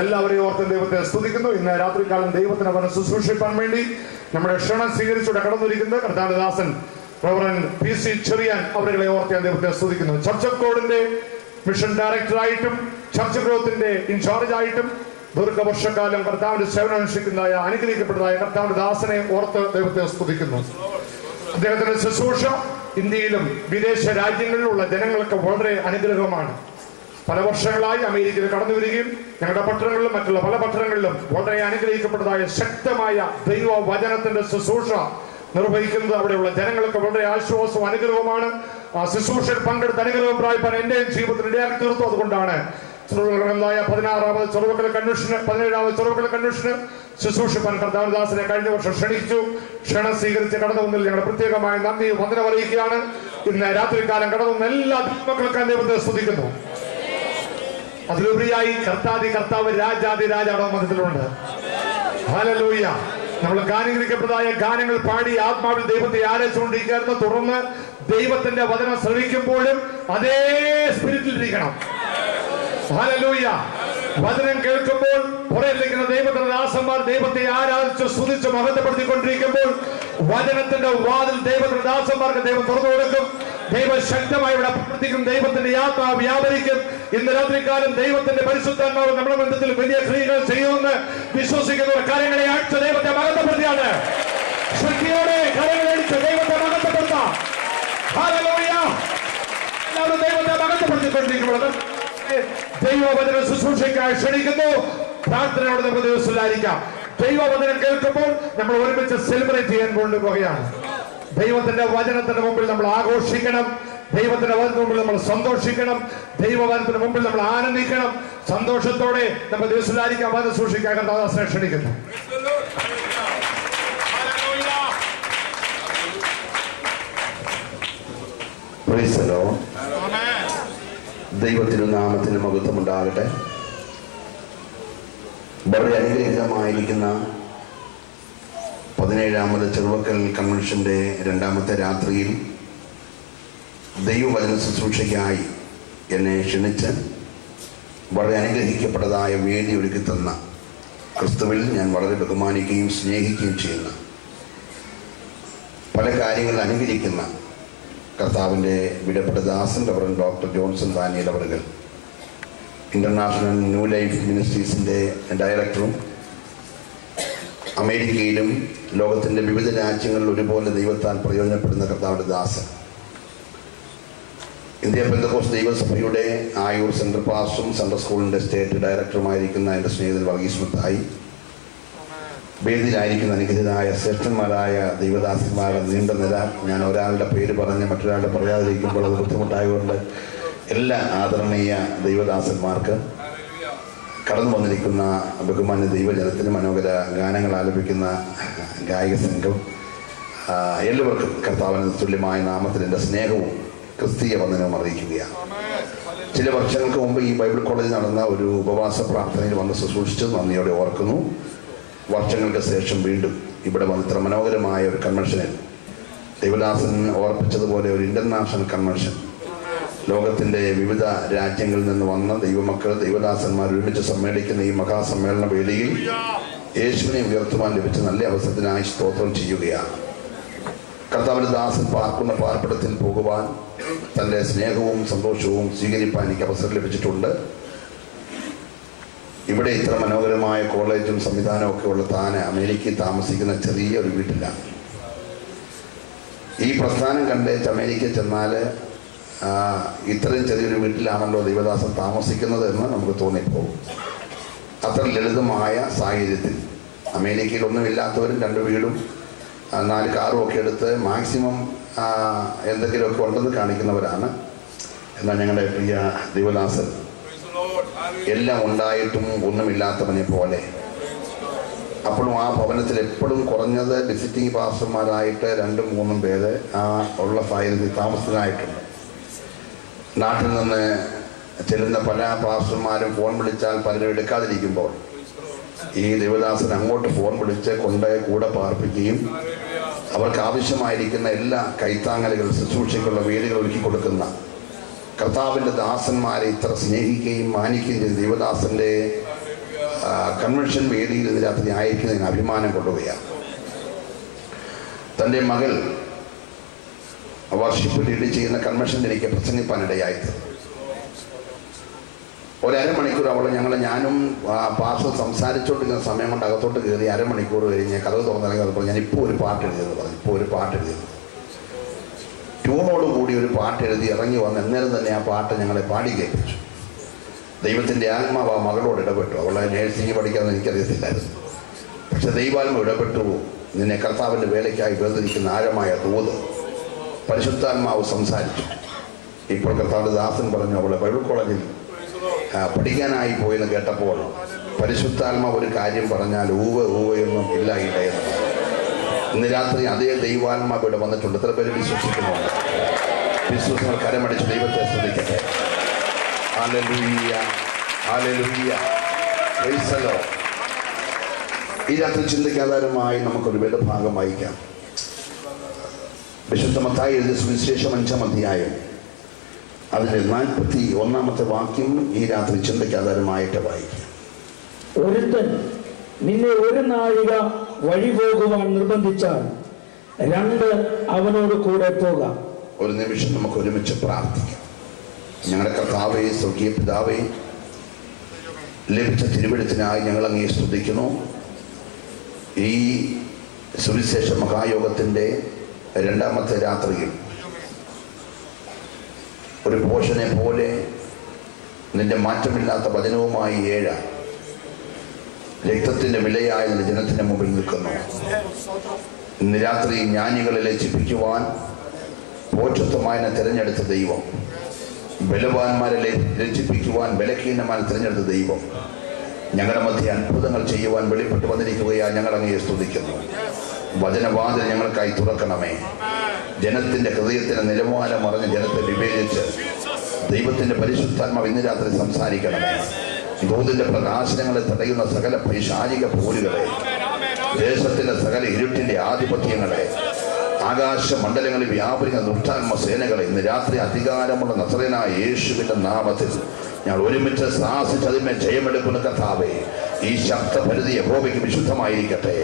എല്ലാവരെയും ഓർത്ത് ദൈവത്തെ സ്തുതിക്കുന്നു. ഇന്ന് രാത്രികാലം ദൈവത്തിന് അവനെ ശുശ്രൂഷിക്കാൻ വേണ്ടി നമ്മുടെ ക്ഷണം സ്വീകരിച്ചുകൊണ്ട് കടന്നിരിക്കുന്നത് കർത്താവിന്റെ ദാസൻ റവറൻ PC ചെറിയാൻ അവരെ ഓർത്ത് ഞാൻ ദൈവത്തെ സ്തുതിക്കുന്നു. ചർച്ച് ഓഫ് ഗോഡിന്റെ മിഷൻ ഡയറക്ടറായിട്ടും ചർച്ച് ഗ്രോത്തിന്റെ ഇൻചാർജ് ആയിട്ടും ദീർഘവർഷക്കാലം കർത്താവിന്റെ സേവനം അനുഷ്ഠിക്കുന്നതായ അനുഗ്രഹിക്കപ്പെട്ടതായ കർത്താവിന്റെ ദാസനെ ഓർത്ത് ദൈവത്തെ സ്തുതിക്കുന്നു. അദ്ദേഹത്തിന്റെ ശുശ്രൂഷ ഇന്ത്യയിലും വിദേശ രാജ്യങ്ങളിലുള്ള ജനങ്ങൾക്ക് വളരെ അനുഗ്രഹമാണ്. പല വർഷങ്ങളായി അമേരിക്കയിൽ കടന്നു വരികയും ഞങ്ങളുടെ പട്ടണങ്ങളിലും മറ്റുള്ള പല പട്ടണങ്ങളിലും വളരെ അനുഗ്രഹിക്കപ്പെട്ടതായ ശക്തമായ ദൈവ വചനത്തിന്റെ ശുശ്രൂഷ നിർവഹിക്കുന്നത് അവിടെയുള്ള ജനങ്ങൾക്ക് വളരെ ആശ്വാസവും അനുഗ്രഹവുമാണ്. ആ ശുശ്രൂഷയിൽ പങ്കെടുത്ത് അനുഗ്രഹം പ്രാപിപ്പാൻ എന്റെയും ജീവിതത്തിൽ ഇടയാക്കി തീർത്തു. അതുകൊണ്ടാണ് 16ാമത് ചെറുവക്കൽ കൺവെൻഷന് 17ാമത് ചെറുവക്കൽ കൺവെൻഷന് ശുശ്രൂഷിപ്പാൻ കർത്താവിദാസനെ കഴിഞ്ഞ വർഷം ക്ഷണിച്ചു. ക്ഷണം സ്വീകരിച്ച് കടന്നു വന്നതിൽ ഞങ്ങളുടെ പ്രത്യേകമായ നന്ദി വന്ദനം അറിയിക്കുകയാണ്. ഇന്ന് രാത്രികാലം കടന്നു വന്ന എല്ലാ മക്കൾക്കും ദൈവത്തെ സ്തുതിക്കുന്നു. അതിലുപരിയായി കർത്താവ് രാജാതി രാജാടോ മതത്തിലുണ്ട്. ഹല്ലേലൂയ. നമ്മൾ ഗാനീകരിക്കപ്പെട്ടതായ ഗാനങ്ങൾ പാടി ആത്മാവിൽ ദൈവത്തെ ആരാധിച്ചുകൊണ്ടിരിക്കുകയായിരുന്നു. തുടർന്ന് ദൈവത്തിന്റെ വചനം ശ്രവിക്കുമ്പോഴും അതേ സ്പിരിറ്റിൽ ഇരിക്കണം. ഹല്ലേലൂയ. വചനം കേൾക്കുമ്പോൾ പുറയിലിരിക്കുന്ന ദൈവത്തിന്റെ ദാസന്മാർ ദൈവത്തെ ആരാധിച്ച് സ്തുതിച്ച് മഹത്വപ്പെടുത്തിക്കൊണ്ടിരിക്കുമ്പോൾ വചനത്തിന്റെ വാതിൽ ദൈവത്തിന്റെ ദാസന്മാർക്ക് ദൈവം തുറന്നു കൊടുക്കും. ദൈവം ശക്തമായി ഇവിടെ പ്രവർത്തിക്കും. ദൈവത്തിന്റെ ആത്മാവ് വ്യാപരിക്കും. ഇന്ന് രാത്രികാലം ദൈവത്തിന്റെ പരിശുദ്ധാത്മാവ് നമ്മുടെ ബന്ധത്തിൽ വലിയ ക്രിയകൾ ചെയ്യുമെന്ന് വിശ്വസിക്കുന്നവർ കാര്യങ്ങളെ അടിച്ച് ദൈവത്തെ മഹത്വപ്പെടുത്തിയാണ്. ശക്തിയോടെ കരങ്ങളടിച്ച് ദൈവത്തെ മഹത്വപ്പെടുത്താം. ഹല്ലേലൂയ. എല്ലാവരും ദൈവത്തെ മഹത്വപ്പെടുത്തിക്കൊണ്ടിരിക്കുമ്പോൾ ദൈവവചന ശുശ്രൂഷയ്ക്കായി ക്ഷണിക്കുന്നു. പ്രാർത്ഥനയോടെ നമുക്ക് ദിവസത്തിലായിരിക്കാം. ദൈവവചനം കേൾക്കുമ്പോൾ നമ്മൾ ഒരുമിച്ച് സെലിബ്രേറ്റ് ചെയ്യാൻ കൊണ്ടുപോവുകയാണ്. ദൈവത്തിന്റെ വചനത്തിന്റെ മുമ്പിൽ നമ്മൾ ആഘോഷിക്കണം. ദൈവത്തിന്റെ വചനത്തിന് മുമ്പിൽ നമ്മൾ സന്തോഷിക്കണം. ദൈവവചനത്തിന് മുമ്പിൽ നമ്മൾ ആനന്ദിക്കണം. സന്തോഷത്തോടെ നമ്മൾ ദിവസത്തിലായിരിക്കാം. വചനം സൂക്ഷിക്കാൻ കർത്താവിനെ ക്ഷണിക്കുന്നു. ദൈവത്തിരുനാമത്തിന് മഹത്വമുണ്ടാകട്ടെ. വളരെ അനുഗ്രഹീതമായിരിക്കുന്ന 17ാമത് ചെറുവക്കൽ കൺവെൻഷന്റെ 2ാമത്തെ രാത്രിയിൽ ദൈവവചന ശുശ്രൂഷയ്ക്കായി എന്നെ ക്ഷണിച്ച് വളരെ അനുഗ്രഹിക്കപ്പെട്ടതായ വേദി ഒരുക്കി തന്ന ക്രിസ്തുവിൽ ഞാൻ വളരെ ബഹുമാനിക്കുകയും സ്നേഹിക്കുകയും ചെയ്യുന്ന പല കാര്യങ്ങൾ അനുകരിക്കുന്ന കർത്താവിൻ്റെ വിടപ്പെട്ട ദാസൻ റവറൻ ഡോക്ടർ ജോൺസൺ ദാനിയേൽ അവറുകൾ, ഇന്റർനാഷണൽ ന്യൂ ലൈഫ് മിനിസ്ട്രീസിൻ്റെ ഡയറക്ടറും അമേരിക്കയിലും ലോകത്തിൻ്റെ വിവിധ രാജ്യങ്ങളിൽ ഒരുപോലെ ദൈവത്താൽ പ്രയോജനപ്പെടുന്ന കർത്താവിൻ്റെ ദാസൻ, ഇന്ത്യ പെന്തക്കോസ്ത് ദൈവസഭയുടെ ആയൂർ സെൻട്രൽ പാസ്റ്ററും സെൻട്രൽ സ്കൂളിൻ്റെ സ്റ്റേറ്റ് ഡയറക്ടറുമായിരിക്കുന്ന എൻ്റെ സ്നേഹിതൻ വർഗീസ് മുത്തായി, വേദിയിലായിരിക്കുന്ന അനുഗ്രഹീതരായ ശ്രേഷ്ഠന്മാരായ ദൈവദാസന്മാരുടെ നീണ്ട നില, ഞാൻ ഒരാളുടെ പേര് പറഞ്ഞ് മറ്റൊരാളുടെ പറയാതിരിക്കുമ്പോൾ അത് ബുദ്ധിമുട്ടായതുകൊണ്ട് എല്ലാ ആദരണീയ ദൈവദാസന്മാർക്ക്, കടന്നു വന്നിരിക്കുന്ന ബഹുമാന്യ ദൈവജനത്തിന്, മനോഹര ഗാനങ്ങൾ ആലപിക്കുന്ന ഗായക സംഘം, എല്ലാവർക്കും കർത്താവിന് തുല്യമായ നാമത്തിൽ എൻ്റെ സ്നേഹവും ക്രിസ്തീയ വന്ദനവും അറിയിക്കുകയാണ്. ചില വർഷങ്ങൾക്ക് മുമ്പ് ഈ ബൈബിൾ കോളേജിൽ നടന്ന ഒരു ഉപവാസ പ്രാർത്ഥനയിൽ വന്ന് ശുശ്രൂഷിച്ചത് നന്ദിയോടെ ഓർക്കുന്നു. വർഷങ്ങൾക്ക് ശേഷം വീണ്ടും ഇവിടെ വന്ന് ഇത്ര മനോഹരമായ ഒരു കൺവെൻഷനിൽ ദൈവദാസൻ ഓർപ്പിച്ചതുപോലെ ഒരു ഇന്റർനാഷണൽ കൺവെൻഷൻ, ലോകത്തിൻ്റെ വിവിധ രാജ്യങ്ങളിൽ നിന്ന് വന്ന ദൈവമക്കൾ ദൈവദാസന്മാർ ഒരുമിച്ച് സമ്മേളിക്കുന്ന ഈ മഹാസമ്മേളന വേദിയിൽ യേശുവിനെ ഉയർത്തുവാൻ ലഭിച്ച നല്ല അവസരത്തിനായി സ്തോത്രം ചെയ്യുകയാണ്. കർത്താവിൻ്റെ ദാസൻ പാർക്കുന്ന പാർപ്പിടത്തിൽ പോകുവാൻ തൻ്റെ സ്നേഹവും സന്തോഷവും സ്വീകരിപ്പാൻ എനിക്ക് അവസരം ലഭിച്ചിട്ടുണ്ട്. ഇവിടെ ഇത്ര മനോഹരമായ കോളേജും സംവിധാനവും ഒക്കെ ഉള്ള താൻ അമേരിക്കയിൽ താമസിക്കുന്ന ചെറിയ ഒരു വീട്ടിലാണ്. ഈ പ്രസ്ഥാനം കണ്ടേച്ച് അമേരിക്കയിൽ ചെന്നാൽ ഇത്രയും ചെറിയൊരു വീട്ടിലാണല്ലോ ദൈവദാസൻ താമസിക്കുന്നത് എന്ന് നമുക്ക് തോന്നിപ്പോകും. അത്ര ലളിതമായ സാഹചര്യത്തിൽ അമേരിക്കയിൽ ഒന്നുമില്ലാത്തവരും 2 വീടും 4 കാറും ഒക്കെ എടുത്ത് മാക്സിമം എന്തെങ്കിലുമൊക്കെ ഉണ്ടെന്ന് കാണിക്കുന്നവരാണ്. എന്നാൽ ഞങ്ങളുടെ പ്രിയ ദൈവദാസൻ എല്ലാം ഉണ്ടായിട്ടും ഒന്നുമില്ലാത്തവനെ പോലെ, അപ്പോഴും ആ ഭവനത്തിൽ എപ്പോഴും കുറഞ്ഞത് വിസിറ്റിംഗ് പാസ്റ്റർമാരായിട്ട് 2-3 പേര് ആ ഉള്ള സാഹചര്യത്തിൽ താമസത്തിനായിട്ടുണ്ട്. നാട്ടിൽ നിന്ന് ചെല്ലുന്ന പല പാസ്റ്റർമാരും ഫോൺ വിളിച്ചാൽ പലരും എടുക്കാതിരിക്കുമ്പോൾ ഈ ദേവദാസൻ അങ്ങോട്ട് ഫോൺ വിളിച്ച് കൊണ്ട് കൂടെ പാർപ്പിക്കുകയും അവർക്ക് ആവശ്യമായിരിക്കുന്ന എല്ലാ കൈത്താങ്ങലുകൾ ശുശ്രൂഷയ്ക്കുള്ള വേദികൾ ഒരുക്കി കൊടുക്കുന്ന കർത്താവിൻ്റെ ദാസന്മാരെ ഇത്ര സ്നേഹിക്കുകയും മാനിക്കുകയും ചെയ്ത ദൈവദാസൻ്റെ കൺവെൻഷൻ വേദിയിൽ ഇന്ന് രാത്രി ആയിരിക്കുന്നതിന് അഭിമാനം കൊള്ളുകയാണ്. തൻ്റെ മകൾ വർഷിപ്പ് ലീഡ് ചെയ്യുന്ന കൺവെൻഷനിൽ എനിക്ക് പ്രസംഗിപ്പാനിടയായത്. ഒരമണിക്കൂർ ഞാനും പാസ്റ്റർ സംസാരിച്ചുകൊണ്ടിരിക്കുന്ന സമയം കൊണ്ട് അകത്തോട്ട് കയറി അരമണിക്കൂർ കഴിഞ്ഞ് കഥവ് തുറന്നിറങ്ങിയപ്പോൾ ഞാൻ ഇപ്പോൾ ഒരു പാട്ട് എഴുതിയെന്ന് പറഞ്ഞു. ഇപ്പോൾ ഒരു പാട്ട് എഴുതിയത് ട്യൂണോട് കൂടി ഒരു പാട്ട് എഴുതി ഇറങ്ങി വന്ന് അന്നേരം തന്നെ ആ പാട്ട് ഞങ്ങളെ പാടി കേൾപ്പിച്ചു. ദൈവത്തിൻ്റെ ആത്മാവ് ആ മകളോട് ഇടപെട്ടു. അവളെ നേഴ്സിംഗ് പഠിക്കാമെന്ന് എനിക്കറിയത്തില്ലായിരുന്നു. പക്ഷെ ദൈവാത്മ ഇടപെട്ടു. നിന്നെ കർത്താവിൻ്റെ വേലയ്ക്കായി വേർതിരിക്കുന്ന ആഴമായ തോത് പരിശുദ്ധാത്മാവ് സംസാരിച്ചു. ഇപ്പോൾ കർത്താവിൻ്റെ ദാസൻ പറഞ്ഞു അവളെ ബൈബിൾ കോളേജിൽ പഠിക്കാനായി പോയെന്ന് കേട്ടപ്പോൾ പരിശുദ്ധാത്മാവ് ഒരു കാര്യം പറഞ്ഞാൽ ഊവയൊന്നും ഇല്ല ഇടയെന്ന്. ഇന്ന് രാത്രി അതേ ദൈവാത്മാവ് ഇവിടെ വന്നിട്ടുണ്ട്. എത്ര പേര് വിശ്വസിക്കുന്നുണ്ട്? വിശ്വസങ്ങൾ കരമടിച്ച് ദൈവത്തെ ശ്രദ്ധിക്കട്ടെ. Hallelujah, hallelujah, praise the Lord. ഈ രാത്രി ചിന്തയ്ക്കാധാരമായി നമുക്കൊരു വേദഭാഗം വായിക്കാം. വിശുദ്ധ മത്തായി എഴുതിയ സുവിശേഷം 5-ാം അധ്യായം അതിന്റെ 41-ാമത്തെ വാക്യം ഈ രാത്രി ചിന്തയ്ക്കാധാരമായിട്ട് വായിക്കാം. ഒരുത്തൻ നിന്നെ ഒരു നാഴിക വഴി പോകുവാൻ നിർബന്ധിച്ചാൽ 2 അവനോട് കൂടെ പോകാം. ഒരു നിമിഷം നമുക്ക് ഒരുമിച്ച് പ്രാർത്ഥിക്കാം. ഞങ്ങളുടെ കർത്താവേ, സ്വർഗീയ പിതാവേ, ലഭിച്ച തിരുവെഴുത്തിനായി ഞങ്ങൾ അങ്ങേ സ്തുതിക്കുന്നു. ഈ സുവിശേഷ മഹായോഗത്തിൻ്റെ 2-ാമത്തെ രാത്രിയിൽ ഒരു പോഷനെ പോലെ നിന്റെ മാറ്റമില്ലാത്ത വചനവുമായി 7 രക്തത്തിന്റെ വിലയായ നിന്റെ ജനത്തിന്റെ മുമ്പിൽ നിൽക്കുന്നു. ഇന്ന് രാത്രി ജ്ഞാനികളെ ലജ്ജിപ്പിക്കുവാൻ പോഷത്വമായി തിരഞ്ഞെടുത്ത ദൈവം, ബലവാന്മാരെ ലജ്ജിപ്പിക്കുവാൻ ബലഹീനമായി തിരഞ്ഞെടുത്ത ദൈവം ഞങ്ങളുടെ മധ്യ അത്ഭുതങ്ങൾ ചെയ്യുവാൻ വെളിപ്പെട്ട് വന്നിരിക്കുകയായി ഞങ്ങൾ അങ്ങയെ സ്തുതിക്കുന്നു. വചനവാതിൽ ഞങ്ങൾക്കായി തുറക്കണമേ. ജനത്തിന്റെ ഹൃദയത്തിന് നിലവാരം അറിഞ്ഞ് ജനത്തെ വിവേചിച്ച് ദൈവത്തിന്റെ പരിശുദ്ധാത്മാവ് ഇന്ന് രാത്രി സംസാരിക്കണമേ. ദൂതിന്റെ പ്രകാശനങ്ങളെ തടയുന്ന സകല പൈശാചിക പോരുകളെ, ദേശത്തിന്റെ സകല ഇരുട്ടിന്റെ ആധിപത്യങ്ങളെ, ആകാശ മണ്ഡലങ്ങളിൽ വ്യാപരിക്കുന്ന ദുഷ്ടാത്മ സേനകളെ ഇന്ന് രാത്രി അധികാരമുള്ള നസറേനായ യേശുവിന്റെ നാമത്തിൽ ഞങ്ങൾ ഒരുമിച്ച് സാഹസിച്ച് അതിന്മേൽ ജയമെടുക്കുന്ന കർത്താവേ, ഈ ശബ്ദപരിധി യഹോവയ്ക്ക് വിശുദ്ധമായിരിക്കട്ടെ.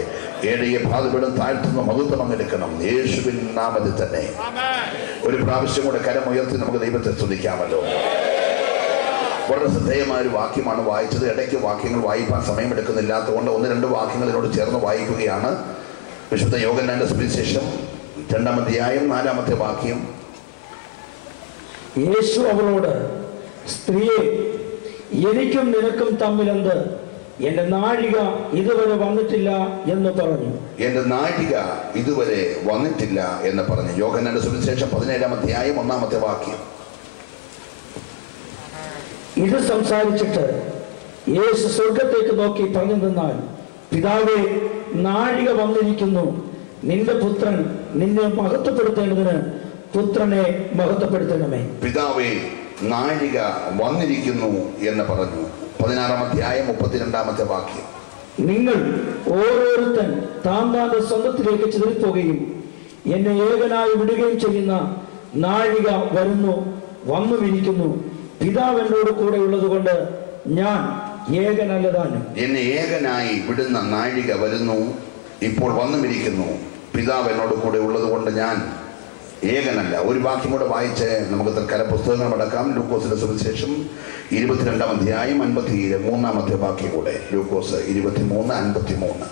ഏഴയെ പാതകളും താഴ്ത്തുന്ന മഹത്വം അങ്ങെടുക്കണം യേശുവിൻ നാമത്തിൽ തന്നെ. ഒരു പ്രാവശ്യം കൂടെ കരമുയർത്തി നമുക്ക് ദൈവത്തെ സ്തുതിക്കാമല്ലോ. വളരെ ശ്രദ്ധേയമായ ഒരു വാക്യമാണ് വായിച്ചത്. ഇടയ്ക്ക് വാക്യങ്ങൾ വായിക്കാൻ സമയമെടുക്കുന്നില്ലാത്തതുകൊണ്ട് 1-2 വാക്യങ്ങൾ ഇതിനോട് ചേർന്ന് വായിക്കുകയാണ്. വിശുദ്ധ യോഹന്നാന്റെ സുവിശേഷം 2-ാം അധ്യായം 4-ാമത്തെ വാക്യം. യേശു അവളോട്, സ്ത്രീയെ, എനിക്കും നിനക്കും തമ്മിലെന്ത്? എന്റെ നാഴിക ഇതുവരെ വന്നിട്ടില്ല എന്ന് പറഞ്ഞു. എന്റെ നാഴിക ഇതുവരെ വന്നിട്ടില്ല എന്ന് പറഞ്ഞു. യോഹന്നാന്റെ സുവിശേഷം 17-ാം അധ്യായം 1-ാമത്തെ വാക്യം. ഇത് സംസാരിച്ചിട്ട് യേശു സ്വർഗത്തേക്ക് നോക്കി പറഞ്ഞു നിന്നാൽ, പിതാവേ, നാഴിക വന്നിരിക്കുന്നു. നിന്റെ പുത്രൻ നിന്നെ മഹത്വപ്പെടുത്തേണ്ടതിന് പുത്രനെ മഹത്വപ്പെടുത്തണമേ. പിതാവേ, നാഴിക വന്നിരിക്കുന്നു എന്ന് പറഞ്ഞു. 16-ാം അധ്യായം 32-ാമത്തെ വാക്യം. നിങ്ങൾ ഓരോരുത്തൻ താന്താന്റെ സ്വന്തത്തിലേക്ക് ചിതറിപ്പോകുകയും എന്നെ ഏകനായി വിടുകയും ചെയ്യുന്ന നാഴിക വന്നുമിരിക്കുന്നു. പിതാവ് എന്നോട് കൂടെ ഉള്ളത് കൊണ്ട് ഞാൻ ഏകനല്ലതാനും. എന്നെ ഏകനായി വിടുന്ന നാഴിക വരുന്നു, ഇപ്പോൾ വന്നുമിരിക്കുന്നു. പിതാവ് എന്നോട് കൂടെ ഉള്ളത് കൊണ്ട് ഞാൻ ഏകനല്ല. ഒരു വാക്യം കൂടെ വായിച്ച് നമുക്ക് തൽക്കാല പുസ്തകങ്ങൾ അടക്കാം. ലൂക്കോസിന്റെ സുവിശേഷം 22-ാം അധ്യായം 53-ാമത്തെ വാക്യം കൂടെ. ലൂക്കോസ് 23:53.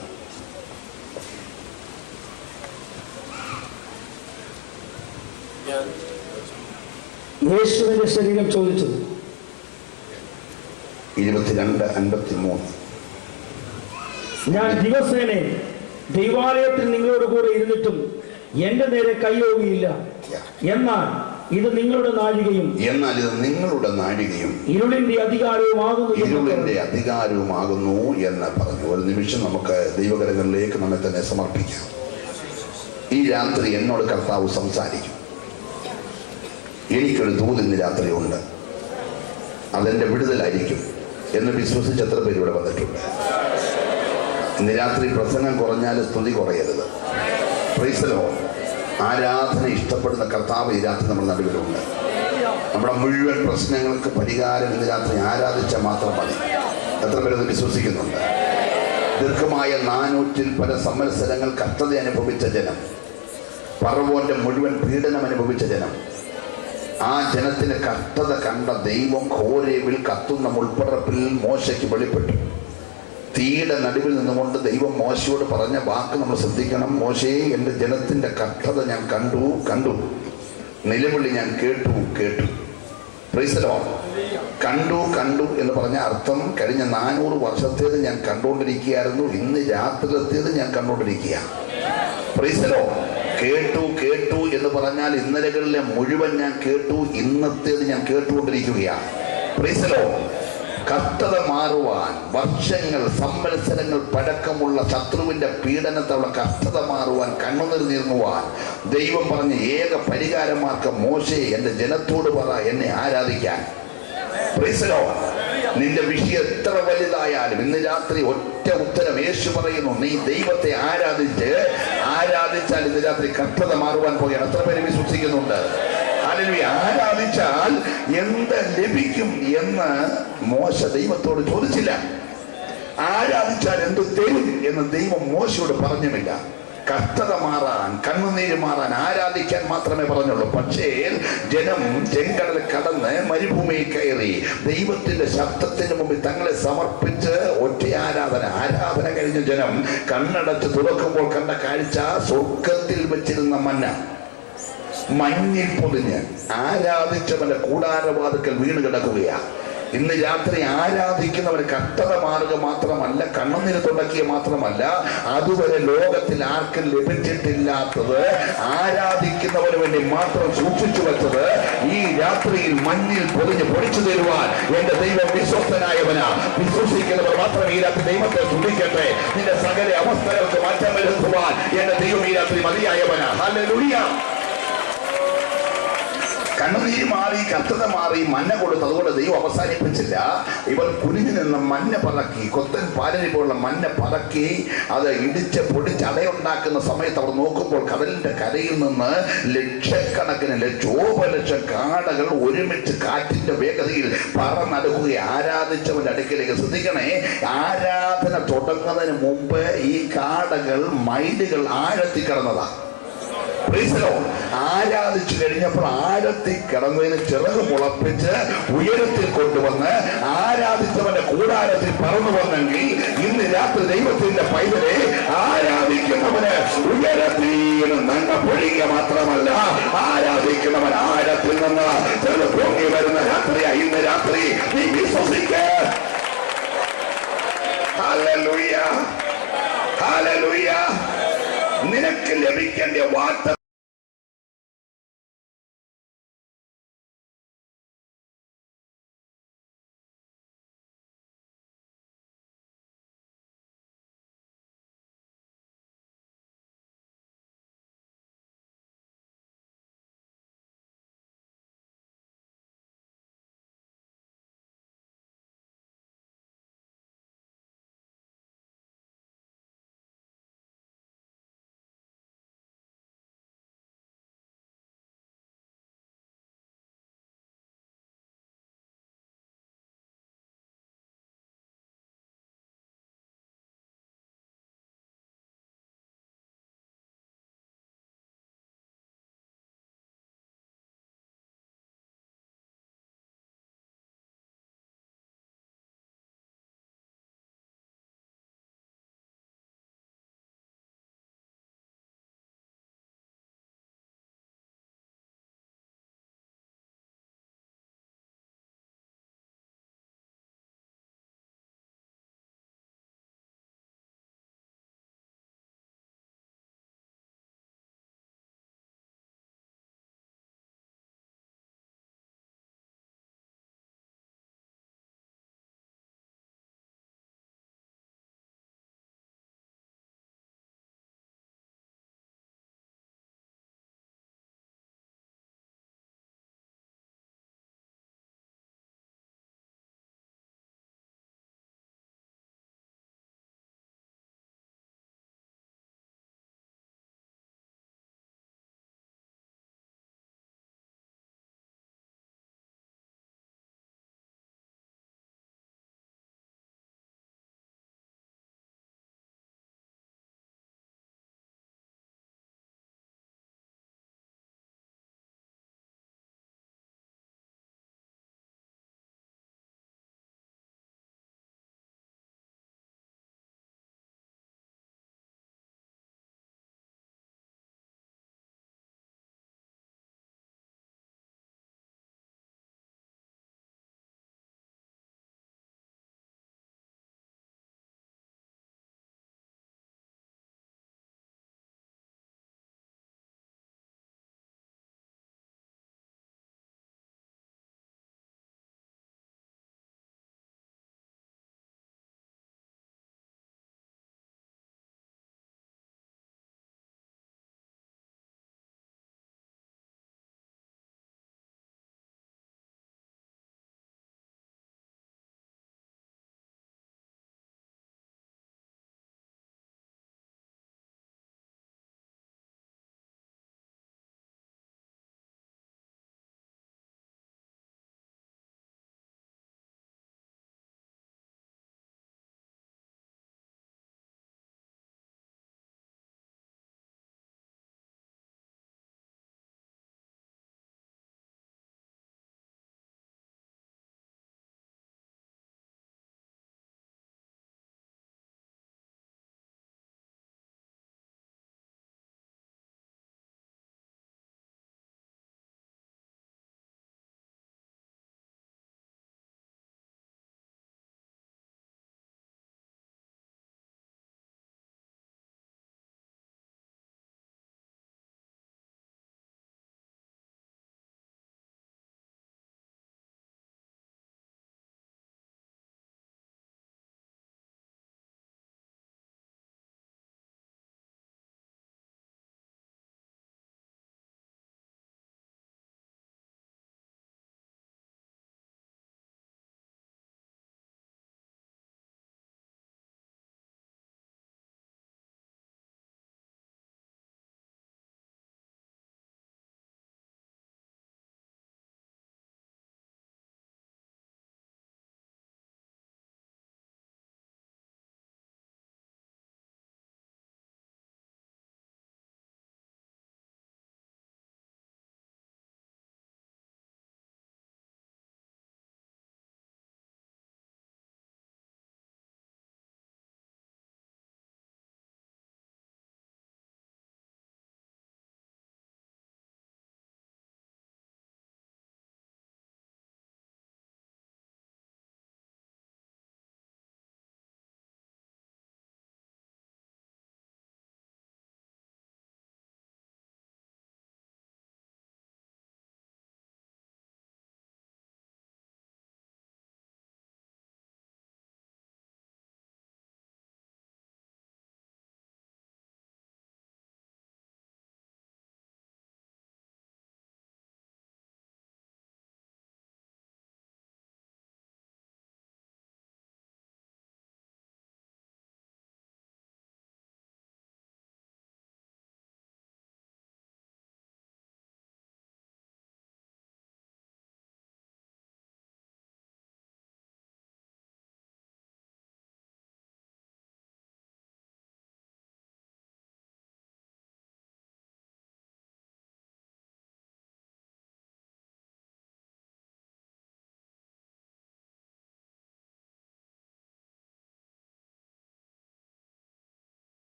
യേശുവിന്റെ ശരീരം ചോദിച്ചു. 22:53. ഞാൻ ദിവസേന ദൈവാലയത്തിൽ നിങ്ങളോട് കൂടെ ഇരുന്നിട്ടും എന്റെ നേരെ കൈയോകിയില്ല. എന്നാൽ ഇത് നിങ്ങളുടെ നാഴികയും ഇരുളിന്റെ അധികാരവുമാകുന്നു എന്ന് പറഞ്ഞു. ഒരു നിമിഷം നമുക്ക് ദൈവകരങ്ങളിലേക്ക് നമ്മെ തന്നെ സമർപ്പിക്കാം. ഈ രാത്രി എന്നോട് കർത്താവ് സംസാരിക്കും. എനിക്കൊരു ദൂത് ഇന്ന് രാത്രി ഉണ്ട്, അതെന്റെ വിടുതലായിരിക്കും എന്ന് വിശ്വസിച്ച് എത്ര പേര് ഇവിടെ വന്നിട്ടുണ്ട്? ഇന്ന് രാത്രി പ്രസംഗം കുറഞ്ഞാൽ സ്തുതി കുറയരുത്. Price the Lord. ആരാധന ഇഷ്ടപ്പെടുന്ന കർത്താവ് ഈ രാത്രി നമ്മുടെ നടുവിലുണ്ട്. നമ്മുടെ മുഴുവൻ പ്രശ്നങ്ങൾക്ക് പരിഹാരം ഇന്ന് രാത്രി ആരാധിച്ചാൽ മാത്രം മതി. എത്ര പേരത് വിശ്വസിക്കുന്നുണ്ട്? ദീർഘമായ 400 പല സംവത്സരങ്ങൾ കഷ്ടത അനുഭവിച്ച ജനം, ഫറവോന്റെ മുഴുവൻ പീഡനം അനുഭവിച്ച ജനം, ആ ജനത്തിന് കഷ്ടത കണ്ട ദൈവം ഹോരേബിൽ കത്തുന്ന മുൾപ്പറപ്പിൽ മോശയ്ക്ക് വെളിപ്പെട്ടു. തീയുടെ നടുവിൽ നിന്നുകൊണ്ട് ദൈവം മോശയോട് പറഞ്ഞ വാക്ക് നമ്മൾ ശ്രദ്ധിക്കണം. മോശയെ, എൻ്റെ ജനത്തിന്റെ കഷ്ടത ഞാൻ കണ്ടു, നിലവിളി ഞാൻ കേട്ടു. Price the Lord. കണ്ടു എന്ന് പറഞ്ഞ അർത്ഥം കഴിഞ്ഞ 400 വർഷത്തേത് ഞാൻ കണ്ടുകൊണ്ടിരിക്കുകയായിരുന്നു, ഇന്ന് രാത്രിയിലത്തേത് ഞാൻ കണ്ടുകൊണ്ടിരിക്കുക. Price the Lord. കേട്ടു എന്ന് പറഞ്ഞാൽ ഇന്നലകളിലെ മുഴുവൻ ഞാൻ കേട്ടു, ഇന്നത്തേത് ഞാൻ കേട്ടുകൊണ്ടിരിക്കുകയാണ്. Price the Lord. കഷ്ടത മാറുവാൻ വർഷങ്ങൾ, സംവത്സരങ്ങൾ പഴക്കമുള്ള ശത്രുവിന്റെ പീഡനത്തോടെ കഷ്ടത മാറുവാൻ, കണ്ണുനീർ നീങ്ങുവാൻ ദൈവം പറഞ്ഞ ഏക പരിഹാരമാർക്കം, മോശെ എൻ്റെ ജനത്തോട് പറ എന്നെ ആരാധിക്കാൻ. Price the Lord. നിന്റെ വിഷയം എത്ര വലുതായാലും ഇന്ന് രാത്രി ഒറ്റ ഉത്തരം യേശു പറയുന്നു, നീ ദൈവത്തെ ആരാധിച്ചാൽ ഇന്ന് രാത്രി കഷ്ടത മാറുവാൻ പോവുകയാണ്. എത്ര പേര് വിശ്വസിക്കുന്നുണ്ട്? ആരാധിച്ചാൽ എന്ത് ലഭിക്കും എന്ന് മോശ ദൈവത്തോട് ചോദിച്ചില്ല. ആരാധിച്ചാൽ എന്ത് തരും എന്ന് ദൈവം മോശയോട് പറഞ്ഞുമില്ല. കഷ്ടത മാറാൻ, കണ്ണുനീര് മാറാൻ ആരാധിക്കാൻ മാത്രമേ പറഞ്ഞുള്ളൂ. പക്ഷേ ജനം ചെങ്കടൽ കടന്ന് മരുഭൂമിയിൽ കയറി ദൈവത്തിന്റെ ശബ്ദത്തിന് മുമ്പിൽ തങ്ങളെ സമർപ്പിച്ച് ഒറ്റ ആരാധന കഴിഞ്ഞ ജനം കണ്ണടച്ച് തുറക്കുമ്പോൾ കണ്ട കാഴ്ച സ്വർഗത്തിൽ വെച്ചിരുന്ന മഞ്ഞിൽ പൊതിഞ്ഞ് ആരാധിച്ചവന്റെ കൂടാരവാതിക്കൽ വീണ് കിടക്കുകയാ. ഇന്ന് രാത്രി ആരാധിക്കുന്നവന് കഷ്ടത മാറുക മാത്രമല്ല, കണ്ണുനീര് തുടക്കിയ മാത്രമല്ല, അതുവരെ ലോകത്തിൽ ആർക്കും ലഭിച്ചിട്ടില്ലാത്തത്, ആരാധിക്കുന്നവന് വേണ്ടി മാത്രം സൂക്ഷിച്ചു വെച്ചത് ഈ രാത്രിയിൽ മഞ്ഞിൽ പൊതിഞ്ഞ് പൊടിച്ചു തരുവാൻ എന്റെ ദൈവം വിശ്വസ്തനായവനാ. വിശ്വസിക്കുന്നവർ മാത്രം ഈ രാത്രി ദൈവത്തെ സ്തുതിക്കട്ടെ. നിന്റെ സകല അവസ്ഥകൾക്ക് മാറ്റം വരുത്തുവാൻ എന്റെ ദൈവം ഈ രാത്രി മതിയായവനാ. ഹല്ലേലൂയ. കണ്ണുനീര് മാറി, കഷ്ടത മാറി, മഞ്ഞ കൊടുത്ത്. അതുകൊണ്ട് ദൈവം അവസാനിപ്പിച്ചില്ല. ഇവർ കുനിഞ്ഞു നിന്ന് മഞ്ഞ പറക്കി, കൊത്തൻ പാലരി പോലുള്ള മഞ്ഞ പറക്കി അത് ഇടിച്ച് പൊടിച്ച് അടയുണ്ടാക്കുന്ന സമയത്ത് അവർ നോക്കുമ്പോൾ കടലിന്റെ കരയിൽ നിന്ന് ലക്ഷക്കണക്കിന്, ലക്ഷോപലക്ഷം കാടകൾ ഒരുമിച്ച് കാറ്റിന്റെ വേഗതയിൽ പറന്നടുക്കുക. ആരാധിച്ചവന്റെ അടുക്കിലേക്ക്. ശ്രദ്ധിക്കണേ, ആരാധന തുടങ്ങുന്നതിന് മുമ്പ് ഈ കാടകൾ മൈലുകൾ ആഴത്തി കിടന്നതാ. ആരാധിച്ചു കഴിഞ്ഞപ്പോൾ ആഴത്തിൽ കിടന്നതിന് ചിറക് മുളപ്പിച്ച് ഉയരത്തിൽ കൊണ്ടുവന്ന് ആരാധിച്ചവന്റെ കൂടാരത്തിൽ പറന്നു വന്നെങ്കിൽ ഇന്ന് രാത്രി ദൈവത്തിന്റെ പൈതലെ ആരാധിക്കുന്നവന് ഉയരത്തിൽ നന്മ പൊഴിയുക മാത്രമല്ല, ആരാധിക്കുന്നവൻ ആഴത്തിൽ നിന്ന് ചെറു പൊങ്ങി വരുന്ന രാത്രിയായി ഇന്ന് രാത്രി. നീ വിശ്വസിക്ക. Hallelujah, hallelujah. നിനക്ക് ലഭിക്കേണ്ട വാർത്ത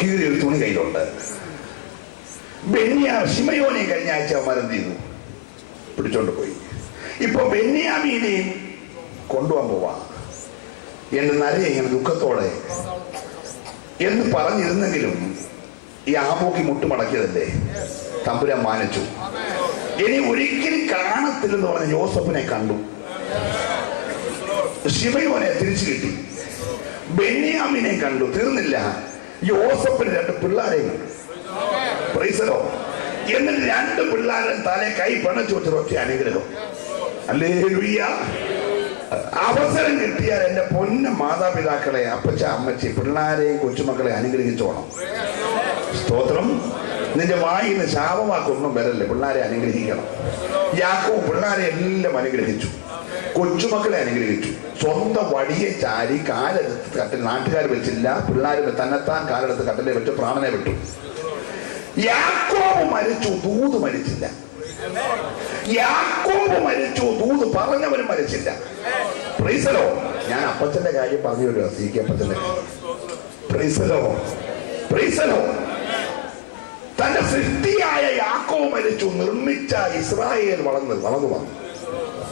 കീറിയൊരു തുണി കയ്യിലുണ്ട്. ശിമയോനെ കഴിഞ്ഞ ആഴ്ച അവന്മാരെന്ത് ചെയ്തു? പിടിച്ചോണ്ട് പോയി. ഇപ്പൊ ബെന്യാമീനെയും കൊണ്ടുപോകാൻ പോവാ. എന്റെ നരയെ ഇങ്ങനെ ദുഃഖത്തോടെ എന്ന് പറഞ്ഞിരുന്നെങ്കിലും ഈ ആമോക്കി മുട്ടുമടക്കിയതല്ലേ, തമ്പുരാൻ മാനിച്ചു. ഇനി ഒരിക്കലും കാണത്തില്ലെന്ന് പറഞ്ഞ യോസഫിനെ കണ്ടു. ശിമയോനെ തിരിച്ചു കിട്ടി. ബെന്യാമിനെ കണ്ടു. തീർന്നില്ല, യോസഫിന് 2 പിള്ളേരെയും കണ്ടു. Price the Lord. എന്നിട്ട് 2 പിള്ളേരെ തലേ കൈ പണച്ചു വെച്ചൊക്കെ അനുഗ്രഹം. ഹല്ലേലൂയ. അവസരം കിട്ടിയാൽ എന്റെ പൊന്ന മാതാപിതാക്കളെ, അപ്പച്ച അമ്മച്ചി, പിള്ളേരെയും കൊച്ചുമക്കളെ അനുഗ്രഹിച്ചോണം. സ്തോത്രം. നിന്റെ വായിൽ നിന്ന് ശാപവാക്കൊന്നും വരല്ലേ, പിള്ളേരെ അനുഗ്രഹിക്കണം. യാക്കോബ് പിള്ളേരെ എല്ലാം അനുഗ്രഹിച്ചു, കൊച്ചുമക്കളെ അനുഗ്രഹിച്ചു. സ്വന്തം വടിയെ ചാരി കാലെടുത്ത് കട്ടിൽ, നാട്ടുകാർ വെച്ചില്ല, പിള്ളേരുടെ തന്നെത്താൻ കാലെടുത്ത് കട്ടിലെ വെച്ച് പ്രാണനെ വിട്ടു. യാക്കോബ് മരിച്ചു, ദൂത് മരിച്ചില്ല. യാക്കോബ് മരിച്ചു, ദൂത് പറഞ്ഞവനും മരിച്ചില്ല. Praise the Lord. ഞാൻ അപ്പച്ചന്റെ കാര്യം പറഞ്ഞു വരുവാ, സി.കെ. അപ്പച്ചന്റെ. Praise the Lord. Praise the Lord. തന്റെ സൃഷ്ടിയായ യാക്കോബ് മരിച്ചു, നിർമ്മിച്ച ഇസ്രായേൽ വളർന്നു വന്നു.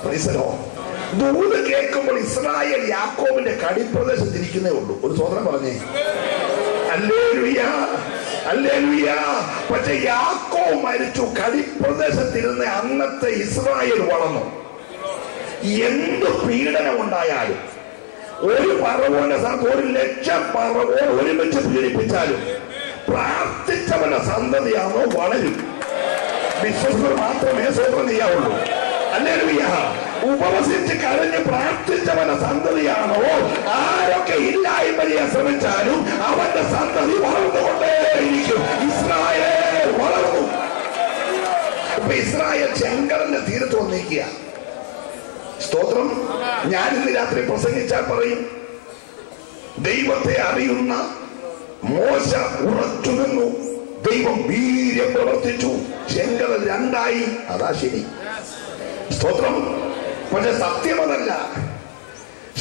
Praise the Lord. ദൂത് കേൾക്കുമ്പോൾ ഇസ്രായേൽ യാക്കോബിന്റെ കടിപ്രദേശത്തിരിക്കുന്നേ ഉള്ളൂ. ഒരു സ്വതന്ത്രം പറഞ്ഞേ ഹല്ലേലൂയ, ഹല്ലേലൂയ. പക്ഷെ യാക്കോബ് മരിച്ചു, കടിപ്രദേശത്തിരുന്ന് അന്നത്തെ ഇസ്രായേൽ വളർന്നു. എന്ത് പീഡനം ഉണ്ടായാലും, ഒരു പറവോന്റെ സ്ഥലത്ത് 1,00,000 പറവോ ഒരുമിച്ച് പീഡിപ്പിച്ചാലും പ്രാർത്ഥിച്ചവന്റെ സന്തതിയാണോ വളരും. വിശ്വസികൾ മാത്രമേ സ്വതന്ത്രം ചെയ്യാവുള്ളൂ. ഹല്ലേലൂയ. ഉപവസിച്ച് കരഞ്ഞ് പ്രാർത്ഥിച്ചവന്റെ സന്തതിയാണോ, ആരൊക്കെ ഇല്ലായ്മ ചെയ്യാൻ ശ്രമിച്ചാലും അവന്റെ സന്തതി വളർന്നുകൊണ്ടേയിരിക്കും. ഇസ്രായേൽ വളർന്നു. ഇപ്പൊ ഇസ്രായേൽ ചെങ്കടലിന്റെ തീരത്ത് വന്നിരിക്കുക. സ്തോത്രം. ഞാൻ ഇന്ന് രാത്രി പ്രസംഗിച്ചാൽ പറയും, ദൈവത്തെ അറിയുന്ന മോശ ഉറച്ചു നിന്നു, ദൈവം വീര്യം പ്രവർത്തിച്ചു, ചെങ്കടൽ 2ആയി. അതാ ശരി. സ്തോത്രം. പക്ഷെ സത്യം അതല്ല.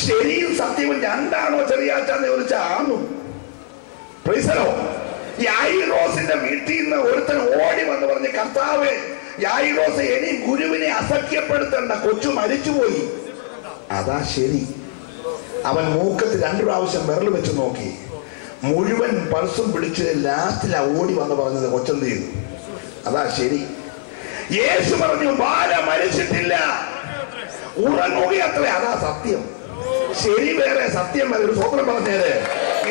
ശരിയും സത്യവും 2ആണോ ചെറിയാച്ചാന്ന് ചോദിച്ചാന്നു. Praise the Lord. യായിറോസിന്റെ വീട്ടിൽ നിന്ന് ഒരുത്തൻ ഓടി വന്ന് പറഞ്ഞ്, കർത്താവേ, യായിറോസ് ഇനി ഗുരുവിനെ അസഖ്യപ്പെടുത്തേണ്ട, കൊച്ചു മരിച്ചുപോയി. അതാ ശരി. അവൻ മൂക്കത്ത് 2 പ്രാവശ്യം വിരൽ വെച്ച് നോക്കി, മുഴുവൻ പൾസും പിടിച്ച് ലാസ്റ്റിലാ ഓടി വന്ന് പറഞ്ഞത് കൊച്ചെന്ത് ചെയ്തു. അതാ ശരി. യേശു പറഞ്ഞു, ബാല മരിച്ചിട്ടില്ല, ഉറങ്ങുകയത്രേ. അതാ സത്യം. ശരി വേറെ, സത്യം വേറെ. ഒരു സ്വപ്നം പറഞ്ഞേര്.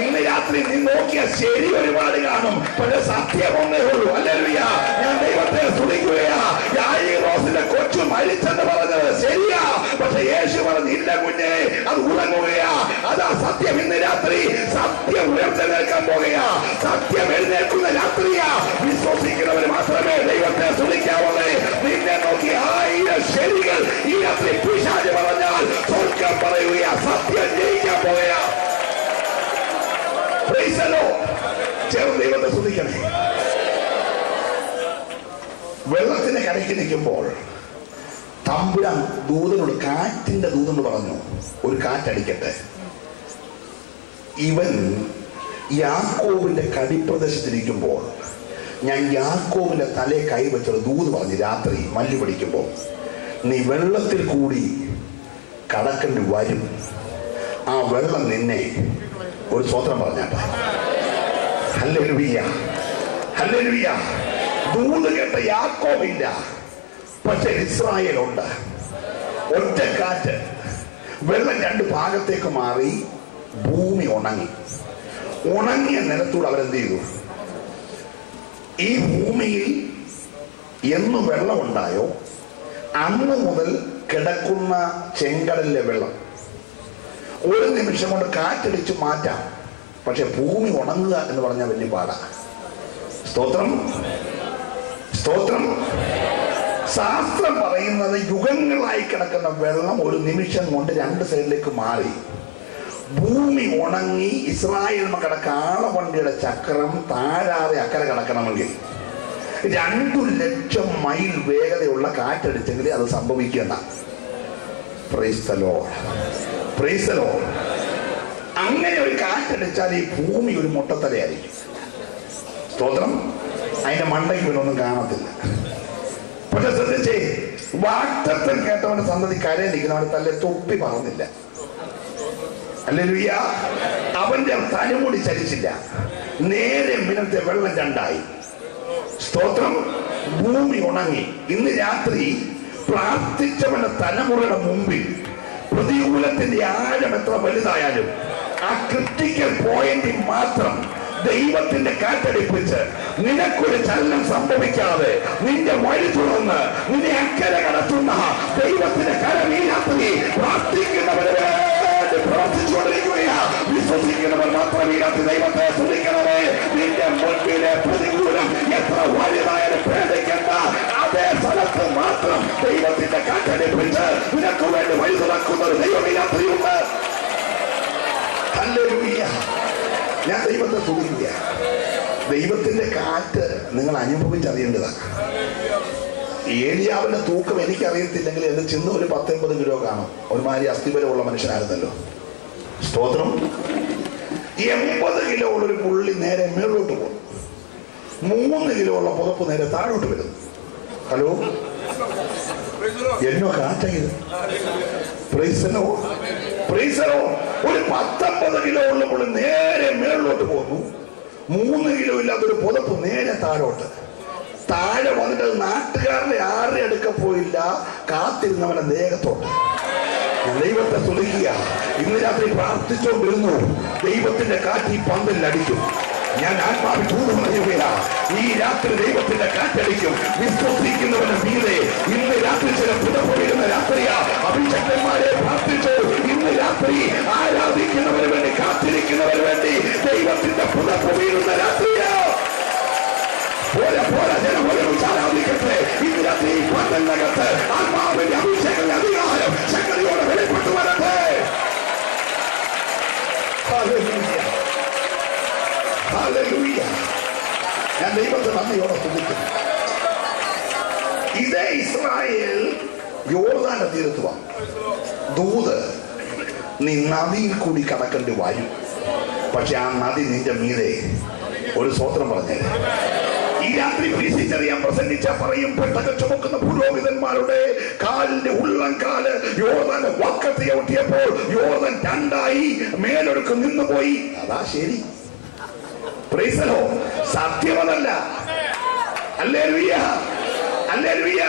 ഇന്ന് രാത്രി നീ നോക്കിയ ശരി ഒരുപാട് കാണും, പക്ഷെ സത്യം ഒന്നേ ഉള്ളൂ. ഹല്ലേലൂയ. ഞാൻ ദൈവത്തെ സ്തുതിക്കുകയാ. യായിറോസിന്റെ കൊച്ചു മരിച്ചെന്ന് പറഞ്ഞത് ശരിയാ, പക്ഷെ യേശു പറഞ്ഞു, ഇല്ല കുഞ്ഞെ, അത് ഉറങ്ങുകയാ. അതാ സത്യം. ഇന്ന് രാത്രി സത്യം ഉയർത്തെഴുന്നേൽക്കാൻ പോകുകയാ. സത്യം എഴുന്നേൽക്കുന്ന രാത്രിയാ. വിശ്വസിക്കുന്നവർ മാത്രമേ ദൈവത്തെ സ്തുതിക്കാവുള്ളേ. നിന്നെ നോക്കി 1000 ശരികൾ ഈ രാത്രി പിശാച് പറഞ്ഞാൽ സ്വർഗ്ഗം പറയുകയാ. സത്യം ജയിക്കാൻ പോകുകയാ. Price the Lord. ചേർന്ന് ദൈവത്തെ സ്തുതിക്കണേ. വെള്ളത്തിന്റെ കരയ്ക്ക് നിൽക്കുമ്പോൾ തമ്പുരാൻ ദൂതനോട്, കാറ്റിന്റെ ദൂതനോട് പറഞ്ഞു, ഒരു കാറ്റടിക്കട്ടെ. ഇവൻ യാക്കോബിന്റെ കടിപ്രദേശത്തിരിക്കുമ്പോൾ ഞാൻ യാക്കോബിന്റെ തലേ കൈവച്ചൊരു ദൂത് പറഞ്ഞു, രാത്രി മല്ലു പിടിക്കുമ്പോൾ നീ വെള്ളത്തിൽ കൂടി കടക്കേണ്ടി വരും. ആ വെള്ളം നിന്നെ, ഒരു സ്വത്രം പറഞ്ഞാട്ടെ. Hallelujah, hallelujah. ദൂത് കേട്ട യാക്കോബില്ല, പക്ഷെ ഇസ്രായേലുണ്ട്. ഒറ്റ കാറ്റ്, വെള്ളം 2 ഭാഗത്തേക്ക് മാറി, ഭൂമി ഉണങ്ങി. ഉണങ്ങിയ നിലത്തൂടെ അവരെന്ത് ചെയ്തു? ഈ ഭൂമിയിൽ എന്ന് വെള്ളം ഉണ്ടായോ അന്ന് മുതൽ കിടക്കുന്ന ചെങ്കടലിലെ വെള്ളം ഒരു നിമിഷം കൊണ്ട് കാറ്റടിച്ച് മാറ്റാം. പക്ഷെ ഭൂമി ഉണങ്ങുക എന്ന് പറഞ്ഞാൽ വലിയ പാടാ. സ്തോത്രം, സ്തോത്രം. ശാസ്ത്രം പറയുന്നത് യുഗങ്ങളായി കിടക്കുന്ന വെള്ളം ഒരു നിമിഷം കൊണ്ട് 2 സൈഡിലേക്ക് മാറി. ഭൂമി ഉണങ്ങി ഇസ്രായേൽ മക്കളുടെ കാളവണ്ടിയുടെ ചക്രം താഴാതെ അക്കരെ കിടക്കണമെങ്കിൽ 2,00,000 മൈൽ വേഗതയുള്ള കാറ്റടിച്ചെങ്കിൽ അത് സംഭവിക്കുന്ന. Price the Lord, praise the Lord. അങ്ങനെ ഒരു കാറ്റടിച്ചാൽ ഈ ഭൂമി ഒരു മുട്ടത്തലയായിരിക്കും. സ്തോത്രം. അതിന്റെ മണ്ടയ്ക്ക് പിന്നൊന്നും കാണത്തില്ല. പക്ഷെ ശ്രദ്ധിച്ചേ, വാഗ്ദത്തം കേട്ടവന്റെ സന്തതി കരയിലിരിക്കുന്നവന്റെ തല്ലെ തൊപ്പി പറന്നില്ല. ഹല്ലേലൂയ. അവന്റെ തലമുടി ചലിച്ചില്ല. നേരെ മിനത്തെ വെള്ളം രണ്ടായി. സ്തോത്രം. ഭൂമി ഉണങ്ങി. ഇന്ന് രാത്രി പ്രാർത്ഥിച്ചവന്റെ തലമുറയുടെ മുമ്പിൽ പ്രതികൂലത്തിന്റെ ആഴം എത്ര വലുതായാലും ആ ക്രിട്ടിക്കൽ പോയിന്റിൽ മാത്രം ദൈവത്തിന്റെ കാറ്റടിപ്പിച്ച് നിനക്കൊരു ചലനം സംഭവിക്കാതെ നിന്റെ വഴി തുറന്ന് നിന്നെ അക്കരെ കടത്തുന്ന ദൈവത്തിന്റെ കരം ഈ രാത്രി പ്രാർത്ഥിക്കുന്നവരെ പ്രവർത്തിച്ചുകൊണ്ടിരിക്കുകയാ. വിശ്വസിക്കുന്നവർ മാത്രം ഈ രാത്രി ദൈവത്തെ സ്തുതിക്കണമേ. നിന്റെ മുൻപിലെ പ്രതികൂലം എത്ര വലുതായാലും പേടിക്കണ്ട. അതേ സ്ഥലത്ത് മാത്രം ദൈവത്തിന്റെ കാറ്റടിപ്പിച്ച് നിനക്ക് വേണ്ടി വഴി തുറക്കുന്ന ഒരു ദൈവം ഈ രാത്രിയുണ്ട്. ഹല്ലേലൂയ. ഞാൻ ദൈവത്തെ സ്തുതിക്കുക. ദൈവത്തിന്റെ കാറ്റ് നിങ്ങൾ അനുഭവിച്ചറിയേണ്ടതാണ്. ഏലിയാവിന്റെ തൂക്കം എനിക്കറിയത്തില്ലെങ്കിൽ എന്റെ ചിന്ന ഒരു 10-50 കിലോ കാണും. ഒരുമാതിരി അസ്ഥിബലമുള്ള മനുഷ്യനായിരുന്നല്ലോ. സ്തോത്രം. 80 കിലോ ഉള്ള ഒരു പുള്ളി നേരെ മേളോട്ട് പോകും. 3 കിലോ ഉള്ള പുതപ്പ് നേരെ താഴോട്ട് വരുന്നു. ഹലോ, എന്നോ കാറ്റത്. ഒരു 10-50 കിലോ ഉള്ള പുള്ളി നേരെ മേളിലോട്ട് പോകുന്നു. 3 കിലോ ഇല്ലാത്തൊരു പുതപ്പ് നേരെ താഴോട്ട്. താഴെ വന്നിട്ട് നാട്ടുകാരുടെ ആരുടെ അടുക്ക പോയില്ല, കാത്തിരുന്നവന്റെ ദേഹത്തോട്ട്. ദൈവത്തെ സ്തുതിക്കുക. ഇന്ന് രാത്രി പ്രാർത്ഥിച്ചുകൊണ്ടിരുന്നു. ദൈവത്തിന്റെ കാറ്റ് ഈ പന്തലിൽ അടിക്കും. ഞാൻ ആത്മാവിൽ ചൂട് പറയുകയാ. ഈ രാത്രി ദൈവത്തിന്റെ കാറ്റടിക്കും. വിശ്വസിക്കുന്നവന്റെ മീതെ ഇന്ന് രാത്രി ചില പുതപ്പൊഴിയുന്ന രാത്രിയാ. അഭിഷക്തന്മാരെ പ്രാർത്ഥിച്ചു. ഇന്ന് രാത്രി ആരാധിക്കുന്നവന് വേണ്ടി, കാത്തിരിക്കുന്നവന് വേണ്ടി ദൈവത്തിന്റെ പുതപ്പ് വീഴുന്ന രാത്രിയാ. ആരാധിക്കട്ടെ. ഇന്ന് രാത്രി പന്തലിനകത്ത് ആത്മാവിന്റെ അഭിഷേകത്തിന്റെ അധികാരം ശക്തിയോടെ വെളിപ്പെട്ടു വരട്ടെ. ഞാൻ ദൈവത്തെ നന്ദിയോടെ സ്തുതിക്കുന്നു. ഇതേ ഇസ്രായേൽ യോർദാന്റെ തീരത്ത് വന്നു. ദൂത്, നീ നദിയിൽ കൂടി കടക്കേണ്ടി വരും. പക്ഷെ ആ നദി നിന്റെ മീതെ ഒരു സ്വത്രം പറഞ്ഞേ. ഈ രാത്രി ഫിലിസ്തീനറിയാൻ പ്രസംഗിച്ച പറയും, പെട്ടക ചുമക്കുന്ന പുരോഹിതന്മാരുടെ കാലിന്റെ ഉള്ളംകാല് യോർദാന്റെ വക്കത്ത് ചവിട്ടിയപ്പോൾ യോർദാൻ രണ്ടായി മേലൊടുക്ക് നിന്നുപോയി. അതാ ശരി. സത്യമതല്ല. ഹല്ലേലൂയ. ഹല്ലേലൂയ.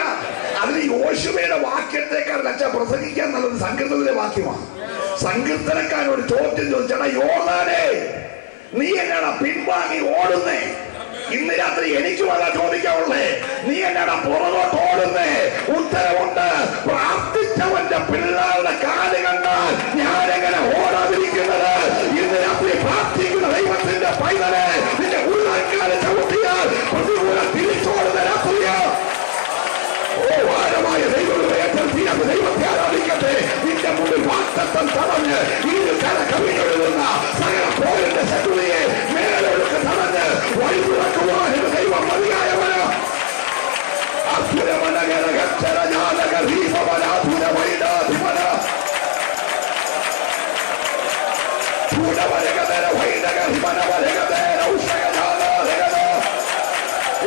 അതിന് യോശുവയുടെ വാക്യത്തെക്കാൾ പ്രസംഗിക്കാൻ നല്ലത് സങ്കീർത്തനത്തിലെ വാക്യമാണ്. സങ്കീർത്തനക്കാരോട് ചോദ്യം ചോദിച്ചാണ്, യോർദാനേ നീ എന്നാടാ പിൻവാങ്ങി ഓടുന്നേ? ഇന്ന് രാത്രി എനിക്കും അതാ ചോദിക്കാവുള്ളേ. നീ എന്നാടാ പുറകോട്ട് ഓടുന്നേ? ഉത്തരവുണ്ട്. പ്രാർത്ഥിച്ചവന്റെ പിള്ളേരുടെ കാല് കണ്ടാൽ ഞാനെങ്ങനെ ഓടാതിരിക്കുന്നത്? ഇന്ന് രാത്രി പ്രാർത്ഥിക്കുന്ന ദൈവത്തിന്റെ പൈതലെ നിന്റെ ഉള്ളക്കാല് ചവിട്ടിയാൽ പ്രതികൂലം തിരിച്ചോടുന്ന രാത്രിയാ. ഓരമായ ദൈവത്തെ ആരാധിക്കട്ടെ. നിന്റെ മുമ്പിൽ വാഗ്ദത്തം തടഞ്ഞ് ഇത് കര കവിഞ്ഞൊഴുകുന്ന സകല പോരിന്റെ ശക്തിയെ മേലൊഴുക്ക് തടഞ്ഞ് വഴി തുറക്കുവാനും ദൈവം മതിയായവന്.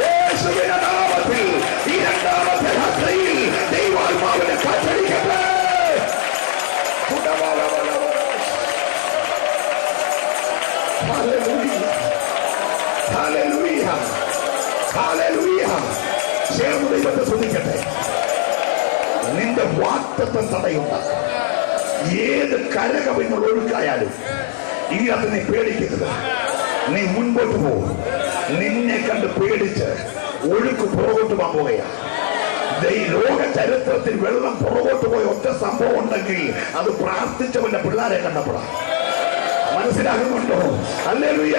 യേശുവിന്റെ നാമത്തിൽ ഈ രണ്ടാമത്തെ രാത്രിയിൽ ദൈവാത്മാവിനെ കാറ്റടിക്കട്ടെ. ചേർന്ന് ദൈവത്തെ സ്തുതിക്കട്ടെ. നിന്റെ വാഗ്ദത്തം തടയുന്ന ഏത് കരകവിഞ്ഞുള്ള ഒഴുക്കായാലും ഈ രാത്രി നീ പേടിക്കരുത്. നീ മുൻപോട്ട് പോകും. നിന്നെ കണ്ട് പേടിച്ച് ഒഴുക്ക് പുറകോട്ട് പോകാൻ പോകുകയാണ്. ലോക ചരിത്രത്തിൽ വെള്ളം പുറകോട്ട് പോയ ഒറ്റ സംഭവം ഉണ്ടെങ്കിൽ അത് പ്രാർത്ഥിച്ചവന്റെ പിള്ളേരെ കണ്ടപ്പോഴാണ്. മനസ്സിലാകുന്നുണ്ടോ? ഹല്ലേലൂയ.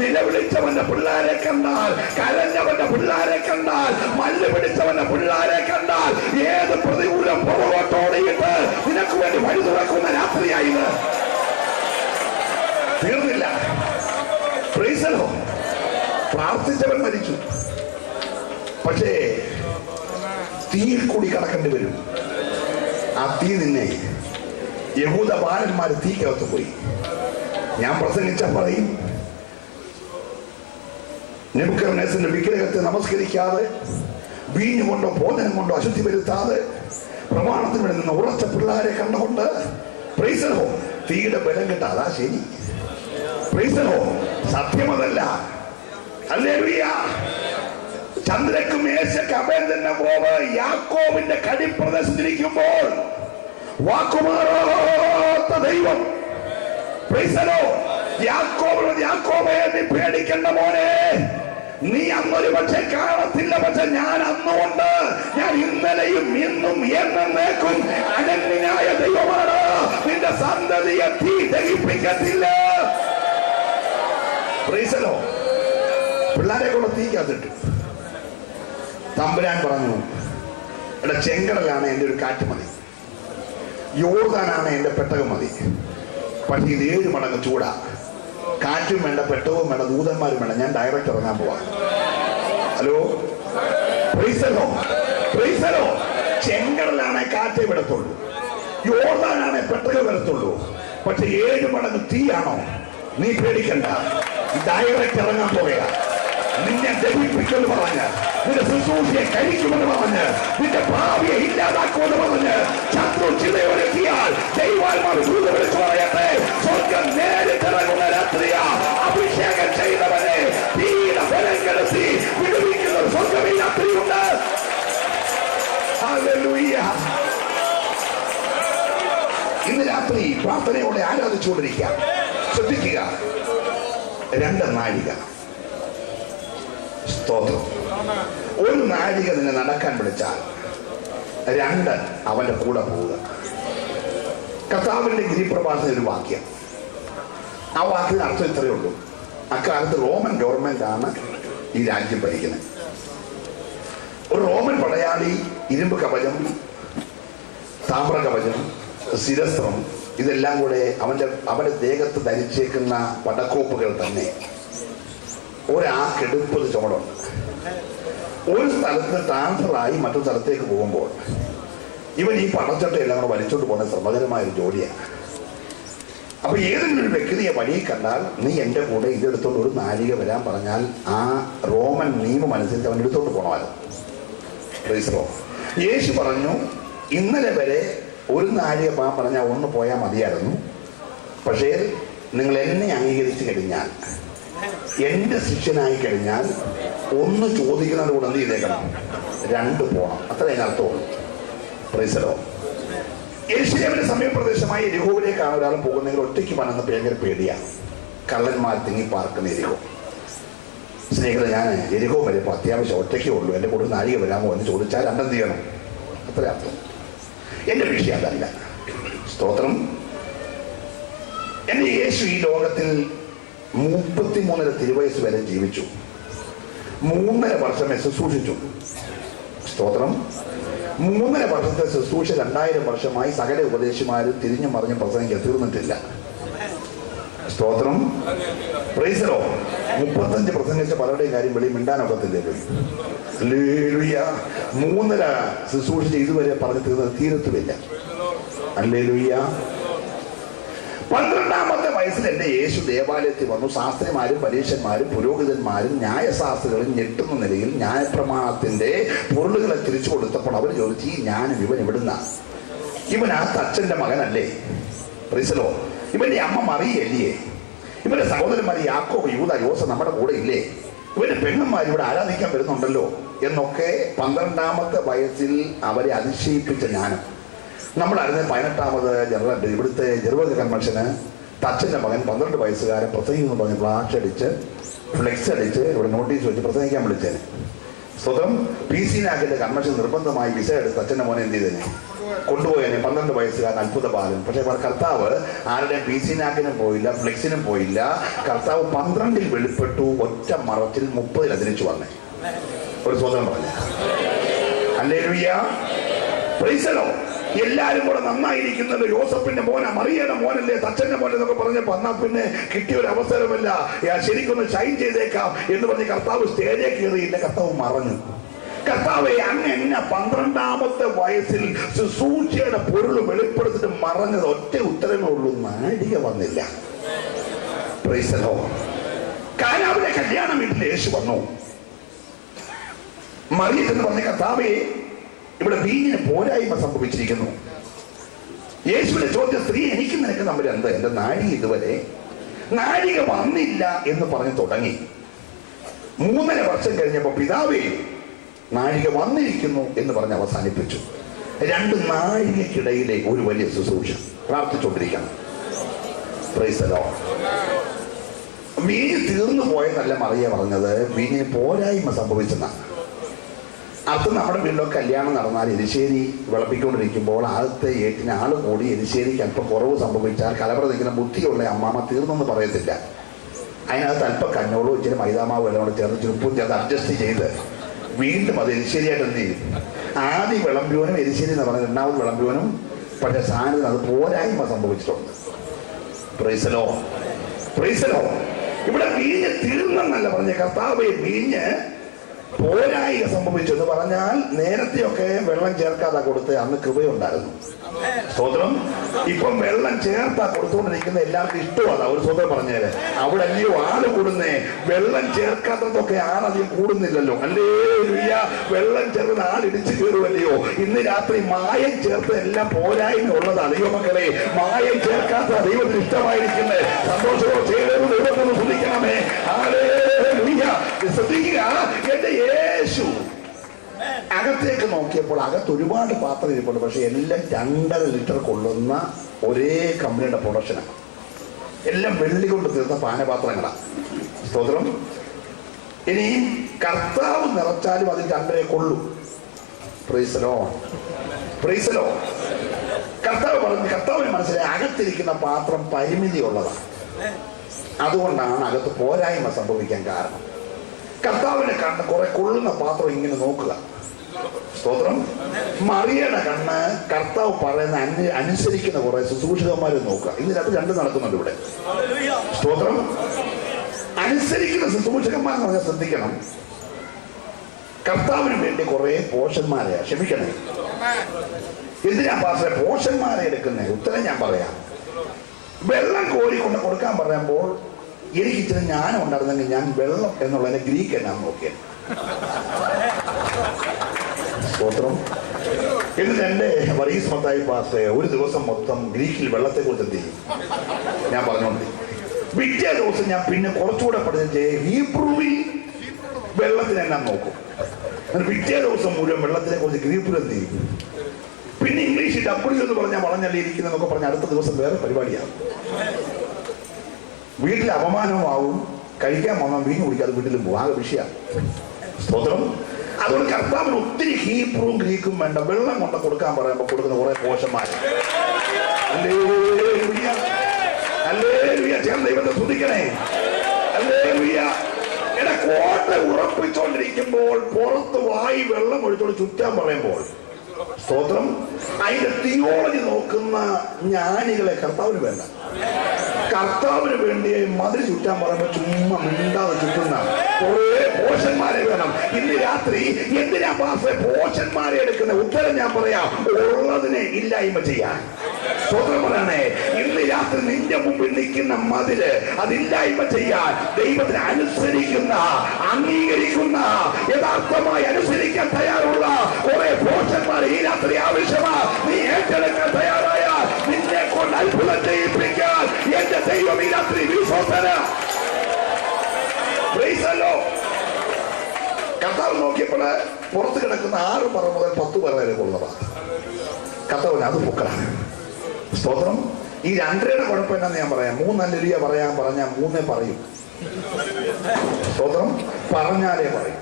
നിലവിളിച്ചവന്റെ പിള്ളേരെ കണ്ടാൽ, കരഞ്ഞവന്റെ പിള്ളേരെ കണ്ടാൽ, മല്ല് പിടിച്ചവന്റെ പിള്ളേരെ കണ്ടാൽ ഏത് പ്രതികൂലം പുറകോട്ടോടിയിട്ട് നിനക്ക് വേണ്ടി വഴി തുറക്കുന്ന രാത്രിയായത്. തീർന്നില്ല. പ്രാർത്ഥിച്ചവൻ മരിച്ചു. പക്ഷേ തീയിൽ കൂടി കടക്കേണ്ടി വരും. ആ തീ നിന്നെ യഹൂദ ബാലന്മാർ തീക്കകത്ത് പോയി. ഞാൻ പ്രസംഗിച്ച പറയും, നെബൂഖദ്നേസറിന്റെ വിഗ്രഹത്തെ നമസ്കരിക്കാതെ, വീഞ്ഞു കൊണ്ടോ ഭോജനം കൊണ്ടോ അശുദ്ധി വരുത്താതെ, പ്രമാണത്തിന് വേണ്ടി നിന്ന് ഉറച്ച പിള്ളേരെ കണ്ടുകൊണ്ട് പ്രൈസലോ തീയുടെ ബലം കിട്ട. അതാ ശരി. പ്രൈസലോ സത്യമതല്ല. ഹല്ലേലൂയ. ചന്ദ്രക്കും മേശയ്ക്ക് അഭയം തന്നെ പോവ് യാക്കോബിന്റെ കടിപ്രദേശത്തിരിക്കുമ്പോൾ വാക്കുമാറാത്ത ദൈവം. പ്രൈസലോ യാക്കോബിനോട്, യാക്കോബേ നീ പേടിക്കണ്ട മോനെ, നീ അന്നൊരു പക്ഷെ കാണത്തില്ല, പക്ഷെ ഞാൻ അന്നുകൊണ്ട്, ഞാൻ ഇന്നലെയും ഇന്നും എന്നേക്കും അനന്യനായ ദൈവമാണ്. നിന്റെ സന്തതിയെ തീ ദഹിപ്പിക്കത്തില്ല. പ്രൈസലോ പിള്ളേരെ കൊണ്ട് തീക്കകത്തിട്ടു. തമ്പുരാൻ പറഞ്ഞു, എടാ ചെങ്കടലാണ് എന്റെ ഒരു കാറ്റ് മതി, യോർദാനാണ് എന്റെ പെട്ടകം മതി, പക്ഷെ ഇത് 7 മടങ്ങ് ചൂടാ. കാറ്റും വേണ്ട, പെട്ടകവും വേണ്ട, ദൂതന്മാരും വേണ്ട, ഞാൻ ഡയറക്റ്റ് ഇറങ്ങാൻ പോവാ. ഹലോ, പ്രൈസലോ പ്രൈസലോ. ചെങ്കടലാണ് കാറ്റേ വിടത്തുള്ളൂ, യോർദാനാണ് പെട്ടകം വിടത്തുള്ളൂ, പക്ഷെ 7 മടങ്ങ് തീയാണോ? നീ പേടിക്കണ്ട, ഡയറക്റ്റ് ഇറങ്ങാൻ പോവുക. നിന്നെ ദഹിപ്പിക്കുമെന്ന് പറഞ്ഞ്, നിന്റെ ശുശ്രൂഷയെ കഴിക്കുമെന്ന് പറഞ്ഞ്, നിന്റെ ഭാവിയെ ഇല്ലാതാക്കുമെന്ന് പറഞ്ഞ് ശത്രു ചിതയൊരുക്കിയാൽ ദൈവാത്മാ വിളിച്ചു പറയട്ടെ, സ്വർഗം നേരിട്ടിറങ്ങുന്ന രാത്രിയാ. അഭിഷേകം ചെയ്തവനെ തീരെ ബലം കെടുത്തി വിടുവിക്കുന്ന ഒരു സ്വർഗം ഈ രാത്രിയുണ്ട്. ഹല്ലേലൂയ. ഇന്ന് രാത്രി പ്രാർത്ഥനയോടെ ആരാധിച്ചുകൊണ്ടിരിക്കുക. ശ്രദ്ധിക്കുക, 2 നാഴിക. സ്തോത്രം. 1 നാഴിക നിന്നെ നടക്കാൻ വിളിച്ചാൽ 2 അവന്റെ കൂടെ പോവുക. കർത്താവിന്റെ ഗിരിപ്രഭാഷണ ഒരു വാക്യം. ആ വാക്കിന് അർത്ഥം ഇത്രയേ ഉള്ളൂ. അക്കാലത്ത് റോമൻ ഗവൺമെന്റ് ആണ് ഈ രാജ്യം ഭരിക്കുന്നത്. ഒരു റോമൻ പടയാളി ഇരുമ്പ് കവചം, താമ്ര കവചം, ശിരസ്ത്രം, ഇതെല്ലാം കൂടെ അവന്റെ ദേഹത്ത് ധരിച്ചേക്കുന്ന പടക്കോപ്പുകൾ തന്നെ ഒരാക്കെടുപ്പത് ചുമടുണ്ട്. ഒരു സ്ഥലത്ത് ട്രാൻസ്ഫറായി മറ്റൊരു സ്ഥലത്തേക്ക് പോകുമ്പോൾ ഇവൻ ഈ പടച്ചട്ടയെല്ലാം കൂടെ വലിച്ചോണ്ട് പോകുന്ന ശ്രമകരമായ ഒരു ജോലിയാണ്. അപ്പൊ ഏതെങ്കിലും ഒരു വ്യക്തിയെ വഴിയിൽ കണ്ടാൽ, നീ എന്റെ കൂടെ ഇതെടുത്തോണ്ട് 1 നാഴിക വരാൻ പറഞ്ഞാൽ ആ റോമൻ നിയമം അനുസരിച്ച് അവൻ എടുത്തോണ്ട് പോകണമല്ലോ. യേശു പറഞ്ഞു, ഇന്നലെ വരെ 1 നാഴിക പോകാൻ പറഞ്ഞാൽ 1 പോയാൽ മതിയായിരുന്നു, പക്ഷേ നിങ്ങൾ എന്നെ അംഗീകരിച്ചു കഴിഞ്ഞാൽ, എന്റെ ശിഷ്യനായി കഴിഞ്ഞാൽ 1 ചോദിക്കുന്നതിന് കൂടെ എന്ത് ചെയ്തേക്കണം? 2 പോകണം. അത്ര അതിനർത്ഥമുള്ളൂ. പ്രൈസലോ. യെരൂശലേമിന്റെ സമീപപ്രദേശമായ യെരിഹോവിലേക്കാണ് ഒരാൾ പോകുന്നെങ്കിൽ ഒറ്റയ്ക്ക് വന്നെന്ന് ഭയങ്കര പേടിയാണ്. കള്ളന്മാർ തിങ്ങി പാർക്കുന്ന യെരിഹോ. സ്നേഹിതരെ, ഞാൻ യെരിഹോ വരെ ഇപ്പോൾ അത്യാവശ്യം ഒറ്റയ്ക്കേ ഉള്ളൂ, എൻ്റെ കൂടെ 1 നാഴിക വരാമോ എന്ന് ചോദിച്ചാൽ 2 എന്ത് ചെയ്യണം? അത്ര അർത്ഥം. എന്റെ വിഷയം അതല്ല. സ്തോത്രം. എന്റെ യേശു ഈ ലോകത്തിൽ 33 തിരുവയസ്സ് വരെ ജീവിച്ചു. 3.5 വർഷമേ ശുശ്രൂഷിച്ചു. സ്തോത്രം. 3.5 വർഷത്തെ ശുശ്രൂഷ 2000 വർഷമായി സകല ഉപദേശിമാരും തിരിഞ്ഞു മറിഞ്ഞും പ്രസംഗിക്കാൻ തീർന്നിട്ടില്ല. സ്തോത്രം. Price the Lord. 35 പ്രസംഗിച്ച പലരുടെയും കാര്യം വെളി മിണ്ടാനൊക്കത്തില്ലേ? ഹല്ലേലൂയ. 3.5 ശുശ്രൂഷിച്ച ഇതുവരെ പറഞ്ഞു തീർന്നത് തീരത്തുമില്ല. ഹല്ലേലൂയ. 12ാമത്തെ വയസ്സിൽ എന്റെ യേശു ദേവാലയത്തിൽ വന്നു. ശാസ്ത്രിമാരും പരീക്ഷന്മാരും പുരോഹിതന്മാരും ന്യായശാസ്ത്രികളും ഞെട്ടുന്ന നിലയിൽ ന്യായപ്രമാണത്തിന്റെ പൊരുളുകളെ തിരിച്ചു കൊടുത്തപ്പോൾ അവർ ചോദിച്ചു, ഈ ജ്ഞാനം ഇവൻ എവിടുന്ന? ഇവൻ ആ തച്ചന്റെ മകനല്ലേ? Praise the Lord. ഇവന്റെ അമ്മ മറിയല്ലേ? ഇവന്റെ സഹോദരന്മാർ യാക്കോബ്, യൂദാ, യോസേഫ് നമ്മുടെ കൂടെ ഇല്ലേ? ഇവന്റെ പെണ്ണന്മാർ ഇവിടെ ആരാധിക്കാൻ വരുന്നുണ്ടല്ലോ എന്നൊക്കെ 12ാമത്തെ വയസ്സിൽ അവരെ അതിശയിപ്പിച്ച ജ്ഞാനം. നമ്മളറിഞ്ഞ 18ാമത് ഇവിടുത്തെ ജെറുസലേം കൺവെൻഷന് തച്ചന്റെ മകൻ 12 വയസ്സുകാരൻ പ്രസംഗിക്കുന്നു പറഞ്ഞ് ഫ്ലാഷ് അടിച്ച് ഫ്ലെക്സ് അടിച്ച് ഇവിടെ നോട്ടീസ് വെച്ച് പ്രസംഗിക്കാൻ വിളിച്ചേനെ. സ്വതം PC നാക്കിന്റെ കൺവെൻഷൻ നിർബന്ധമായി വിസ എടുത്ത് അച്ഛൻ്റെ മോനെ എന്ത് ചെയ്തേനെ? കൊണ്ടുപോയനെ. 12 വയസ്സുകാരൻ അത്ഭുത ബാലൻ. പക്ഷെ കർത്താവ് ആരുടെയും PC നാക്കിനും പോയില്ല, ഫ്ലെക്സിനും പോയില്ല. കർത്താവ് 12ൽ വെളിപ്പെട്ടു. ഒറ്റ മറച്ചിൽ 30ൽ അതിരിച്ചു വന്നേ. ഒരു സ്വതം പറഞ്ഞു. ഹല്ലേലൂയ. Praise the Lord. എല്ലാരും കൂടെ നന്നായിരിക്കുന്നത് യോസഫിന്റെ മോനാ, മറിയയുടെ മോനല്ലേ, തച്ചന്റെ മോൻ എന്നൊക്കെ പറഞ്ഞപ്പോ എന്നാ പിന്നെ കിട്ടിയ ഒരു അവസരമല്ല, ശരിക്കൊന്ന് ഷൈൻ ചെയ്തേക്കാം എന്ന് പറഞ്ഞ് കർത്താവ് സ്റ്റേജേ കയറിയില്ല. കർത്താവ് മറഞ്ഞു. കർത്താവെ, അങ്ങനെ 12ാമത്തെ വയസ്സിൽ ശുശ്രൂഷയുടെ പൊരുൾ വെളിപ്പെടുത്തിട്ട് മറഞ്ഞത് ഒറ്റ ഉത്തരമേ ഉള്ളൂ, നാഴിക വന്നില്ല. Price the Lord. കാനാവിലെ കല്യാണ വീട്ടിൽ യേശു വന്നു. മറിയത്തെന്ന് പറഞ്ഞ കർത്താവേ, ഇവിടെ വീഞ്ഞിന് പോരായ്മ സംഭവിച്ചിരിക്കുന്നു. യേശുവിന്റെ ചോദ്യം, സ്ത്രീ എനിക്ക് നിനക്ക് തമ്മിൽ എന്ത്? എന്റെ നാഴിക ഇതുവരെ നാഴിക വന്നില്ല എന്ന് പറഞ്ഞു തുടങ്ങി. 3.5 വർഷം കഴിഞ്ഞപ്പോ പിതാവേ, നാഴിക വന്നിരിക്കുന്നു എന്ന് പറഞ്ഞ് അവസാനിപ്പിച്ചു. 2 നാഴികക്കിടയിലെ ഒരു വലിയ ശുശ്രൂഷ പ്രാർത്ഥിച്ചുകൊണ്ടിരിക്കണം. Price the Lord. വീഞ്ഞ് തീർന്നു പോയെന്നല്ല മറിയ പറഞ്ഞത്, വീഞ്ഞിന് പോരായ്മ സംഭവിച്ചെന്നാണ്. അത് നമ്മുടെ വീട്ടിലൊക്കെ കല്യാണം നടന്നാൽ എരിശ്ശേരി വിളപ്പിക്കൊണ്ടിരിക്കുമ്പോൾ ആദ്യത്തെ ഏറ്റിന് ആള് കൂടി എരിശ്ശേരിക്ക് അല്പം കുറവ് സംഭവിച്ചാൽ കലവറ നിൽക്കുന്ന ബുദ്ധിയുള്ള അമ്മാമ്മ തീർന്നെന്ന് പറയത്തില്ല. അതിനകത്ത് അല്പം കഞ്ഞോളൂ ഇച്ചിരി മൈദാമാവ് എല്ലാം കൂടെ ചേർന്ന് ചുരുപ്പും ചേർത്ത് അഡ്ജസ്റ്റ് ചെയ്ത് വീണ്ടും അത് എരിശ്ശേരിയായിട്ട് എന്ത് ചെയ്യും? ആദ്യം വിളമ്പിയോനും എരിശ്ശേരി എന്ന് പറഞ്ഞ 2ാമത് വിളമ്പിയോനും പക്ഷെ സാധനം അത് പോരായ്മ സംഭവിച്ചിട്ടുണ്ട്. Price the Lord. Praise the Lord. ഇവിടെ വീഞ്ഞ് തീർന്നെന്നല്ല പറഞ്ഞ കർത്താവേ, വീഞ്ഞ് പോരായിക സംഭവിച്ചു എന്ന് പറഞ്ഞാൽ നേരത്തെയൊക്കെ വെള്ളം ചേർക്കാതെ കൊടുത്ത് അന്ന് കൃപയുണ്ടായിരുന്നു. സ്തോത്രം. ഇപ്പം വെള്ളം ചേർത്താ കൊടുത്തുകൊണ്ടിരിക്കുന്ന എല്ലാവർക്കും ഇഷ്ടമാണ്. ഒരു സ്വതന്ത്രം പറഞ്ഞേര്, അവിടെ അല്ലയോ ആള് കൂടുന്നേ, വെള്ളം ചേർക്കാത്തതൊക്കെ ആളധികം കൂടുന്നില്ലല്ലോ. ഹല്ലേലൂയ. വെള്ളം ചേർന്ന് ആളിടിച്ചു കയറുമല്ലയോ. ഇന്ന് രാത്രി മായം ചേർത്ത് എല്ലാം പോരായ്മ ഉള്ളതാണ്. അയ്യോ മക്കളെ, മായം ചേർക്കാത്ത ദൈവത്തിന് ഇഷ്ടമായിരിക്കുന്നത് സന്തോഷമോ ചേർന്ന് ദൈവത്തിന് ശ്രദ്ധിക്കണമേ. ശ്രദ്ധിക്കുക, എന്റെ യേശു അകത്തേക്ക് നോക്കിയപ്പോൾ അകത്ത് ഒരുപാട് പാത്രം ഇരിപ്പുണ്ട്. പക്ഷെ എല്ലാം 2.5 ലിറ്റർ കൊള്ളുന്ന ഒരേ കമ്പനിയുടെ പ്രൊഡക്ഷനാണ്. എല്ലാം വെള്ളി കൊണ്ട് തീർന്ന പാനപാത്രങ്ങളാണ്. സ്തോത്രം. ഇനി കർത്താവ് നിറച്ചാലും അതിൽ 2.5 കൊള്ളും. Price the Lord. Praise the Lord. കർത്താവ് പറഞ്ഞു, കർത്താവിന് മനസ്സിലായി അകത്തിരിക്കുന്ന പാത്രം പരിമിതി ഉള്ളതാണ്. അതുകൊണ്ടാണ് അകത്ത് പോരായ്മ സംഭവിക്കാൻ കാരണം. കർത്താവിന്റെ കണ്ണ് കുറെ കൊള്ളുന്ന പാത്രം ഇങ്ങനെ നോക്കുക. സ്തോത്രം. മറിയയുടെ കണ്ണ് കർത്താവ് പറയുന്ന അനുസരിക്കുന്ന കുറെ ശുശ്രൂഷകന്മാരെ നോക്കുക. ഇതിനകത്ത് 2 നടക്കുന്നുണ്ട് ഇവിടെ. സ്തോത്രം. അനുസരിക്കുന്ന ശുശ്രൂഷകന്മാരെന്ന് പറഞ്ഞാൽ ശ്രദ്ധിക്കണം, കർത്താവിന് വേണ്ടി കുറെ പോഷന്മാരെ, ക്ഷമിക്കണേ, എന്തിനാ പാസ്റ്ററെ പോഷന്മാരെ എടുക്കുന്നത്? ഉത്തരം ഞാൻ പറയാം. വെള്ളം കോരിക്കൊണ്ട് കൊടുക്കാൻ പറയുമ്പോൾ എനിക്ക് ഇച്ചിരി ജ്ഞാനം ഉണ്ടായിരുന്നെങ്കിൽ ഞാൻ വെള്ളം എന്നുള്ളതിനെ ഗ്രീക്ക് എന്നാന്ന് നോക്കിയത്. സ്തോത്രം. എന്നിട്ട് എന്റെ വർഗീസ് മത്തായി പാസ്റ്ററെ ഒരു ദിവസം മൊത്തം ഗ്രീക്കിൽ വെള്ളത്തെ കുറിച്ച് എന്ത് ചെയ്യും ഞാൻ പറഞ്ഞോണ്ട്. പിറ്റേ ദിവസം ഞാൻ പിന്നെ കുറച്ചുകൂടെ പഠിച്ച് ഹീബ്രുവിൽ വെള്ളത്തിന് എന്നാ നോക്കും. പിറ്റേ ദിവസം മുഴുവൻ വെള്ളത്തിനെ കുറിച്ച് ഗ്രീക്കിൽ എന്ത് ചെയ്യും. പിന്നെ ഇംഗ്ലീഷിൽ ഡബ്ല്യു എന്ന് പറഞ്ഞാൽ വളഞ്ഞല്ലേ ഇരിക്കുന്നതൊക്കെ പറഞ്ഞ അടുത്ത ദിവസം വേറെ പരിപാടിയാണ്. വീട്ടിൽ അപമാനമാവും. കഴിക്കാൻ വന്നാൽ വീഞ്ഞു കുടിക്കാതെ വീട്ടിലും പോകും. ആകെ വിഷയമാണ്. സ്തോത്രം. അതുകൊണ്ട് കർത്താവിന് ഒത്തിരി ഹീബ്രുവും ഗ്രീക്കും വേണ്ട. വെള്ളം കൊണ്ട് കൊടുക്കാൻ പറയുമ്പോൾ കൊടുക്കുന്ന കുറെ പോഷന്മാർ. ഹല്ലേലൂയ. ഹല്ലേലൂയ. ചേർന്ന് ദൈവത്തെ സ്തുതിക്കണേ. ഹല്ലേലൂയ. എടാ, കോട്ട ഉറപ്പിച്ചോണ്ടിരിക്കുമ്പോൾ പുറത്ത് വായി വെള്ളം ഒഴിച്ചോണ്ട് ചുറ്റാൻ പറയുമ്പോൾ, സ്തോത്രം, അതിന്റെ തിയോളജി നോക്കുന്ന ജ്ഞാനികളെ കർത്താവിന് വേണ്ട. കർത്താവിന് വേണ്ടി മതിൽ ചുറ്റാൻ പറയുമ്പോൾ ചുമ്മാ മിണ്ടാതെ ചുറ്റുന്ന കുറെ പോഷന്മാരെ വേണം. ഇന്ന് രാത്രി എന്തിനാ പാസ്റ്ററെ പോഷന്മാരെ എടുക്കുന്ന? ഉത്തരം ഞാൻ പറയാം, ഉള്ളതിനെ ഇല്ലായ്മ ചെയ്യാൻ. സ്വതന്ത്രം പറയണേ, ഇന്ന് രാത്രി നിന്റെ മുമ്പിൽ നിൽക്കുന്ന മതില് അതില്ലായ്മ ചെയ്യാൻ ദൈവത്തിന് അനുസരിക്കുന്ന, അംഗീകരിക്കുന്ന, യഥാർത്ഥമായി അനുസരിക്കാൻ തയ്യാറുള്ള കുറെ പോഷന്മാർ ഈ രാത്രി ആവശ്യമാ. നീ ഏറ്റെടുക്കാൻ തയ്യാറായ നിന്നെ കൊണ്ട് അത്ഭുതം ചെയ്യിപ്പിക്കാൻ എന്റെ ദൈവം ഈ രാത്രി വിശ്വസന. കർത്താവ് നോക്കിയപ്പോൾ പുറത്ത് കിടക്കുന്ന 6 പറ മുതൽ 10 പറ വരെ കൊള്ളുന്നതാണ്. കർത്താവിന് അത് പൊക്കളാണ്. സ്തോത്രം. ഈ 2.5 കുഴപ്പം എന്നാന്ന് ഞാൻ പറയാം. 3 ഹല്ലേലൂയ പറയാൻ പറഞ്ഞാൽ 3 പറയും. സ്തോത്രം. പറഞ്ഞാലേ പറയും.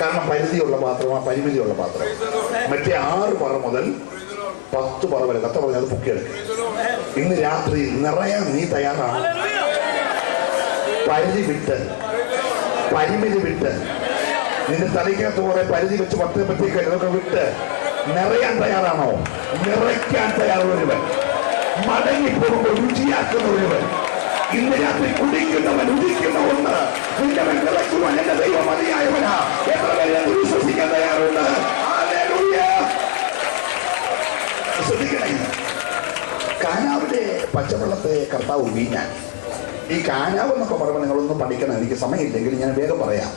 കാരണം പരിധിയുള്ള പാത്രമാണ്, പരിമിതിയുള്ള പാത്രം. മറ്റേ 6 പറ മുതൽ 10 പറ വരെ കത്ത പറഞ്ഞാൽ അത് പൊക്കിയെടുക്കും. ഇന്ന് രാത്രി നിറയാൻ നീ തയ്യാറാണ്? പരിധി വിട്ട്, പരിമിതി വിട്ട്, നിന്റെ തലയ്ക്കകത്ത് കുറെ പരിധി വെച്ച് പത്തേ പറ്റിയൊക്കെ ഇതൊക്കെ വിട്ട് നിറയാൻ തയ്യാറാണോ? നിറയ്ക്കാൻ തയ്യാറുള്ളവൻ, മടങ്ങിപ്പോകുമ്പോൾ രുചിയാക്കുന്ന ഒരുവൻ, ഇന്ന് രാത്രി കുടിക്കുന്നവൻ, രുചിക്കുന്ന ഒന്ന് നിന്നവൻ നിറയ്ക്കുവാൻ എന്റെ ദൈവം മതിയായവനാ. എത്ര പേരെ വിശ്വസിക്കാൻ തയ്യാറുണ്ട്? ശ്രദ്ധിക്കണേ, കാനാവിലെ പച്ചവെള്ളത്തെ കർത്താവ് വീഞ്ഞാൻ. ഈ കാനാവ് എന്നൊക്കെ പറയുമ്പോൾ നിങ്ങളൊന്നും പഠിക്കണം, എനിക്ക് സമയമില്ലെങ്കിൽ ഞാൻ വേഗം പറയാം.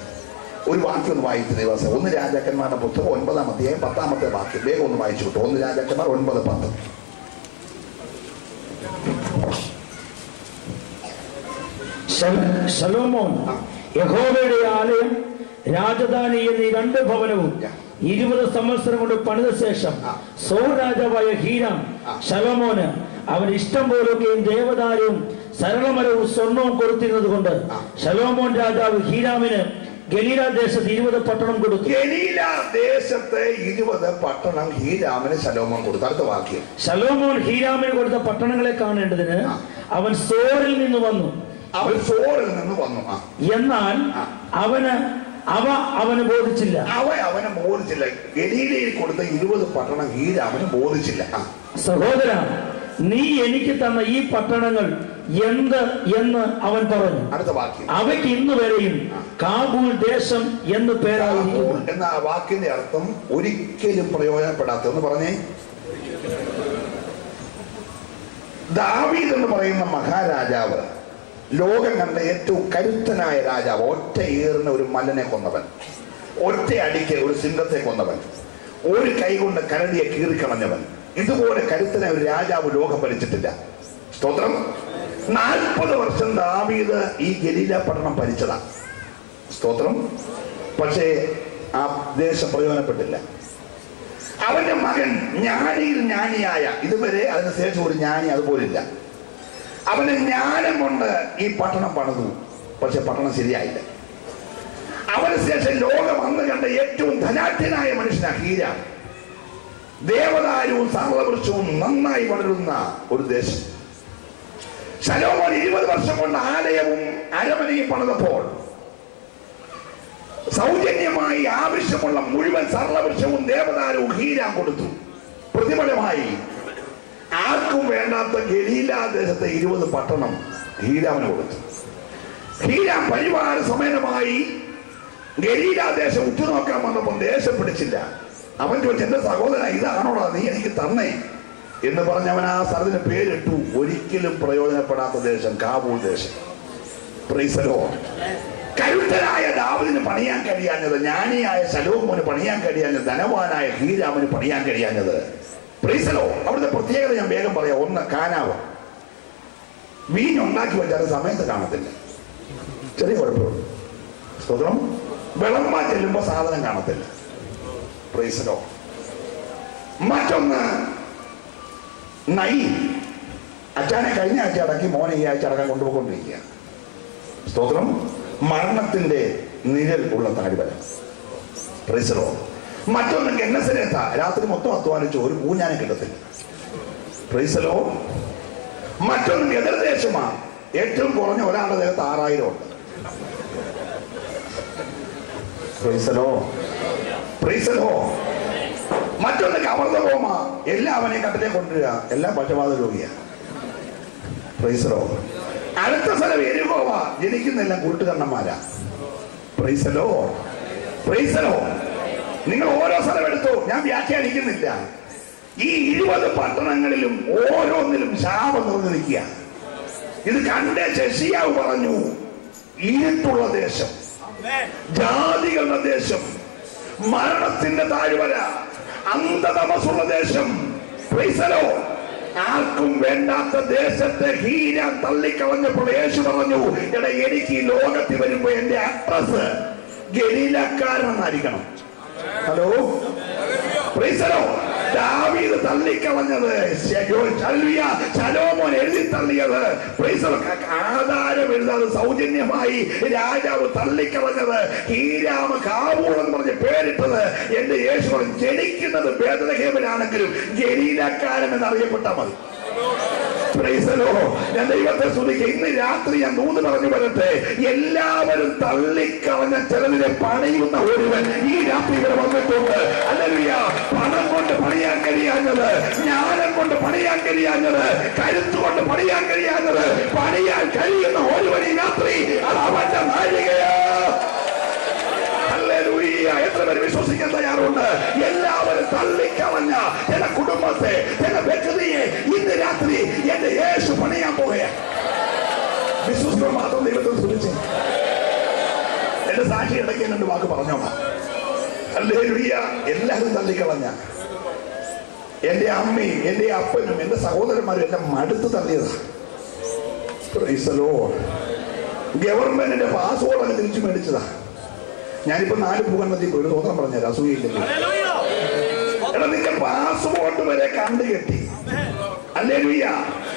ഒരു വാക്യം ഒന്ന് വായിച്ചു ദിവസം. 1 രാജാക്കന്മാരുടെ പുസ്തകം 9-ാം അധ്യായം 10-ാമത്തെ വാക്യം വേഗം ഒന്ന് വായിച്ചു കിട്ടും. 1 രാജാക്കന്മാർ 9:10. ശലോമോൻ യഹോവയുടെ ആലയം, രാജധാനി എന്നീ 2 ഭവനവും 20 സംവത്സരം കൊണ്ട് പണിത ശേഷം സോർ രാജാവായ ഹീരാം ശലോമോന് അവൻ ഇഷ്ടം പോലൊക്കെയും ദേവദാരവും സരളമരവും സ്വർണവും കൊടുത്തിരുന്നത് കൊണ്ട് ശലോമോൻ രാജാവ് ഹീരാമിന് ഗലീല ദേശത്ത് 20 പട്ടണം കൊടുത്തു. ഗലീല ദേശത്തെ 20 പട്ടണം ഹീരാമിന് ശലോമോൻ കൊടുത്തു. അടുത്ത വാക്യം. ശലോമോൻ ഹീരാമിന് കൊടുത്ത പട്ടണങ്ങളെ കാണേണ്ടതിന് അവൻ സോറിൽ നിന്ന് വന്നു. എന്നാൽ അവന് ബോധിച്ചില്ല. അവന് ബോധിച്ചില്ല. ഗലീലയിൽ കൊടുത്ത 20 പട്ടണം ഹീരാമിന് ബോധിച്ചില്ല. സഹോദര, നീ എനിക്ക് തന്ന ഈ പട്ടണങ്ങൾ എന്ത് എന്ന് അവൻ പറഞ്ഞു. അടുത്ത വാക്യം. അവയ്ക്ക് ഇന്ന് വരെയും കാബൂൾ ദേശം എന്ന് പേരായിരിക്കുന്നു. എന്ന ആ വാക്കിന്റെ അർത്ഥം ഒരിക്കലും പ്രയോജനപ്പെടാത്ത എന്ന് പറഞ്ഞേ. ദാവീദ് എന്ന് പറയുന്ന മഹാരാജാവ്, ലോകം കണ്ട ഏറ്റവും കരുത്തനായ രാജാവ്, ഒറ്റ ഏറിന് ഒരു മല്ലനെ കൊന്നവൻ, ഒറ്റ അടിക്ക് ഒരു സിംഹത്തെ കൊന്നവൻ, ഒരു കൈ കൊണ്ട് കരടിയെ കീറിക്കളഞ്ഞവൻ, ഇതുപോലെ കരുത്തനായ ഒരു രാജാവ് ലോകം ഭരിച്ചിട്ടില്ല. സ്തോത്രം. 40 വർഷം ദാവീദ് ഈ ഗലീല പട്ടണം ഭരിച്ചതാ. സ്തോത്രം. പക്ഷേ ആ ദേശം പ്രയോജനപ്പെട്ടില്ല. അവന്റെ മകൻ ജ്ഞാനിയിൽ ജ്ഞാനിയായ, ഇതുവരെ അതിനുശേഷം ഒരു ജ്ഞാനി അതുപോലില്ല. അവന് ജ്ഞാനം കൊണ്ട് ഈ പട്ടണം പണിതു, പക്ഷെ പട്ടണം ശരിയായില്ല. അവന് ശേഷം ലോകം അന്ന് കണ്ട ഏറ്റവും ധനാഢ്യനായ മനുഷ്യനാ ഹീരാം. ദേവദാരുവും സർവവൃക്ഷവും നന്നായി വളരുന്ന ഒരു ദേശം. ശലോമോൻ 20 വർഷം കൊണ്ട് ആലയവും അരമനയും പണിതപ്പോൾ സൗജന്യമായി ആവശ്യമുള്ള മുഴുവൻ സർവവൃക്ഷവും ദേവദാരുവും ഹീരാം കൊടുത്തു. പ്രതിഫലമായി ആർക്കും വേണ്ടാത്ത ഗലീല ദേശത്തെ 20 പട്ടണം ഹീരാമിന് കൊടുത്തു. ഹീരാം പരിവാര സമേതമായി ഗലീല ദേശം ഉറ്റുനോക്കാൻ വന്നപ്പോൾ ദേശം പിടിച്ചില്ല. അവൻ ചോദിച്ചു, എന്റെ സഹോദരൻ, ഇതാണോടാ നീ എനിക്ക് തന്നേ എന്ന് പറഞ്ഞവൻ ആ സ്ഥലത്തിന് പേരിട്ടു ഒരിക്കലും പ്രയോജനപ്പെടാത്ത ദേശം, കാബൂൾ ദേശം. Praise the Lord. കരുത്തനായ ദാവീദിന് പണിയാൻ കഴിയാഞ്ഞത്, ജ്ഞാനിയായ ശലോമോന് പണിയാൻ കഴിയാഞ്ഞത്, ധനവാനായ ഹീരാമിന് പണിയാൻ കഴിയാഞ്ഞത്. Price the Lord. അവിടുത്തെ പ്രത്യേകത ഞാൻ വേഗം പറയാം. 1, കാനാവ്. വീഞ്ഞുണ്ടാക്കി വെച്ചാൽ സമയത്ത് കാണത്തില്ല, ചെറിയ കുഴപ്പമുള്ളൂ. സ്തോത്രം. വിളമ്പാൻ ചെല്ലുമ്പോ സാധനം കാണത്തില്ല. Price the Lord. മറ്റൊന്ന് നൈ. അച്ഛനെ കഴിഞ്ഞ ആഴ്ച അടക്കി, മോനെ ഈ ആഴ്ച അടക്കാൻ കൊണ്ടുപോയിക്കൊണ്ടിരിക്കുക. സ്തോത്രം. മരണത്തിന്റെ നിഴൽ ഉള്ള താഴ്വര. Praise the Lord. മറ്റൊന്ന് ഗന്നസരേത്ത. രാത്രി മൊത്തം അധ്വാനിച്ചു, ഒരു പൂഞ്ഞാനെ കിട്ടത്തില്ല. Praise the Lord. മറ്റൊന്ന് എതിർദേശമാ. ഏറ്റവും കുറഞ്ഞ ഒരാളുടെ ദേഹത്ത് 6000 ഉണ്ട്. Praise the Lord. Praise the Lord. മറ്റൊന്ന് കവർദഹോമ. എല്ലാവനെയും കട്ടിലെ കൊണ്ടുവരിക, എല്ലാം പക്ഷപാത രോഗിയാണ്. Praise the Lord. അടുത്ത സ്ഥലം എരിഹോവ. ജനിക്കുന്നെല്ലാം കൂട്ടുകണ്ണന്മാരാ. Praise the Lord. Praise the Lord. നിങ്ങൾ ഓരോ സ്ഥലം എടുത്തു, ഞാൻ വ്യാഖ്യാനിക്കുന്നില്ല. ഈ 20 പട്ടണങ്ങളിലും ഓരോന്നിലും ശാപം നിറഞ്ഞു നിൽക്കുക. ഇത് കണ്ടേ ശശിയാവ് പറഞ്ഞു, ഇരുട്ടുള്ള ദേശം, ജാതികളുടെ ദേശം, മരണത്തിന്റെ താഴ്വര, അന്ധതമസുള്ള ദേശം. Praise the Lord. ആർക്കും വേണ്ടാത്ത ദേശത്തെ ഹീരാം തള്ളിക്കളഞ്ഞപ്പോൾ യേശു പറഞ്ഞു, എടാ, എനിക്ക് ഈ ലോകത്തിൽ വരുമ്പോ എന്റെ അഡ്രസ് ഗലീലക്കാരനായിരിക്കണം. ഹലോ. Praise the Lord. ദാവീദ് തള്ളിക്കളഞ്ഞത് ശലോമോൻ എഴുതി തള്ളിയത്. Praise the Lord. ആധാരം എഴുതാതെ സൗജന്യമായി രാജാവ് തള്ളിക്കളഞ്ഞത്. ഹീരാം കാബൂൾ എന്ന് പറഞ്ഞ് പേരിട്ടത് എന്റെ യേശു ജനിക്കുന്നത് ബേത്ലഹേമിലാണെങ്കിലും ഗലീലക്കാരൻ എന്നറിയപ്പെട്ടാൽ മതി. Price the Lord. ഞാൻ ദൈവത്തെ സ്തുതിക്കുക. ഇന്ന് രാത്രി ഞാൻ നൂന്ന് പറഞ്ഞു വരട്ടെ, എല്ലാവരും തള്ളിക്കളഞ്ഞ ചിലതിനെ പണിയുന്ന ഒരുവൻ ഈ രാത്രി ഇവിടെ വന്നിട്ടുണ്ട്. ഹല്ലേലൂയ. പണം കൊണ്ട് പണിയാൻ കഴിയാഞ്ഞത്, ജ്ഞാനം കൊണ്ട് പണിയാൻ കഴിയാഞ്ഞത്, കരുത്തുകൊണ്ട് പണിയാൻ കഴിയാഞ്ഞത്, പണിയാൻ കഴിയുന്ന ഒരുവൻ ഈ രാത്രി അത് അവന്റെ നാഴികയാ. എത്ര പേര് വിശ്വസിക്കാൻ തയ്യാറുണ്ട്? എല്ലാവരും തള്ളിക്കളഞ്ഞ ചില കുടുംബത്തെ, ചില വ്യക്തിയെ ഇന്ന് രാത്രി എന്റെ യേശു പണിയാൻ പോവുകയാണ്. വിശ്വസിക്കുമ്പോൾ മാത്രം ദൈവത്തെ സ്തുതിച്ച് എന്റെ സാക്ഷി ഇടയ്ക്ക് 2 വാക്ക് പറഞ്ഞോളാം. ഹല്ലേലൂയ. എല്ലാവരും തള്ളിക്കളഞ്ഞ എന്റെ അമ്മയും എന്റെ അപ്പനും എന്റെ സഹോദരന്മാരും എന്നെ മടുത്ത് തള്ളിയതാ. ഗവൺമെന്റിന്റെ പാസ്പോർട്ട് അങ്ങ് തിരിച്ചു മേടിച്ചതാ. ഞാനിപ്പോ 4 ഭൂഖണ്ഡത്തിൽ പോയി സ്വതന്ത്രം പറഞ്ഞുതരാം, അസൂയില്ലെങ്കിൽ. എടാ, നിന്റെ പാസ്പോർട്ട് വരെ കണ്ടു കെട്ടി. ഹല്ലേലൂയ.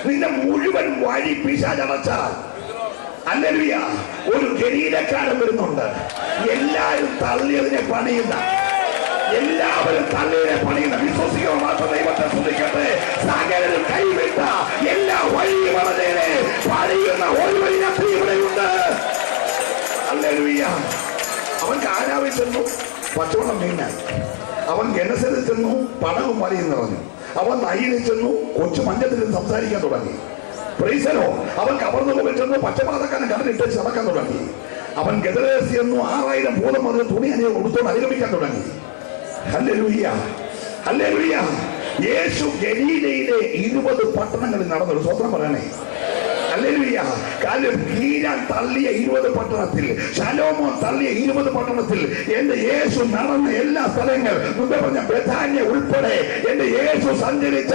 നിന്റെ മുഴുവൻ വഴി പിശാചടച്ചാൽ, ഹല്ലേലൂയ, ഒരു ഗലീലക്കാരൻ വരുന്നുണ്ട്. എല്ലാവരും തള്ളിയതിനെ പണിയുന്ന, എല്ലാവരും തള്ളിയതിനെ പണിയുന്ന വിശ്വസിക്കുക മാത്രം ദൈവത്തെ സ്തുതിക്കട്ടെ. സകലരും കൈവിട്ട എല്ലാ വഴിയും വളരെയേറെ പണിയുന്ന ഒരു വഴിനത്തിൽ ഇവിടെയുണ്ട്. ഹല്ലേലൂയ. അവൻ കാനാവിൽ ചെന്നു, പച്ചവെള്ളം വീഞ്ഞായി. അവൻ ഗനസരിൽ ചെന്നു, പടവും മലയും നിറഞ്ഞു. അവൻ നയിലിൽ ചെന്നു, കൊച്ചു മഞ്ചത്തിൽ സംസാരിക്കാൻ തുടങ്ങി. പ്രൈസലോ. അവൻ കവർന്നു പോയി ചെന്നു, പച്ചപ്പാതക്കാരൻ കടലിട്ട് നടക്കാൻ തുടങ്ങി. അവൻ ഗദരേസി ചെന്നു, 6000 ഭൂതം വന്ന് തുണി കൊടുത്തോണ്ട് അനുഗമിക്കാൻ തുടങ്ങി. Hallelujah, hallelujah. യേശു ഗലീലയിലെ 20 പട്ടണങ്ങളിൽ നടന്നൊരു സ്വത്രം പറയണേ. ഹല്ലേലൂയ. കാര്യം ഹീരാൻ തള്ളിയ 20 പട്ടണത്തിൽ, ശലോമോൻ തള്ളിയ 20 പട്ടണത്തിൽ എന്റെ യേശു നടന്ന എല്ലാ സ്ഥലങ്ങൾ, മുമ്പേ പറഞ്ഞ ബെഥാന്യ ഉൾപ്പെടെ എന്റെ യേശു സഞ്ചരിച്ച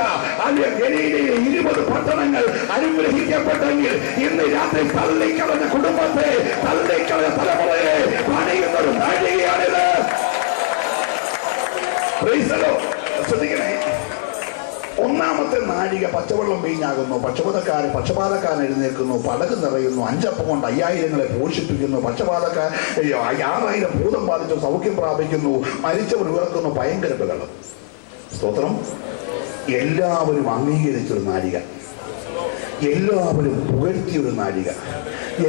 ഗലീലയിലെ 20 പട്ടണങ്ങൾ അനുഗ്രഹിക്കപ്പെട്ടെങ്കിൽ ഇന്ന് രാത്രി തള്ളിക്കളഞ്ഞ കുടുംബത്തെ, തള്ളിക്കളഞ്ഞ തലമുറയെ പണിയുന്ന ഒരു നാഴികയാണിത്. ശ്രദ്ധിക്കണേ. ഒന്നാമത്തെ നാഴിക പച്ചവെള്ളം വീഞ്ഞാകുന്നു. പക്ഷപാതക്കാരൻ എഴുന്നേൽക്കുന്നു, പടക് നിറയുന്നു, 5 അപ്പം കൊണ്ട് 5000 പോഷിപ്പിക്കുന്നു. 6000 ഭൂതം ബാധിച്ചു സൗഖ്യം പ്രാപിക്കുന്നു. മരിച്ചവർ ഉയർക്കുന്നു. ഭയങ്കര ബഹളം. സ്തോത്രം. എല്ലാവരും അംഗീകരിച്ചൊരു നാഴിക, എല്ലാവരും പുകഴ്ത്തിയൊരു നാഴിക,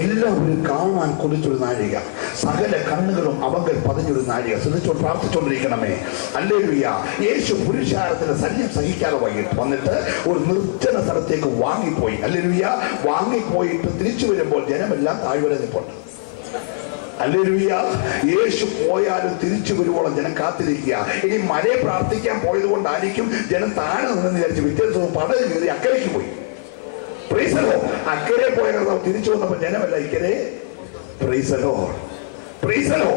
എല്ലാവരും കാണാൻ കൊതിച്ചൊരു നാഴിക, സകല കണ്ണുകളും അവങ്കൽ പതിഞ്ഞൊരു നാഴിക. ശ്രദ്ധിച്ചോണ്ട് പ്രാർത്ഥിച്ചോണ്ടിരിക്കണമേ. ഹല്ലേലൂയ. യേശു പുരുഷാരത്തിന്റെ ശല്യം സഹിക്കാതെ വന്നിട്ട് ഒരു നിർജ്ജന സ്ഥലത്തേക്ക് വാങ്ങിപ്പോയി. ഹല്ലേലൂയ. വാങ്ങിപ്പോയിട്ട് തിരിച്ചു വരുമ്പോൾ ജനമെല്ലാം താഴ്വര നിൽപ്പുണ്ട്. ഹല്ലേലൂയ. യേശു പോയാലും തിരിച്ചു വരുവോളം ജനം കാത്തിരിക്കുക. ഇനി മഴയെ പ്രാർത്ഥിക്കാൻ പോയത് കൊണ്ടായിരിക്കും ജനം താഴെ നിന്ന് വിചാരിച്ചു പിറ്റേ ദിവസം പടൽ കയറി അക്കരയ്ക്ക് പോയി. പ്രൈസലോ. അക്കരെ പോയ കർത്താവ് തിരിച്ചു വന്നപ്പോൾ ജനമല്ല ഇക്കരെ. പ്രൈസലോ, പ്രൈസലോ.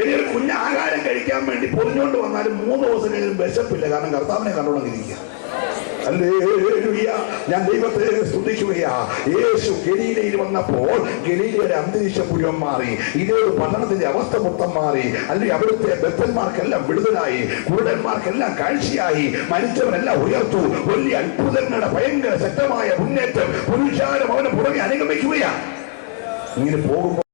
ഇനി ഒരു കുഞ്ഞ് ആഹാരം കഴിക്കാൻ വേണ്ടി പൊതിഞ്ഞോണ്ട് വന്നാലും 3 ദിവസം കഴിഞ്ഞും വിശപ്പില്ല. കാരണം കർത്താവിനെ കണ്ടോണ്ടിരിക്കുക. ഹല്ലേലൂയ. ഞാൻ ദൈവത്തെ സ്തുതിക്കുകയാ. യേശു ഗലീലയിൽ വന്നപ്പോൾ ഗലീലയുടെ അന്തരീക്ഷം മുഴുവൻ മാറി. ഇതേത് പട്ടണത്തിന്റെ അവസ്ഥ മൊത്തം മാറി. അല്ലെങ്കിൽ അവിടുത്തെ ബദ്ധന്മാർക്കെല്ലാം വിടുതലായി, കുരുടന്മാർക്കെല്ലാം കാഴ്ചയായി, മരിച്ചവരെല്ലാം ഉയർത്തു. വലിയ അത്ഭുതങ്ങളുടെ ഭയങ്കര ശക്തമായ മുന്നേറ്റം. പുരുഷാരം അവന് പുറകെ അനുഗമിക്കുകയാ. ഇങ്ങനെ പോകുമ്പോൾ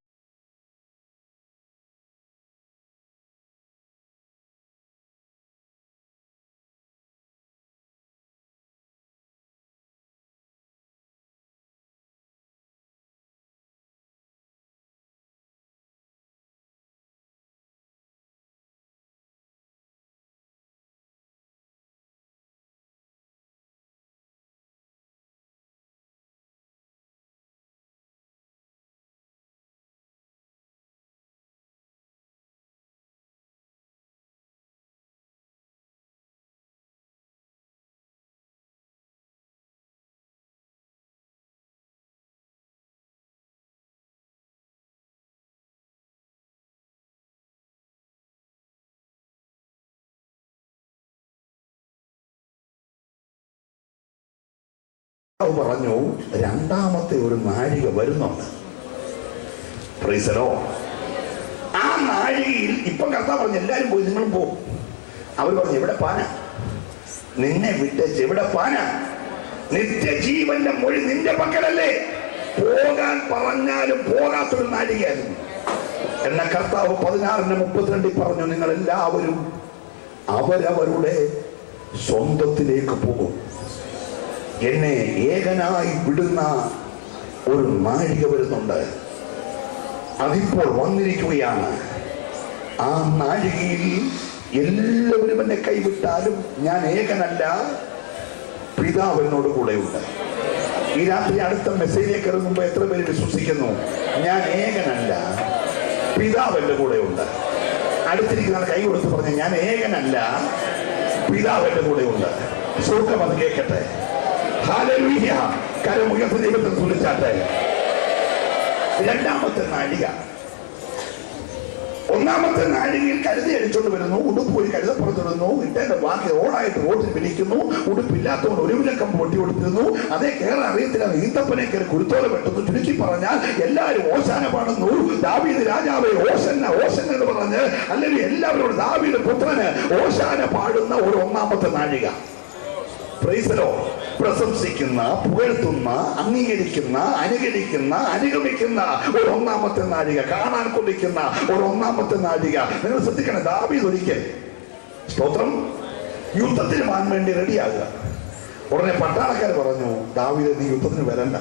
പറഞ്ഞു രണ്ടാമത്തെ ഒരു നാഴിക വരുന്നുണ്ട്. പ്രൈസലോ. ആ നാഴികയിൽ ഇപ്പം കർത്താവ് പറഞ്ഞു എല്ലാരും പോയി, നിങ്ങളും പോകും. അവർ പറഞ്ഞു എവിടെ പാന, നിന്നെ വിട്ടേച്ച് എവിടെ പാന? നിത്യജീവന്റെ മൊഴി നിന്റെ പക്കലല്ലേ? പോകാൻ പറഞ്ഞാലും പോകാത്തൊരു നാഴികയായിരുന്നു. എന്ന കർത്താവ് 16:32 പറഞ്ഞു, നിങ്ങൾ എല്ലാവരും അവരവരുടെ സ്വന്തത്തിലേക്ക് പോകും. എന്നെ ഏകനായി വിടുന്ന ഒരു നാഴിക വരുന്നുണ്ട്. അതിപ്പോൾ വന്നിരിക്കുകയാണ്. ആ നാഴികയിൽ എല്ലാവരും എന്നെ കൈവിട്ടാലും ഞാൻ ഏകനല്ല, പിതാവ് എന്നോട് കൂടെയുണ്ട്. ഈ രാത്രി അടുത്ത മെസ്സേജിലേക്ക് ഇറങ്ങുമ്പോൾ എത്ര പേര് വിശ്വസിക്കുന്നു? ഞാൻ ഏകനല്ല, പിതാവ് എന്റെ കൂടെയുണ്ട്. അടുത്തിരിക്കുന്ന കൈ കൊടുത്ത് പറഞ്ഞ ഞാൻ ഏകനല്ല, പിതാവ് എന്റെ കൂടെയുണ്ട്. സ്വർഗ്ഗം അത് കേൾക്കട്ടെ. ഹല്ലേലൂയ. കരം ഉയർത്തി ദൈവത്തെ സ്തുതിച്ചാട്ടെ. രണ്ടാമത്തെ നാഴിക. ഒന്നാമത്തെ നാഴികയിൽ കരുതി അടിച്ചോണ്ട് വരുന്നു, ഉടുപ്പ് ഒരു കരുതപ്പുറത്തിടുന്നു, ഇട്ടേന്റെ ബാക്കി റോഡായിട്ട് റോഡിൽ പിടിക്കുന്നു, ഉടുപ്പില്ലാത്തവൻ ഒരു വിലക്കം പൊട്ടി കൊടുത്തിരുന്നു, അതേ കേരള അറിയത്തില്ല, ഈന്തപ്പനെ കയറി കുരുത്തോല വെട്ടുന്നു. ചുരുക്കി പറഞ്ഞാൽ എല്ലാവരും ഓശാന പാടുന്നു, ദാവീദ് രാജാവെ ഓശന്ന ഓശന്ന എന്ന് പറഞ്ഞ്, അല്ലെങ്കിൽ എല്ലാവരോടും ദാവീദ് പുത്രന് ഓശാന പാടുന്ന ഒരു ഒന്നാമത്തെ നാഴിക. പ്രൈസലോ, പ്രശംസിക്കുന്ന, പുകഴ്ത്തുന്ന, അംഗീകരിക്കുന്ന, അനുകരിക്കുന്ന, അനുഗമിക്കുന്ന ഒരു ഒന്നാമത്തെ നാഴിക, കാണാൻ കൊള്ളിക്കുന്ന ഒരു ഒന്നാമത്തെ നാഴിക. നിങ്ങൾ ശ്രദ്ധിക്കണം, ദാവീദ് ഒരിക്കൽ സ്തോത്രം യുദ്ധത്തിന് പോകാൻ വേണ്ടി റെഡിയാകുക. ഉടനെ പട്ടാളക്കാർ പറഞ്ഞു, ദാവീദ് നീ യുദ്ധത്തിന് വരണ്ട,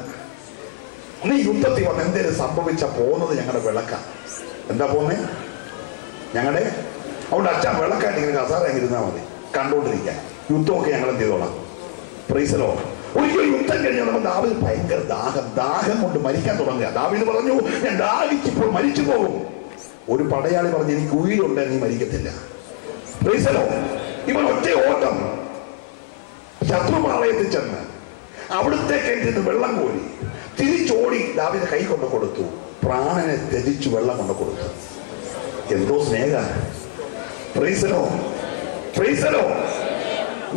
നീ യുദ്ധത്തിൽ വന്ന് എന്തേലും സംഭവിച്ച പോകുന്നത് ഞങ്ങളുടെ വിളക്ക. എന്താ പോന്നെ? ഞങ്ങളുടെ അവിടെ അച്ഛൻ വിളക്കായിട്ട് ഇങ്ങനെ കസാര ഇരുന്നാൽ മതി, കണ്ടുകൊണ്ടിരിക്കാൻ. യുദ്ധമൊക്കെ ഞങ്ങൾ എന്ത് ചെയ്തോളാം. പ്രൈസലോ. ഒരിക്കലും യുദ്ധം കഴിഞ്ഞാൽ നമ്മൾ ദാവീദ് ഭയങ്കര ദാഹം കൊണ്ട് മരിക്കാൻ തുടങ്ങുക. ദാവീദ് പറഞ്ഞു, ഞാൻ ദാഹിച്ചിപ്പോൾ മരിച്ചു പോകും. ഒരു പടയാളി പറഞ്ഞു, എനിക്ക് ഉയിലുണ്ട്, നീ മരിക്കത്തില്ല. പ്രൈസലോ. ഇവൻ ഒറ്റ ഓട്ടം ശത്രുപാളയത്തിൽ ചെന്ന് അവിടുത്തെ കിണറ്റിൽ വെള്ളം കോരി തിരിച്ചോടി ദാവീദ് കൈ കൊണ്ട് കൊടുത്തു, പ്രാണനെ ത്യജിച്ചു വെള്ളം കൊണ്ട് കൊടുത്തു. എന്തോ സ്നേഹ. പ്രൈസലോ, പ്രൈസലോ.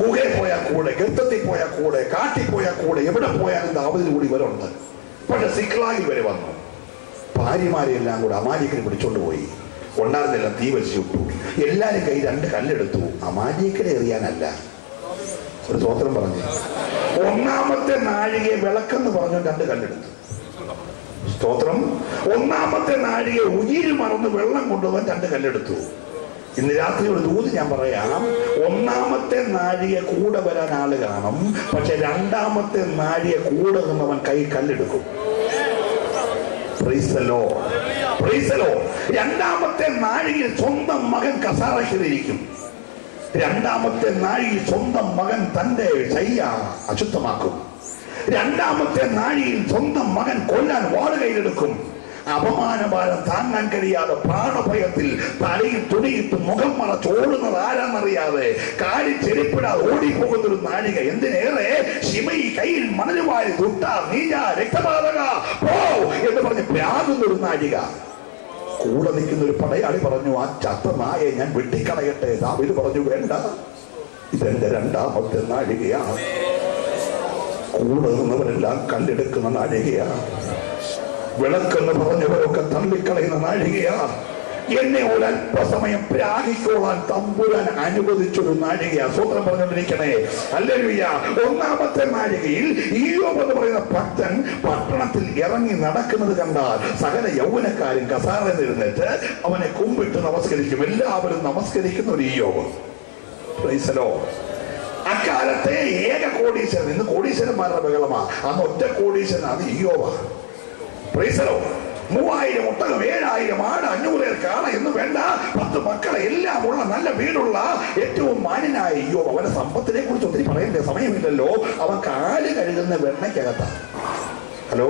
ഗുഹയിൽ പോയാൽ കൂടെ, ഗർത്തത്തിൽ പോയാൽ കൂടെ, കാട്ടിൽ പോയാൽ കൂടെ, എവിടെ പോയാലും ദാവീദിന് കൂടി ഇവരുണ്ട്. പക്ഷെ സിക്ലാഗിൽ വരെ വന്നു. ഭാര്യമാരെല്ലാം കൂടെ അമാലിക്കനെ പിടിച്ചോണ്ട് പോയി. ഉണ്ടായിരുന്നെല്ലാം തീ വലിച്ചു വിട്ടു. എല്ലാരും കൈ 2 കല്ലെടുത്തു. അമാലിക്കനെ എറിയാനല്ല. ഒരു സ്തോത്രം പറഞ്ഞു. ഒന്നാമത്തെ നാഴികയെ വിളക്കെന്ന് പറഞ്ഞു 2 കല്ലെടുത്തു. സ്തോത്രം. ഒന്നാമത്തെ നാഴികയെ ഉയിര് മറന്ന് വെള്ളം കൊണ്ടുപോകാൻ 2 കല്ലെടുത്തു. ഇന്ന് രാത്രി ഒരു ദൂത് ഞാൻ പറയാം. ഒന്നാമത്തെ നാഴിക കൂടെ വരാൻ ആള് കാണും, പക്ഷെ രണ്ടാമത്തെ നാഴിക കൂടെ നിന്നവൻ കൈ കല്ലെടുക്കും. പ്രൈസലോ, പ്രൈസലോ. രണ്ടാമത്തെ നാഴികയിൽ സ്വന്തം മകൻ കസാരയിലിരിക്കും. രണ്ടാമത്തെ നാഴികയിൽ സ്വന്തം മകൻ തന്റെ ശയ്യ അശുദ്ധമാക്കും. രണ്ടാമത്തെ നാഴികയിൽ സ്വന്തം മകൻ കൊല്ലാൻ വാള് കയ്യിലെടുക്കും. അപമാനഭാരം താങ്ങാൻ കഴിയാതെ പ്രാണഭയത്തിൽ തലയിൽ തുണിയിട്ട് മുഖം മറച്ചോടുന്നത് ആരാന്നറിയാതെ കാലിൽ ചെരുപ്പിടാതെ ഓടിപ്പോകുന്നൊരു നാഴിക. എന്തിനേറെ ശിമയി കയ്യിൽ മണലുവാരി തുട്ട നീജ രക്തപാതക പോ എന്ന് പറഞ്ഞ് പ്രാകുന്നൊരു നാഴിക. കൂടെ നിൽക്കുന്ന ഒരു പടയാളി പറഞ്ഞു, ആ ചത്ത നായെ ഞാൻ വെട്ടിക്കളയട്ടെ. ദാവീദ് പറഞ്ഞു, വേണ്ട, ഇതെന്റെ രണ്ടാമത്തെ നാഴികയാണ്. കൂടെ നിന്നവരെല്ലാം കല്ലെടുക്കുന്ന നാഴികയാണ്. വിളക്കെന്ന് പറഞ്ഞവരൊക്കെ തള്ളിക്കളയുന്ന നാഴികയാ. എന്നെ ഒരല്പസമയം പ്രാഗിക്കോളാൻ തമ്പുരാൻ അനുവദിച്ചൊരു നാഴികയാ. സ്വത്രം പറഞ്ഞുകൊണ്ടിരിക്കണേ. ഹല്ലേലൂയ. ഒന്നാമത്തെ നാഴികയിൽ ഇയ്യോബ് എന്ന് പറയുന്ന ഭക്തൻ പട്ടണത്തിൽ ഇറങ്ങി നടക്കുന്നത് കണ്ടാൽ സകല യൗവനക്കാരും കസാരയിൽ എഴുന്നേറ്റ് അവനെ കുമ്പിട്ട് നമസ്കരിക്കും. എല്ലാവരും നമസ്കരിക്കുന്ന ഒരു ഇയ്യോബ്. Price the Lord. അക്കാലത്തെ ഏക കോടീശ്വരൻ, ഇന്ന് കോടീശ്വരന്മാരുടെ ബഹളമാ, അന്ന് ഒറ്റ കോടീശ്വരൻ, അത് ഇയ്യോബാ. 3000 ഒട്ടകം, 7000 ആട്, 500 കാള എന്ന് വേണ്ട, 10 മക്കളെ എല്ലാം ഉള്ള നല്ല വീടുള്ള ഏറ്റവും മാന്യനായ ഇയ്യോബ്. അവന്റെ സമ്പത്തിനെ കുറിച്ച് ഒത്തിരി പറയണ്ടേ, സമയമില്ലല്ലോ. അവൻ കാല് കഴുകുന്ന വെണ്ണയ്ക്കകത്താ. ഹലോ,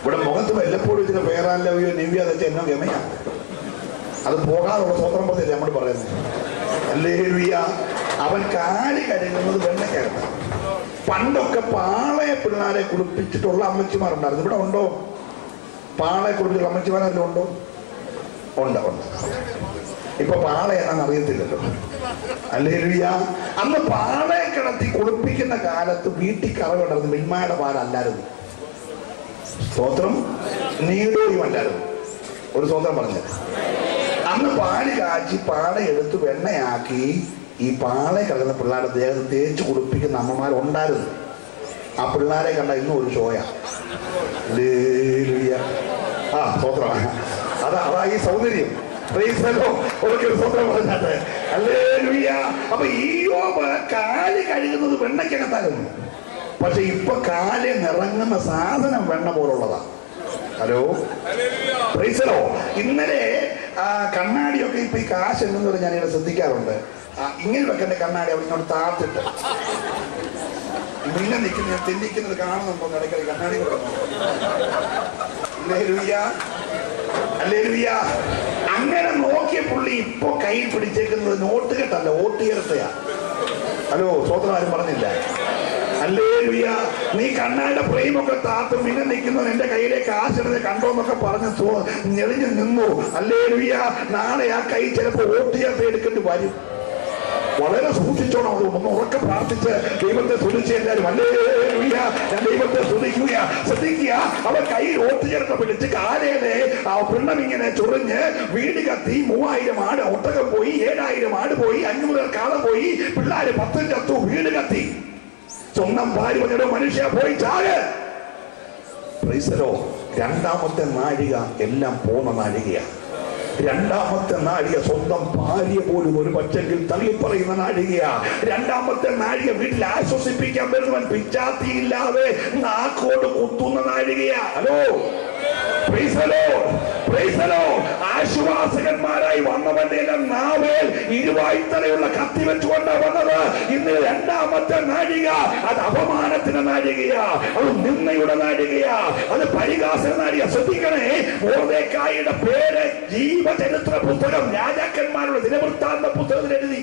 ഇവിടെ മുഖത്ത് വല്ലപ്പോഴും ഇതിന് പേരാല്ലോ നിവ്യ അതൊക്കെ എന്നോ ഗമയാ. അത് പോകാനുള്ള സ്വതന്ത്രം പറഞ്ഞില്ല നമ്മൾ പറയുന്നത്. ഹല്ലേലൂയ. അവൻ കാല് കഴുകുന്നത് വെണ്ണയ്ക്കകത്താ. പണ്ടൊക്കെ പാളയെ പിള്ളേരെ കുളിപ്പിച്ചിട്ടുള്ള അമ്മച്ചിമാരുണ്ടായിരുന്നു. ഇവിടെ ഉണ്ടോ? പാളയെ കുളിപ്പിച്ചുള്ള അമ്മച്ചിമാരെല്ലാം ഉണ്ടോ? ഉണ്ട്, ഉണ്ട്. ഇപ്പൊ പാള എന്നാന്ന് അറിയത്തില്ലല്ലോ. ഹല്ലേലൂയ. അന്ന് പാളയെ കിടത്തി കുളിപ്പിക്കുന്ന കാലത്ത് വീട്ടിൽ കറവുണ്ടായിരുന്നു. മിൽമയുടെ പാലല്ലായിരുന്നു. സ്തോത്രം. നീടോയും അല്ലായിരുന്നു. ഒരു സ്തോത്രം പറഞ്ഞത്. അന്ന് പാല് കാച്ചി പാള എടുത്ത് വെണ്ണയാക്കി ഈ പാളെ കിടക്കുന്ന പിള്ളേരുടെ ദേഹത്ത് തേച്ച് കുളിപ്പിക്കുന്ന അമ്മമാരുണ്ടായിരുന്നു. ആ പിള്ളേരെ കണ്ട ഇന്നും ഒരു ഷോയാ. ആ സ്തോത്രം. അതാ ഈ സൗന്ദര്യം. അപ്പൊ ഇയ്യോബ് കാല് കഴുകുന്നത് വെണ്ണയ്ക്കകത്തായിരുന്നു. പക്ഷെ ഇപ്പൊ കാല് നിറങ്ങുന്ന സാധനം വെണ്ണ പോലുള്ളതാ. Hello, praise the Lord. ഇന്നലെ കണ്ണാടിയൊക്കെ ഇപ്പൊ ഈ കാശ് എന്നത് ഞാനിവിടെ ശ്രദ്ധിക്കാറുണ്ട്. ഇങ്ങനെ വെക്കേണ്ട കണ്ണാടി അവിടെ ഇങ്ങോട്ട് താത്തിട്ട് പിന്നെ നിൽക്കുന്ന തെന്നിക്കുന്നത് കാണുന്നുണ്ടോ? ഇടയ്ക്കിടയ്ക്ക് കണ്ണാടി കൊടുക്കുന്നു. അങ്ങനെ നോക്കിയ പുള്ളി ഇപ്പൊ കയ്യിൽ പിടിച്ചേക്കുന്നത് നോട്ട് കെട്ടല്ല, ഓട്ട് ചേർത്തയാ. ഹലോ, സ്വന്തം ആരും പറഞ്ഞില്ല. ഹല്ലേലൂയ. നീ കണ്ണാടിയുടെ ഫ്രെയിമൊക്കെ താത്തു പിന്നെ നിൽക്കുന്നു, എന്റെ കയ്യിലേക്ക് ആശിടത് കണ്ടോന്നൊക്കെ പറഞ്ഞ് ഞെളിഞ്ഞു നിന്നു. ഹല്ലേലൂയ. നാളെ ആ കൈ ചിലപ്പോ ഓട്ടിയാൽ എടുക്കേണ്ടി വരും. വളരെ സൂക്ഷിച്ചോണം. അതുകൊണ്ട് ഉറക്കെ പ്രാർത്ഥിച്ച് ദൈവത്തെ സ്തുതിച്ച് എല്ലാവരും ഹല്ലേലൂയ, ഞാൻ ദൈവത്തെ സ്തുതിക്കുക. ശ്രദ്ധിക്കുക, അവൻ കയ്യിൽ ഓട്ടുചേർത്ത് പിടിച്ച് കാലയിലെ ആ പിണ്ണം ഇങ്ങനെ ചൊറിഞ്ഞ് വീട് കത്തി. 3000 ആട് ഒട്ടകം പോയി, 7000 ആട് പോയി, 500 കാള പോയി, പിള്ളേര് 10 ചത്തു, വീട് കത്തി. സ്വന്തം ഭാര്യ പറഞ്ഞോ മനുഷ്യ പോയി ചാക്. രണ്ടാമത്തെ നാഴിക എല്ലാം പോന്ന നാഴികയാണ്. രണ്ടാമത്തെ നാഴിക സ്വന്തം ഭാര്യ പോലും ഒരു പക്ഷെങ്കിൽ തള്ളിപ്പറയുന്ന നാഴികയാ. രണ്ടാമത്തെ നാഴിക വീട്ടിൽ ആശ്വസിപ്പിക്കാൻ വരുന്നവൻ പിച്ചാത്തിയില്ലാതെ നാക്കോട് കുത്തുന്ന നാഴികയാ. ഹലോ, ആശ്വാസകന്മാരായി വന്നവന്റെ നാവേൽ ഇരുവായ്ത്തലയുള്ള കത്തി വെച്ചുകൊണ്ടാ വന്നത്. ഇന്ന് രണ്ടാമത്തെ നാഴിക അത് അപമാനത്തിന്റെ നാഴികയാ, അത് നിന്നയുടെ നാഴികയാ, അത് പരിഹാസ നാഴിക. ശ്രദ്ധിക്കണേ, മൊർദെഖായിയുടെ പേര് ജീവചരിത്ര പുസ്തകം രാജാക്കന്മാരുടെ ദിനവൃത്താന്ത പുസ്തകത്തിൽ എഴുതി.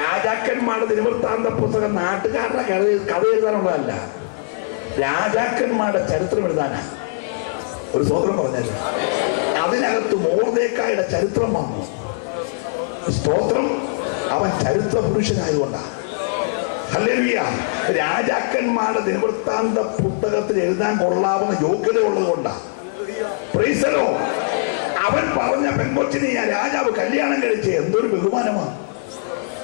രാജാക്കന്മാരുടെ ദിനവൃത്താന്ത പുസ്തകം നാട്ടുകാരുടെ കഥ എഴുതാനുള്ളതല്ല, രാജാക്കന്മാരുടെ ചരിത്രം എഴുതാനാ. ഒരു സ്തോത്രം പറഞ്ഞല്ലോ. അതിനകത്ത് മൊർദെഖായിയുടെ ചരിത്രം വന്നു. സ്തോത്രം. അവൻ ചരിത്ര പുരുഷനായതുകൊണ്ടാണ്. ഹല്ലേലൂയ. രാജാക്കന്മാരുടെ ദിനവൃത്താന്ത പുസ്തകത്തിൽ എഴുതാൻ കൊള്ളാവുന്ന യോഗ്യത ഉള്ളത് കൊണ്ടാണ്. Price the Lord. അവൻ പറഞ്ഞ പെൺകൊച്ചിനെ ആ രാജാവ് കല്യാണം കഴിച്ച് എന്തൊരു ബഹുമാനമാണ്.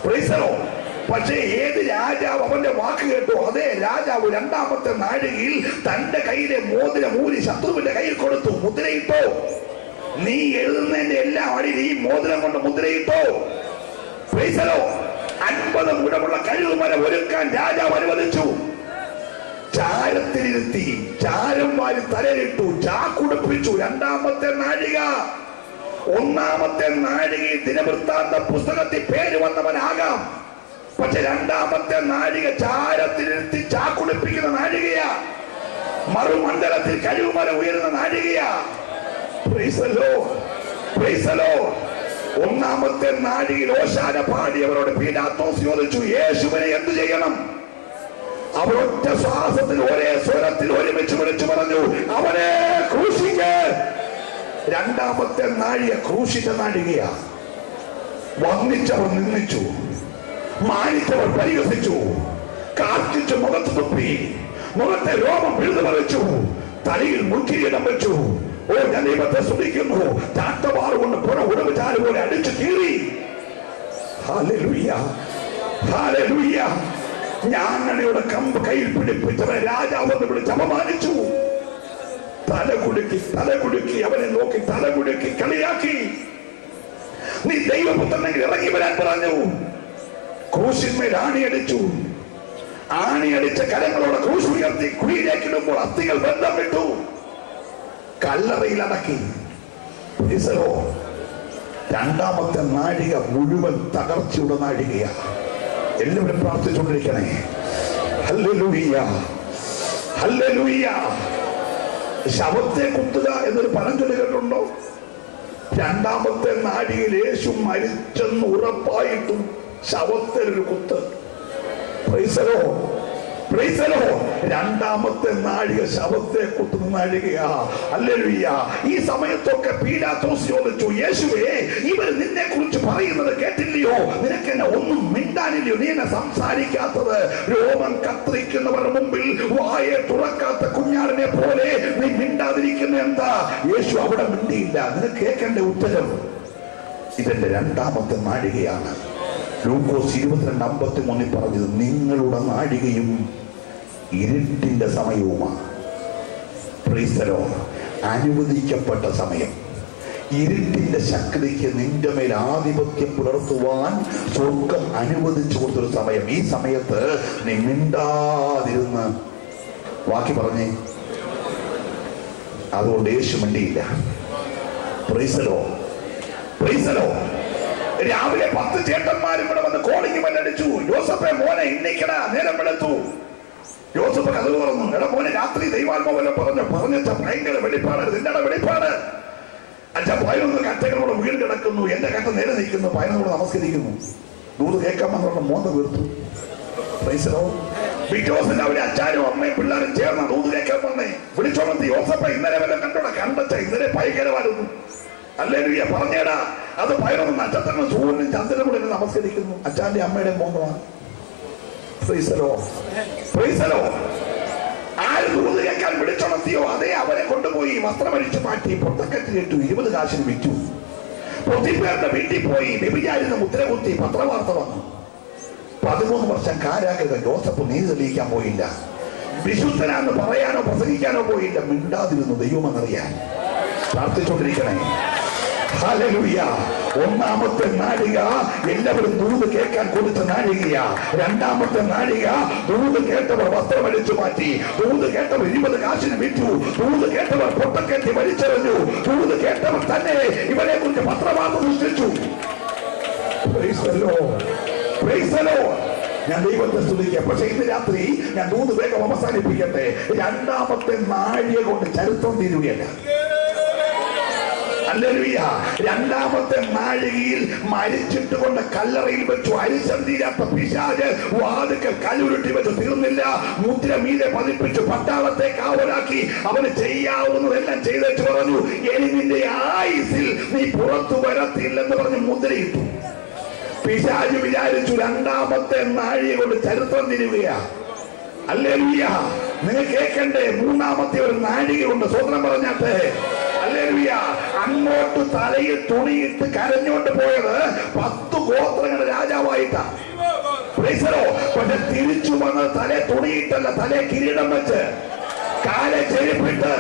Price the Lord. പക്ഷേ ഏത് രാജാവ് അവന്റെ വാക്ക് കേട്ടോ, അതേ രാജാവ് രണ്ടാമത്തെ നാഴികയിൽ തന്റെ കയ്യിലെ മോതിരം ഊരി ശത്രുവിന്റെ കയ്യിൽ കൊടുത്തു. മുദ്രയിട്ടോ, നീ എഴുതുന്നതിന്റെ എല്ലാം അടിയിൽ ഈ മോതിരം കൊണ്ട് മുദ്രയിട്ടോ. 50 മുഴമുള്ള കഴുകുമരം ഒരുക്കാൻ രാജാവ് അനുവദിച്ചു. ചാരത്തിലിരുത്തി, ചാരം വാരി തലയിലിട്ടു, ചാക്കുടുപ്പിച്ചു. രണ്ടാമത്തെ നാഴിക. ഒന്നാമത്തെ നാഴികയിൽ ദിനവൃത്താന്ത പുസ്തകത്തിൽ പേര് വന്നവനാകാം, പക്ഷെ രണ്ടാമത്തെ നാഴിക ചാരത്തിലിരുത്തി ചാക്കുടിപ്പിക്കുന്ന നാഴികയാ. മറുമണ്ഡലത്തിൽ കഴുകുമരം ഉയരുന്ന നാഴികയാ. ഒന്നാമത്തെ നാഴികയിൽ ഓശാന പാടിയവരോട് പീലാത്തോസ് ചോദിച്ചു, യേശുവിനെ എന്ത് ചെയ്യണം? അവർ ഒറ്റ ശ്വാസത്തിൽ ഒരേ സ്വരത്തിൽ ഒരുമിച്ച് വിളിച്ചു പറഞ്ഞു, അവനെ ക്രൂശിക്ക്. രണ്ടാമത്തെ നാഴിക ക്രൂശിച്ച നാഴികയാ. വന്നിച്ചവർ നിന്ദിച്ചു, മാനിച്ചവർ പരിഹസിച്ചു, കാർത്തിച്ച് മുഖത്ത് തുപ്പി, മുഖത്തെ രോമം പിഴുതു പറിച്ചു, തലയിൽ മുൾക്കിരീടം വെച്ചു. ഓ, ഞാൻ ദൈവത്തെ സ്തുതിക്കുന്നു. ചാട്ടവാറ് കൊണ്ട് പുറ ഉടവുചാല് പോലെ അടിച്ചു കീറി. Hallelujah, hallelujah. ഞാങ്ങണയുടെ കമ്പ് കയ്യിൽ പിടിപ്പിച്ചവരെ രാജാവെന്ന് വിളിച്ച് അപമാനിച്ചു. തലകുടുക്കി അവനെ നോക്കി തലകുടുക്കി കളിയാക്കി. നീ ദൈവപുത്രനെങ്കിൽ ഇറങ്ങി വരാൻ പറഞ്ഞു. ക്രൂശിന്മേൽ ആണിയടിച്ചു. ആണിയടിച്ച കരങ്ങളോടെ ക്രൂശ് ഉയർത്തി കുഴിയിലേക്കിടുമ്പോൾ അസ്ഥികൾ ബന്ധം വിട്ടു, കല്ലറയിൽ അടക്കി. രണ്ടാമത്തെ നാഴിക മുഴുവൻ തകർച്ചയുടെ നാഴികയാ. എല്ലാവരും പ്രാർത്ഥിച്ചുകൊണ്ടിരിക്കണേ. Hallelujah, hallelujah. ശവത്തെ കുത്തുക എന്നൊരു പഴഞ്ചൊല്ല് കേട്ടുണ്ടോ? രണ്ടാമത്തെ നാഴികയിൽ യേശു മരിച്ചെന്ന് ഉറപ്പായിട്ടും ശവത്തിൽ ഒരു കുത്ത്. Price the Lord, praise the Lord. രണ്ടാമത്തെ നാഴിക ശവത്തെ കുത്തുന്ന നാഴികയാ. ഹല്ലേലൂയ. ഈ സമയത്തൊക്കെ പീലാത്തോസ് ചോദിച്ചു, യേശുവേ, ഇവർ നിന്നെ കുറിച്ച് പറയുന്നത് കേട്ടില്ലയോ? നിനക്ക് എന്നെ ഒന്നും മിണ്ടാനില്ലയോ? നീ എന്നെ സംസാരിക്കാത്തത്? രോമം കത്തിരിക്കുന്നവരുടെ മുമ്പിൽ വായെ തുറക്കാത്ത കുഞ്ഞാടിനെ പോലെ നീ മിണ്ടാതിരിക്കുന്ന എന്താ? യേശു അവിടെ മിണ്ടിയില്ല. നിനക്ക് കേൾക്കേണ്ട ഉത്തരം ഇതെന്റെ രണ്ടാമത്തെ നാഴികയാണ്. ലൂക്കോസ് 22:53 പറഞ്ഞത്, നിങ്ങളുടെ നാഴികയും ഇരുട്ടിന്റെ സമയവുമാണ്. Price the Lord. അനുവദിക്കപ്പെട്ട സമയം. ഇരുട്ടിന്റെ ശക്തിക്ക് നിന്റെ മേൽ ആധിപത്യം പുലർത്തുവാൻ സ്വർഗം അനുവദിച്ചു കൊടുത്തൊരു സമയം. ഈ സമയത്ത് നീ മിണ്ടാതിരുന്ന് വാക്കി പറഞ്ഞേ. അതുകൊണ്ട് യേശു മിണ്ടിയില്ല. Price the Lord, praise the Lord. രാവിലെ 10 ചേട്ടന്മാരും ഇവിടെ വന്ന് കോളിംഗ് ബെല്ലടിച്ചു. യോസഫേ, മോനെ ഇന്നിക്കടാ, നേരം വെളുത്തു. യോസഫ് കഥ തുറന്നു. എടാ മോനെ, രാത്രി ദൈവാത്മാവല്ലോ പറഞ്ഞ ഭയങ്കര വെളിപ്പാട്. നിന്റെ വെളിപ്പാട്. 11 കറ്റകളോട് വീട് കിടക്കുന്നു. എന്റെ കറ്റ നേരെ നിൽക്കുന്നു. 11 നമസ്കരിക്കുന്നു. ദൂത് കേൾക്കാൻ വന്നവരുടെ മോന്ത വീർത്തു. Praise the Lord. പിറ്റോസിന്റെ അവിടെ അച്ഛനും അമ്മയും പിള്ളേരും ചേർന്ന ദൂതിലേക്ക് വന്നേ വിളിച്ചോളത്തി യോസപ്പ ഇന്നലെ വല്ല കണ്ടച്ച ഇന്നലെ ഭയങ്കരമായിരുന്നു. ഹല്ലേലൂയ പറഞ്ഞേടാ. അത് 11 നക്ഷത്രങ്ങൾ സൂര്യനും ചന്ദ്രനും കൂടെ നമസ്കരിക്കുന്നു. അച്ഛന്റെ അമ്മയുടെ മോഹമാണ്. ആര് ദൂത് കേൾക്കാൻ വിളിച്ചുണർത്തിയോ അതേ അവരെ കൊണ്ടുപോയി വസ്ത്രമഴിച്ചു മാറ്റി പൊട്ടക്കറ്റിലിട്ടു 20 കാശിന് വിറ്റു. പൊത്തിപ്പേരുടെ വീട്ടിൽ പോയി വ്യഭിചാരിന്ന് മുദ്രകുത്തി പത്രവാർത്ത വന്നു. 13 വർഷം കാരാഗ്രഹം. ജോസഫ് നീതി തെളിയിക്കാൻ പോയില്ല. വിശുദ്ധനാന്ന് പറയാനോ പ്രസംഗിക്കാനോ പോയില്ല. മിണ്ടാതിരുന്നു ദൈവമെന്നറിയാൻ. പ്രാർത്ഥിച്ചുകൊണ്ടിരിക്കണേ. ഹല്ലേലൂയ. ഒന്നാമത്തെ നാഴിക എല്ലാവരും ദൂത് കേൾക്കാൻ കൊടുത്ത നാഴികയാ. രണ്ടാമത്തെ നാഴിക ദൂത് കേട്ടവർ വസ്ത്രമടിച്ചു മാറ്റി. ദൂത് കേട്ടവർ 20 കാശിന് വിറ്റു. ദൂത് കേട്ടവർ പൊട്ടക്കെട്ടി വലിച്ചെറിഞ്ഞു. ദൂത് കേട്ടവർ തന്നെ ഇവരെ കുറിച്ച് പത്രവാർത്ത സൃഷ്ടിച്ചു. ഞാൻ ദൈവത്തെ സ്തുതിക്കാം. പക്ഷെ ഇന്ന് രാത്രി ഞാൻ ദൂത് വേഗം അവസാനിപ്പിക്കട്ടെ. രണ്ടാമത്തെ നാഴിക കൊണ്ട് ചരിത്രം തീരുകയല്ല. ഹല്ലേലൂയ. രണ്ടാമത്തെ നാഴികയിൽ മരിച്ചിട്ട് കൊണ്ട് കല്ലറയിൽ വെച്ചു. അരിശം തീരാത്ത പിശാച് വാതിക്കൽ കല്ലുരുട്ടി വെച്ച് തീർന്നില്ല. മുദ്ര മീതെ പതിപ്പിച്ചു. പട്ടാളത്തെ കാവലാക്കി അവന് ചെയ്യാവുന്നതെല്ലാം ചെയ്തേച്ചു പറഞ്ഞു, ഇനി നിന്റെ ആയുസിൽ നീ പുറത്തു വരത്തില്ലെന്ന് പറഞ്ഞ് മുദ്രയിട്ടു. പിശാച് വിചാരിച്ചു രണ്ടാമത്തെ നാഴിക കൊണ്ട് ചരിത്രം തിരുകയാ. ഹല്ലേലൂയ. നിങ്ങൾ കേൾക്കണ്ടേ? മൂന്നാമത്തെ ഒരു നാഴികയുണ്ട്. സ്വന്തം പറഞ്ഞാട്ടെ. ഹല്ലേലൂയ. അങ്ങോട്ട് തലയിൽ തുണിയിട്ട് കരഞ്ഞോണ്ട് പോയത് 10 ഗോത്രങ്ങളുടെ രാജാവായിട്ടാ. പക്ഷെ തിരിച്ചു വന്നത് തലേ തുണിയിട്ടല്ല, തലേ കിരീടം വെച്ച് കാലെ ചെരുപ്പിട്ട്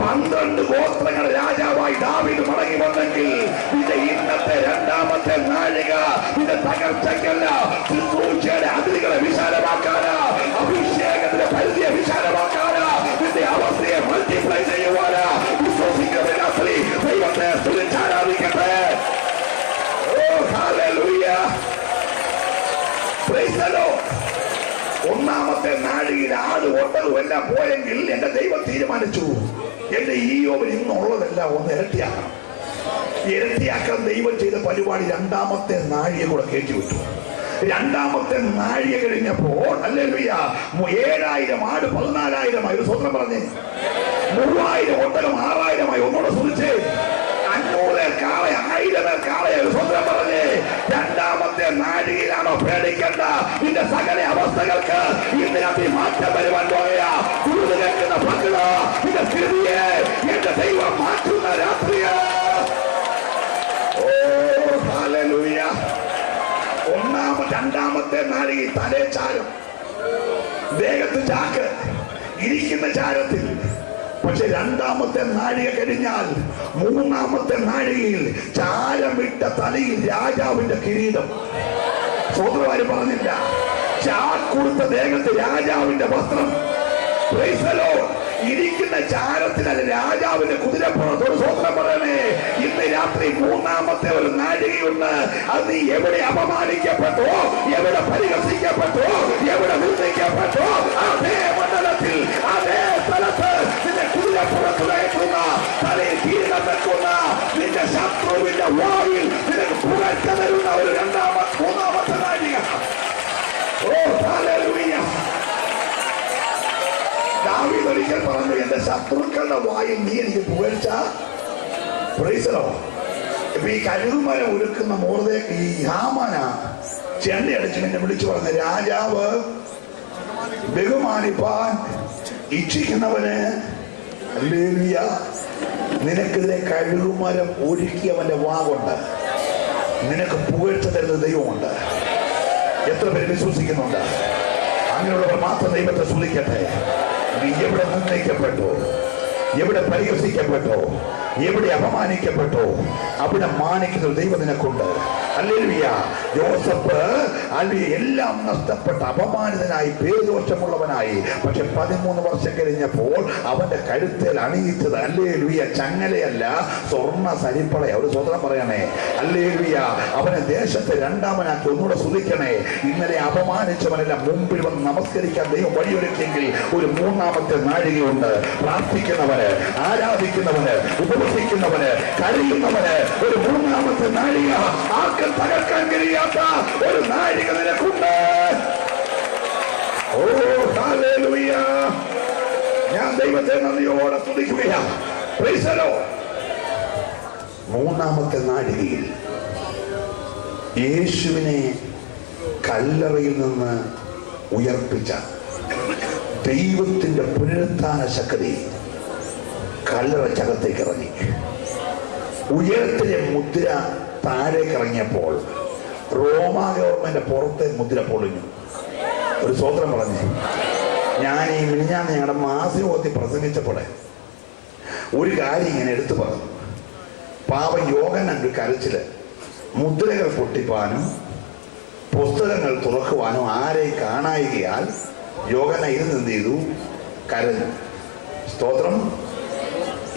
12 ഗോത്രങ്ങളുടെ രാജാവായി ദാവീദ് മടങ്ങി വന്നെങ്കിൽ നിന്റെ ഇന്നത്തെ രണ്ടാമത്തെ നാഴിക നിന്റെ തകർച്ചയ്ക്കല്ല, ശുശ്രൂഷയുടെ അതിരുകളെ വിശാലമാക്കാനാ, അഭിഷേകത്തിന്റെ പരിധിയെ വിശാലമാക്കാനാ, നിന്റെ അവസ്ഥയെ മൾട്ടിപ്ലൈ ചെയ്യുവാനാ. വിശ്വസിക്കുന്ന രാത്രി ദൈവത്തെ സ്തുതിച്ചാരാധിക്കട്ടെ. ഓ ഹല്ലേലൂയ. Praise the Lord. ഒന്നാമത്തെ നാഴികയിൽ ആട് ഒട്ടതും എല്ലാം പോയെങ്കിൽ എന്റെ ദൈവം തീരുമാനിച്ചു എന്റെ ഈയോബിന് ഇന്നുള്ളതെല്ലാം ഒന്ന് ഇരട്ടിയാക്കണം. ഇരട്ടിയാക്കാൻ ദൈവം ചെയ്ത പരിപാടി രണ്ടാമത്തെ നാഴിക കൂടെ കയറ്റിവിട്ടു. രണ്ടാമത്തെ നാഴിക കഴിഞ്ഞപ്പോൾ ഹല്ലേലൂയ 7000 ആട് 14,000 ഒരു സ്വന്തം പറഞ്ഞേ. 3000 ഒട്ടകം 6000 ഒന്നുകൂടെ സുധിച്ചേ. 500 കാളെ 1000 കാളെ ഒരു സ്വന്തം പറഞ്ഞേ. രണ്ടാമത്തെ നാഴികയിലാണോ പേടിക്കേണ്ട? നിന്റെ സകല അവസ്ഥകൾക്ക് ഇതിനകത്ത് മാറ്റം വരുവാൻ പോയാ കൂടുതൽ കേൾക്കുന്ന പങ്കുക നിന്റെ സ്ഥിതിയെ എന്റെ ദൈവം മാറ്റുന്ന രാത്രിയാ. ഓ ഹല്ലേലൂയ. രണ്ടാമത്തെ നാഴിക തലേ ചാരം, ദേഹത്ത് ചാക്ക്, ഇരിക്കുന്ന ചാരത്തിൽ. പക്ഷെ രണ്ടാമത്തെ നാഴിക കഴിഞ്ഞാൽ മൂന്നാമത്തെ നാഴികയിൽ ചാരമിട്ട തലയിൽ രാജാവിന്റെ കിരീടം. സോദരന്മാര് പറഞ്ഞില്ല, ചാക്കുടുത്ത ദേഹത്ത് രാജാവിന്റെ വസ്ത്രം. Price the Lord. ഇരിക്കുന്ന ചാരത്തിനല്ല രാജാവിന്റെ കുതിരപ്പുറത്തോട് സ്വന്തം പറയണേ. ഇന്ന് രാത്രി മൂന്നാമത്തെ ഒരു നാഴികയുണ്ട്. അത് നീ എവിടെ അപമാനിക്കപ്പെട്ടോ, എവിടെ പരിഹസിക്കപ്പെട്ടോ, എവിടെ നിന്ദിക്കപ്പെട്ടോ, അതേ മണ്ഡലത്തിൽ അതേ സ്ഥലത്ത് നിന്റെ കുതിരപ്പുറത്ത് കയറ്റുന്ന തലയിൽ കീഴം വെക്കുന്ന നിന്റെ ശത്രുവിന്റെ വായിൽ നിനക്ക് പുകഴ്ച തരുന്ന ഒരു മൂന്നാമത്തെ നാഴിക. ഓ ഹല്ലേലൂയ. ദാവീദ് ഒരിക്കൽ പറഞ്ഞു, എന്റെ ശത്രുക്കളുടെ വായിൽ നീ എനിക്ക് പുകഴ്ച. Price the Lord. ഇപ്പൊ ഈ കഴുകുമരം ഒരുക്കുന്ന മോർദേക്ക് ഈ ഹാമാന ചെണ്ടയടിച്ച് എന്നെ വിളിച്ചു പറഞ്ഞ രാജാവ് ബഹുമാനിപ്പാൻ ഇച്ഛിക്കുന്നവന് ഹല്ലേലൂയ നിനക്കെതിരെ കഴുകുമരം ഒരുക്കിയവന്റെ വാഗുണ്ട്. നിനക്ക് പുകഴ്ച തരുന്ന ദൈവമുണ്ട്. എത്ര പേര് വിശ്വസിക്കുന്നുണ്ട്? അങ്ങനെയുള്ളവർ മാത്രം ദൈവത്തെ സ്തുതിക്കട്ടെ. നീ എവിടെ നിന്ദിക്കപ്പെട്ടോ, എവിടെ പരിഹസിക്കപ്പെട്ടോ, എവിടെ അപമാനിക്കപ്പെട്ടോ അവിടെ മാനിക്കുന്ന ദൈവം നിനക്കുണ്ട്. ഹല്ലേലൂയ. യോസഫ് എല്ലാം നഷ്ടപ്പെട്ട അപമാനിതനായി പേരുദോഷമുള്ളവനായി. പക്ഷെ 13 വർഷം കഴിഞ്ഞപ്പോൾ അവന്റെ കഴുത്തിൽ അണിയിച്ചത് ഹല്ലേലൂയ ചങ്ങലയല്ല, സ്വർണ്ണ സരിപ്പളയ. ഒരു സ്വതന്ത്രം പറയണേ. ഹല്ലേലൂയ. അവനെ ദേശത്തെ രണ്ടാമനാക്കി. ഒന്നുകൂടെ സ്തുതിക്കണേ. ഇന്നലെ അപമാനിച്ചവനെല്ലാം മുമ്പിൽ വന്ന് നമസ്കരിക്കാൻ ദൈവം വഴിയൊരുക്കിയെങ്കിൽ ഒരു മൂന്നാമത്തെ നാഴികയുണ്ട്. പ്രാർത്ഥിക്കുന്നവന്, ആരാധിക്കുന്നവന്, ഉപവസിക്കുന്നവന്, കരയുന്നവന് ഒരു മൂന്നാമത്തെ നാഴിക. ആർക്കും തകർക്കാൻ കഴിയാത്ത ഒരു നാഴിക നിനക്കുണ്ട്. ഓ ഹല്ലേലൂയ. ഞാൻ ദൈവത്തെ നന്ദിയോടെ സ്തുതിക്കുകയാണ്. Price the Lord. മൂന്നാമത്തെ നാഴികയിൽ യേശുവിനെ കല്ലറയിൽ നിന്ന് ഉയർപ്പിച്ച ദൈവത്തിന്റെ പുനരുത്ഥാന ശക്തി കല്ലറയ്ക്കകത്തേക്ക് ഇറങ്ങി. ഉയരത്തിലെ മുദ്ര താഴേക്ക് ഇറങ്ങിയപ്പോൾ റോമാ ഗവൺമെന്റ് പുറത്തെ മുദ്ര പൊളിഞ്ഞു. ഒരു സ്വോത്രം പറഞ്ഞേ. ഞാൻ ഈ മിനിഞ്ഞാന്ന് ഞങ്ങളുടെ മാസികത്തിൽ പ്രസംഗിച്ചപ്പോൾ ഒരു കാര്യം ഇങ്ങനെ എടുത്തു പറഞ്ഞു. പാവം യോഹന്നാൻ ഒരു കരച്ചില്, മുദ്രകൾ പൊട്ടിപ്പാനും പുസ്തകങ്ങൾ തുറക്കുവാനും ആരെയും കാണായികയാൽ യോഹന്നാൻ ഇരുന്ന് എന്ത് ചെയ്തു? കരഞ്ഞു. സ്തോത്രം.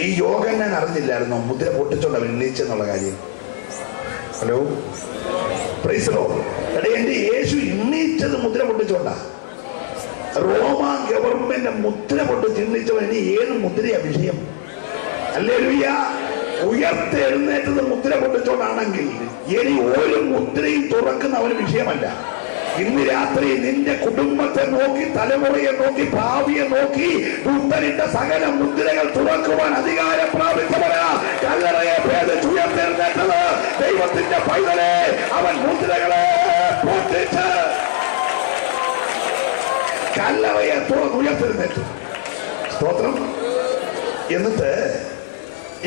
ഈ യോഹന്നാൻ അറിഞ്ഞില്ലായിരുന്നോ മുദ്ര പൊട്ടിച്ചോണ്ട് അവൻ എണ്ണീച്ചെന്നുള്ള കാര്യം? Hello, praise the Lord. എന്റെ യേശു എണ്ണീച്ചത് മുദ്ര പൊട്ടിച്ചോണ്ടാ. റോമാ ഗവൺമെന്റ് മുദ്ര പൊട്ടിച്ച് എണ്ണീച്ചവൻ ഇനി ഏത് മുദ്രയാ വിഷയം? ഹല്ലേലൂയ. ഉയർത്തെഴുന്നേറ്റത് മുദ്ര പൊട്ടിച്ചോണ്ടാണെങ്കിൽ ഇനി ഒരു മുദ്രയും തുറക്കുന്ന അവന് വിഷയമല്ല. ഇന്ന് രാത്രി നിന്റെ കുടുംബത്തെ നോക്കി, തലമുറയെ നോക്കി, ഭാവിയെ നോക്കി ഉത്തരിട്ട സകല മുദ്രകൾ തുറക്കുവാൻ അധികാരം പ്രാപിച്ചവനാ കല്ലറയെ ഉയർത്തെഴുന്നേറ്റത് ദൈവത്തിന്റെ പൈതലെ. അവൻ മുദ്രകളെ പൊട്ടിച്ച് കല്ലറയെ തുറന്നുയർത്തെഴുന്നേറ്റു. സ്തോത്രം. എന്നിട്ട്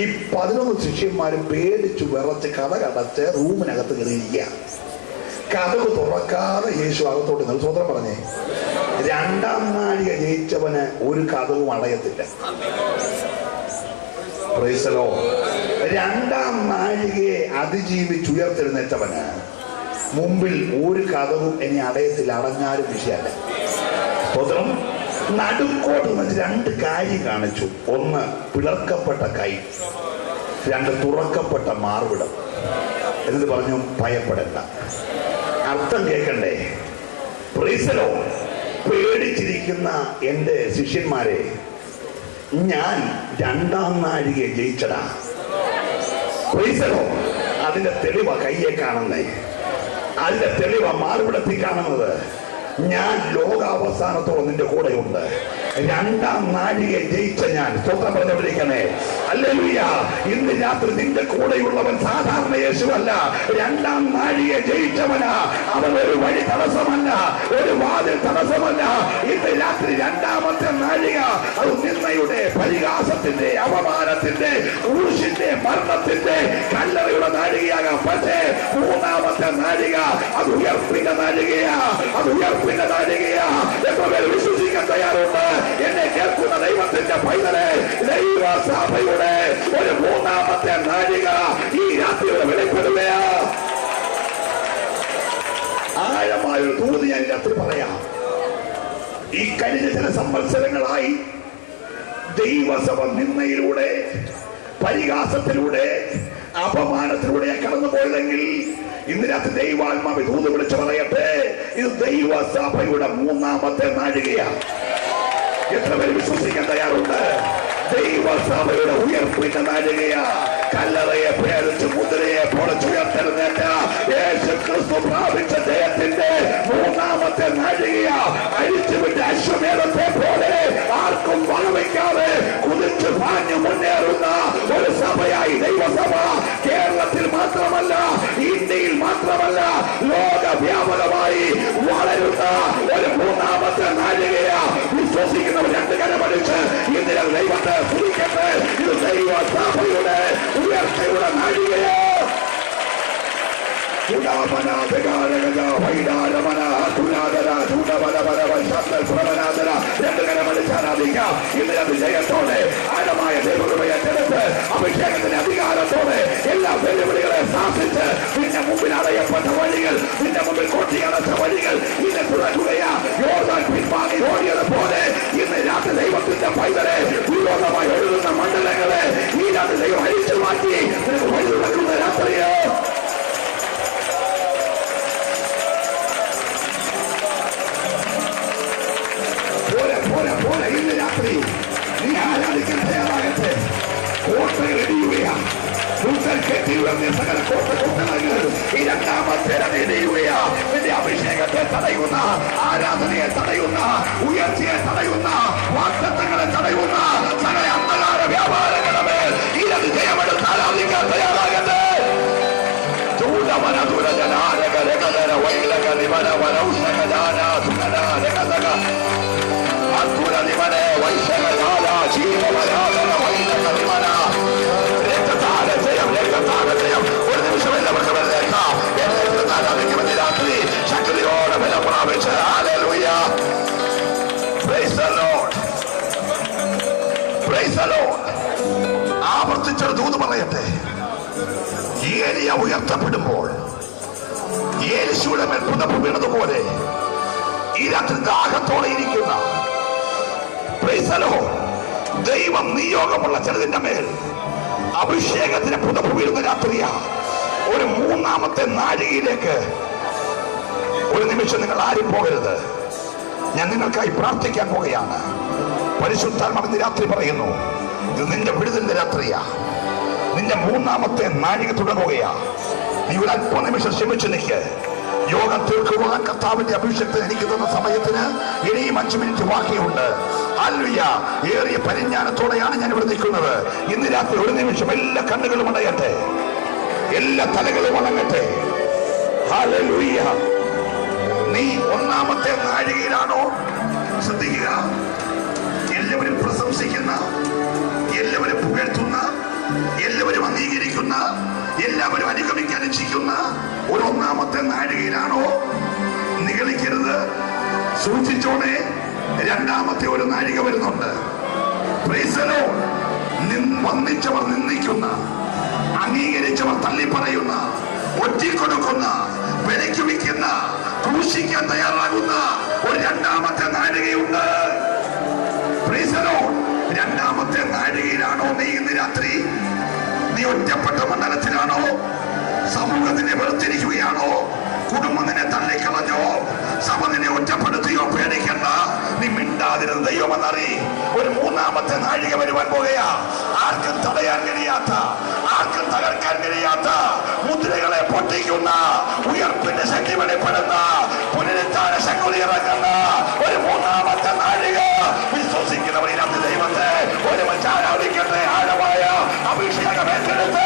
ഈ 11 ശിഷ്യന്മാരും പേടിച്ചു വിറച്ച് കടച്ച് റൂമിനകത്ത് കയറിയിരിക്കുക. കഥക് തുറക്കാതെ യേശു അകത്തോട്ട് നിന്ന്. സ്വതന്ത്രം പറഞ്ഞേ. 2ാം നാഴിക ജയിച്ചവന് ഒരു കഥവും അടയത്തില്ല. Praise the lord. 2ാം നാഴികയെ അതിജീവിച്ചുയർത്തെഴുന്നേറ്റവന് മുമ്പിൽ ഒരു കഥവും ഇനി അടയത്തില്ല. അടഞ്ഞാലും വിഷയമല്ല. സ്വതന്ത്രം. നടുക്കോട്ട് നിന്ന് 2 കാര്യം കാണിച്ചു. 1 പിളർക്കപ്പെട്ട കൈ, 2 തുറക്കപ്പെട്ട മാർവിടം. എന്നിട്ട് പറഞ്ഞു ഭയപ്പെടണ്ട. അർത്ഥം കേൾക്കണ്ടേ? Price the Lord. പേടിച്ചിരിക്കുന്ന എന്റെ ശിഷ്യന്മാരെ, ഞാൻ 2ാം നാഴികയെ ജയിച്ചടാ. Praise the lord. അതിന്റെ തെളിവ കയ്യെ കാണുന്നേ, അതിന്റെ തെളിവ മാർവിടത്തിൽ കാണുന്നത്. ഞാൻ ലോകാവസാനത്തോളം നിന്റെ കൂടെയുണ്ട്. 2ാം നാഴികയെ ജയിച്ച ഞാൻ. സ്തോത്രം പറഞ്ഞുകൊണ്ടിരിക്കണേ. ഹല്ലേലൂയ. ഇന്ന് രാത്രി നിന്റെ കൂടെയുള്ളവൻ സാധാരണ യേശുവല്ല, 2ാം നാഴികയെ ജയിച്ചവനാ. അവൻ ഒരു വഴി തടസ്സമല്ല, ഒരു വാതിൽ തടസ്സമല്ല. ഇന്ന് രാത്രി 2ാമത്തെ നാഴിക അത് നിന്നയുടെ, പരിഹാസത്തിന്റെ, അപമാനത്തിന്റെ, ഊഷിന്റെ, മരണത്തിന്റെ, കല്ലറയുടെ നാഴികയാകാം. പക്ഷേ 3ാമത്തെ നാഴിക അത് ഉയർപ്പിന്റെ നാഴികയാ. അത് ഉയർപ്പിന്റെ നാഴികയാ. എത്ര പേര് വിശ്വസിക്കാൻ തയ്യാറുണ്ട്? എന്നെ കേൾക്കുന്ന ദൈവത്തിന്റെ പൈതലെ, ദൈവസഭയുടെ ഒരു 3ാമത്തെ നാഴിക ഈ രാത്രിയുടെ വെളിപ്പെടുകയാ. ആഴമായൊരു തൂത് ഞാൻ രാത്രി പറയാം. ഈ കഴിഞ്ഞ ചില സംവത്സരങ്ങളായി ദൈവസഭ നിന്നയിലൂടെ, പരിഹാസത്തിലൂടെ, അപമാനത്തിലൂടെ കടന്നു പോയതെങ്കിൽ ഇന്ന് രാത്രി ദൈവാത്മാവ് തൂത് വിളിച്ചു പറയട്ടെ, ഇത് ദൈവസഭയുടെ 3ാമത്തെ നാഴികയാണ്. എത്ര പേര് വിശ്വസിക്കാൻ തയ്യാറുണ്ട്? ദൈവസഭയുടെ ഉയർപ്പിന്റെ നാഴികയാ. കല്ലറയെ പേടിച്ച് മുദ്രയെ പൊളിച്ചുയർത്തെഴുന്നേറ്റ യേശു ക്രിസ്തു പ്രാപിച്ച ജയത്തിന്റെ 3ാമത്തെ നാഴികയാ. അഴിച്ചുവിട്ട അശ്വമേധത്തെ പോലെ ആർക്കും വളവയ്ക്കാതെ കുതിച്ചു പാഞ്ഞു മുന്നേറുന്ന ഒരു സഭയായി ദൈവസഭ കേരളത്തിൽ മാത്രമല്ല, ഇന്ത്യയിൽ മാത്രമല്ല, ലോകവ്യാപകമായി വളരുന്ന ഒരു 3ാമത്തെ നാഴികയാ. വിശ്വസിക്കുന്നവർ 2 കരമടിച്ച് ഇന്നലെ ദൈവത്തെ സ്തുതിക്കട്ടെ. ഇത് ദൈവസഭയുടെ ഉയർച്ചയുടെ നാഴികയാ. ജയത്തോടെ ആഴമായ ദൈവകൃപയെടുത്ത് അഭിഷേകത്തിന്റെ അധികാരത്തോടെ എല്ലാ വെല്ലുവിളികളെ സാധിച്ച് നിന്റെ മുമ്പിൽ അടയപ്പെട്ട വഴികൾ, നിന്റെ മുമ്പിൽ കൊട്ടിയടച്ച വഴികൾ ഇന്ന് തുറക്കുകയാ. യോർദാൻ പിൻവാങ്ങി ഓടിയത് പോലെ ഇന്ന് രാത്രി ദൈവത്തിന്റെ പൈതലെ വിരോധമായി ഒഴുകുന്ന മണ്ഡലങ്ങളെ ഈ രാത്രി ദൈവം അഴിച്ചു മാറ്റി നിനക്ക് വഴി തുറക്കുന്ന രാത്രിയോ. പോലെ ഇന്ന് രാത്രി നീ ആരാധിക്കാൻ തയ്യാറാകട്ടെ. കോട്ടകൾ ഇടിയുകയാണ്. കെട്ടി ഉയർന്ന സകല കോട്ട ഈ രണ്ടാമത്തെ നിന്റെ അഭിഷേകത്തെ തടയുന്ന, ആരാധനയെ തടയുന്ന, ഉയർച്ചയെ തടയുന്ന, വാഗ്ദത്തങ്ങളെ തടയുന്ന സകല അന്ധകാര വ്യാപാരങ്ങളുടെ മേൽ ഇരത് ജയമെടുത്ത് ആരാധിക്കാൻ തയ്യാറാകട്ടെ. ഒരു നിമിഷം എല്ലാവർക്കും രാത്രി ശക്തിയോടെ വില പ്രാപിച്ച് hallelujah. Praise the Lord. Praise the Lord. ആവർത്തിച്ചൊരു ദൂത് പറയട്ടെ. ഏലിയ ഉയർത്തപ്പെടുമ്പോൾ യേശുവിന്റെ മേൽ പുതപ്പ് വീണതുപോലെ ഈ രാത്രി ദാഹത്തോടെ ഇരിക്കുന്ന Praise the Lord. ദൈവം നിയോഗമുള്ള ചിലതിന്റെ മേൽ അഭിഷേകത്തിന് പുതപ്പ് വീഴുന്ന രാത്രിയാ. ഒരു മൂന്നാമത്തെ നാഴികയിലേക്ക് ഒരു നിമിഷം നിങ്ങൾ ആരും പോകരുത്. ഞാൻ നിങ്ങൾക്കായി പ്രാർത്ഥിക്കാൻ പോകുകയാണ്. പരിശുദ്ധാത്മാവ് രാത്രി പറയുന്നു, ഇത് നിന്റെ വിടുതലിന്റെ രാത്രിയാ. നിന്റെ മൂന്നാമത്തെ നാഴിക തുടങ്ങുകയാ. നീ ഒരു അല്പ നിമിഷം ക്ഷമിച്ചു നിൽക്ക്. യോഗം തീർക്കുവാൻ കർത്താവിന്റെ അഭിഷേകത്തിന് എനിക്ക് തന്ന സമയത്തിന് ഇനിയും 5 മിനിറ്റ് ബാക്കിയുണ്ട്. ഹല്ലേലൂയ. ഏറിയ പരിജ്ഞാനത്തോടെയാണ് ഞാൻ ഇവിടെ നിൽക്കുന്നത്. ഇന്ന് രാത്രി ഒരു നിമിഷം എല്ലാ കണ്ണുകളും അടയട്ടെ, എല്ലാ തലകളും അടങ്ങട്ടെ. ഹല്ലേലൂയ. നീ ഒന്നാമത്തെ നാഴികയിലാണോ? ശ്രദ്ധിക്കുക. എല്ലാവരും പ്രശംസിക്കുന്ന, എല്ലാവരും പുകഴ്ത്തുന്ന, എല്ലാവരും അംഗീകരിക്കുന്ന, എല്ലാവരും അനുഗമിക്കാൻ ഇച്ഛിക്കുന്ന ഒരു ഒന്നാമത്തെ നാഴികയിലാണോ? നിഗളിക്കരുത്, സൂക്ഷിച്ചോടെ. രണ്ടാമത്തെ ഒരു നാഴിക വരുന്നുണ്ട്. Praise the lord. വന്ദിച്ചവർ നിന്ദിക്കുന്ന, അംഗീകരിച്ചവർ തള്ളിപ്പറയുന്ന, ഒറ്റിക്കൊടുക്കുന്ന, വിലയ്ക്ക് വിൽക്കുന്ന, ക്രൂശിക്കാൻ തയ്യാറാകുന്ന ഒരു രണ്ടാമത്തെ നാഴികയുണ്ട്. Price the Lord. രണ്ടാമത്തെ നാഴികയിലാണോ നീ ഇന്ന് രാത്രി? നീ ഒറ്റപ്പെട്ട മണ്ഡലത്തിലാണോ? സമൂഹത്തിനെ വെറുത്തിരിക്കുകയാണോ? കുടുംബം നിന്നെ തള്ളിക്കളഞ്ഞോ? സഭ നിന്നെ ഒറ്റപ്പെടുത്തിയോ? പേടിക്കണ്ട, നീ മിണ്ടാതിരുന്ന ദൈവമെന്നറി. ഒരു മൂന്നാമത്തെ നാഴിക വരുവാൻ പോകുകയാ. ആർക്കും തടയാൻ കഴിയാത്ത, ആർക്കും തകർക്കാൻ കഴിയാത്ത, മുദ്രകളെ പൊട്ടിക്കുന്ന, ഉയർപ്പിന്റെ ശക്തി വെളിപ്പെടുന്ന, പുനരുത്ഥാന ശക്തി ഇറങ്ങുന്ന ഒരു മൂന്നാമത്തെ നാഴിക. വിശ്വസിക്കുന്നവരിനകത്ത് ദൈവത്തെ ഒരുമിച്ച് ആരാധിക്കട്ടെ. ആഴമായ അഭിഷേകം ഏറ്റെടുത്ത്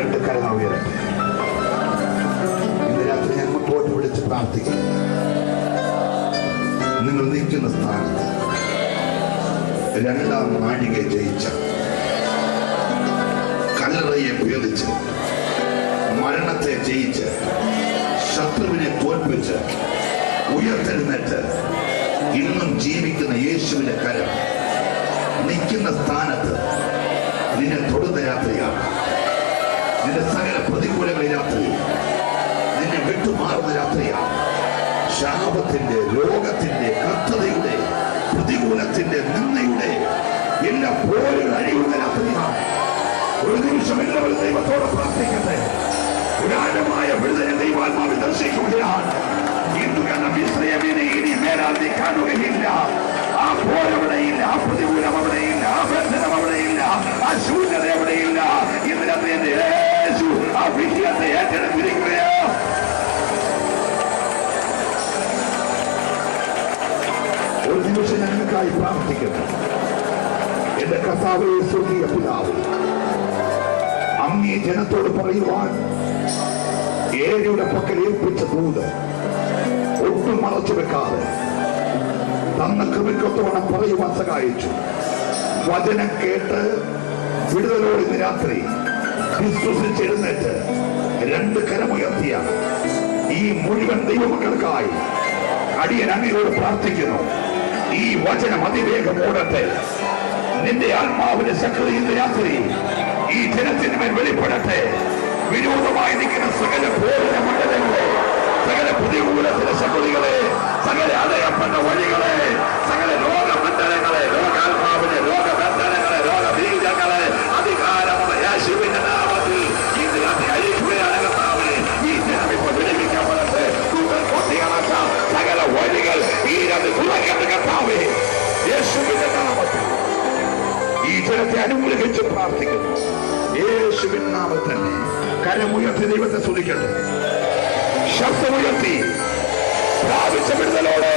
രണ്ട് കരങ്ങൾ ഉയരട്ടെ. ഇന്ന് രാത്രി ഞാൻ മുമ്പോട്ട് വിളിച്ച് പ്രാർത്ഥിക്കും. നിങ്ങൾ നിൽക്കുന്ന സ്ഥാനത്ത് രണ്ടാം നാഴിക ജയിച്ച, കല്ലറയെ ഭേദിച്ച്, മരണത്തെ ജയിച്ച്, ശത്രുവിനെ തോൽപ്പിച്ച് ഉയർത്തെഴുന്നേറ്റ് ഇന്നും ജീവിക്കുന്ന യേശുവിന്റെ കരം നിൽക്കുന്ന സ്ഥാനത്ത് നിന്നെ തൊടുന്ന രാത്രിയാണ്. നിന്റെ സകല പ്രതികൂലങ്ങളെ രാത്രി നിന്നെ വിട്ടുമാറുന്ന രാത്രിയാണ്. ശാപത്തിന്റെ, രോഗത്തിന്റെ, കർത്തതയുടെ, പ്രതികൂലത്തിന്റെ, നിന്ദയുടെ എല്ലാ പോരുകൾ അഴിയുന്ന രാത്രിയാണ്. ഒരു നിമിഷം എല്ലാവരും ദൈവത്തോട് പ്രാർത്ഥിക്കട്ടെ. പുരാതനമായ വിടുതൽ ദൈവാത്മാവിൽ ദർശിക്കുകയാണ്. ഇന്നു കണ്ട മിസ്രയീമിനെ ഇനി മേലാൽ നീ കാണുകയില്ല. ആ പോരവിടെയില്ല, ആ പ്രതികൂലം അവിടെയില്ല, ആ ബന്ധനം അവിടെയില്ല, ആ ശൂന്യത അവിടെയില്ല. ഇന്നത്തെ യേശു ആ വിഷയത്തെ ഏറ്റെടുത്തിരിക്കുകയാണ്. ഒരു നിമിഷം ഞാൻ നിങ്ങൾക്കായി പ്രാർത്ഥിക്കുന്നു. എന്റെ കർത്താവേ, സ്വർഗീയ പിതാവേ, അങ്ങേ ജനത്തോട് പറയുവാൻ ഏരിയുടെ പക്കൽ ഏൽപ്പിച്ച ദൂത് ഒട്ടും മറച്ചു വെക്കാതെ തന്ന കൃപയ്ക്കൊത്തോളം പറയുവാൻ സഹായിച്ചു. വചനം കേട്ട് വിടുതലോട് ഇന്ന് രാത്രി വിശ്വസിച്ചെഴുന്നേറ്റ് രണ്ട് കരമുയർത്തിയ ഈ മുഴുവൻ ദൈവമക്കൾക്കായി അടിയൻ അങ്ങയോട് പ്രാർത്ഥിക്കുന്നു. ഈ വചനം അതിവേഗം ഓടട്ടെ. നിന്റെ ആത്മാവിന്റെ ശക്തി ഇന്ന് രാത്രി ഈ ജനത്തിന് മേൽ വെളിപ്പെടട്ടെ. വിരോധമായി നിൽക്കുന്ന സകല പോരിന മണ്ഡലങ്ങളെ, സകല പ്രതികൂലത്തിന്റെ ശക്തികളെ, സകല അടയപ്പെട്ട വഴികളെ, സകല രോഗമണ്ഡലങ്ങളെ, രോഗാത്മാവിനെ, രോഗബന്ധനങ്ങളെ, രോഗബീജങ്ങളെ അധികാരമുള്ള യേശുവിന്റെ നാമത്തിൽ ഇന്ന് രാത്രി അഴിക്കുകയാണ് കർത്താവേ. ഈ ജനം ഇപ്പോൾ വിടുവിക്കപ്പെടട്ടെ. കൊത്തികളച്ച സകല വഴികൾ ഈ രാത്രി തുറക്കട്ടെ കർത്താവേ, യേശുവിന്റെ നാമത്തിൽ. ഈ ജനത്തെ അനുഗ്രഹിച്ച് പ്രാർത്ഥിക്കുന്നു യേശുവിൻ നാമത്തിൽ. കരമുയർത്തി ദൈവത്തെ സ്തുതിക്കട്ടെ. ശബ്ദമുയർത്തി പ്രാപിച്ച വിടുതലോടെ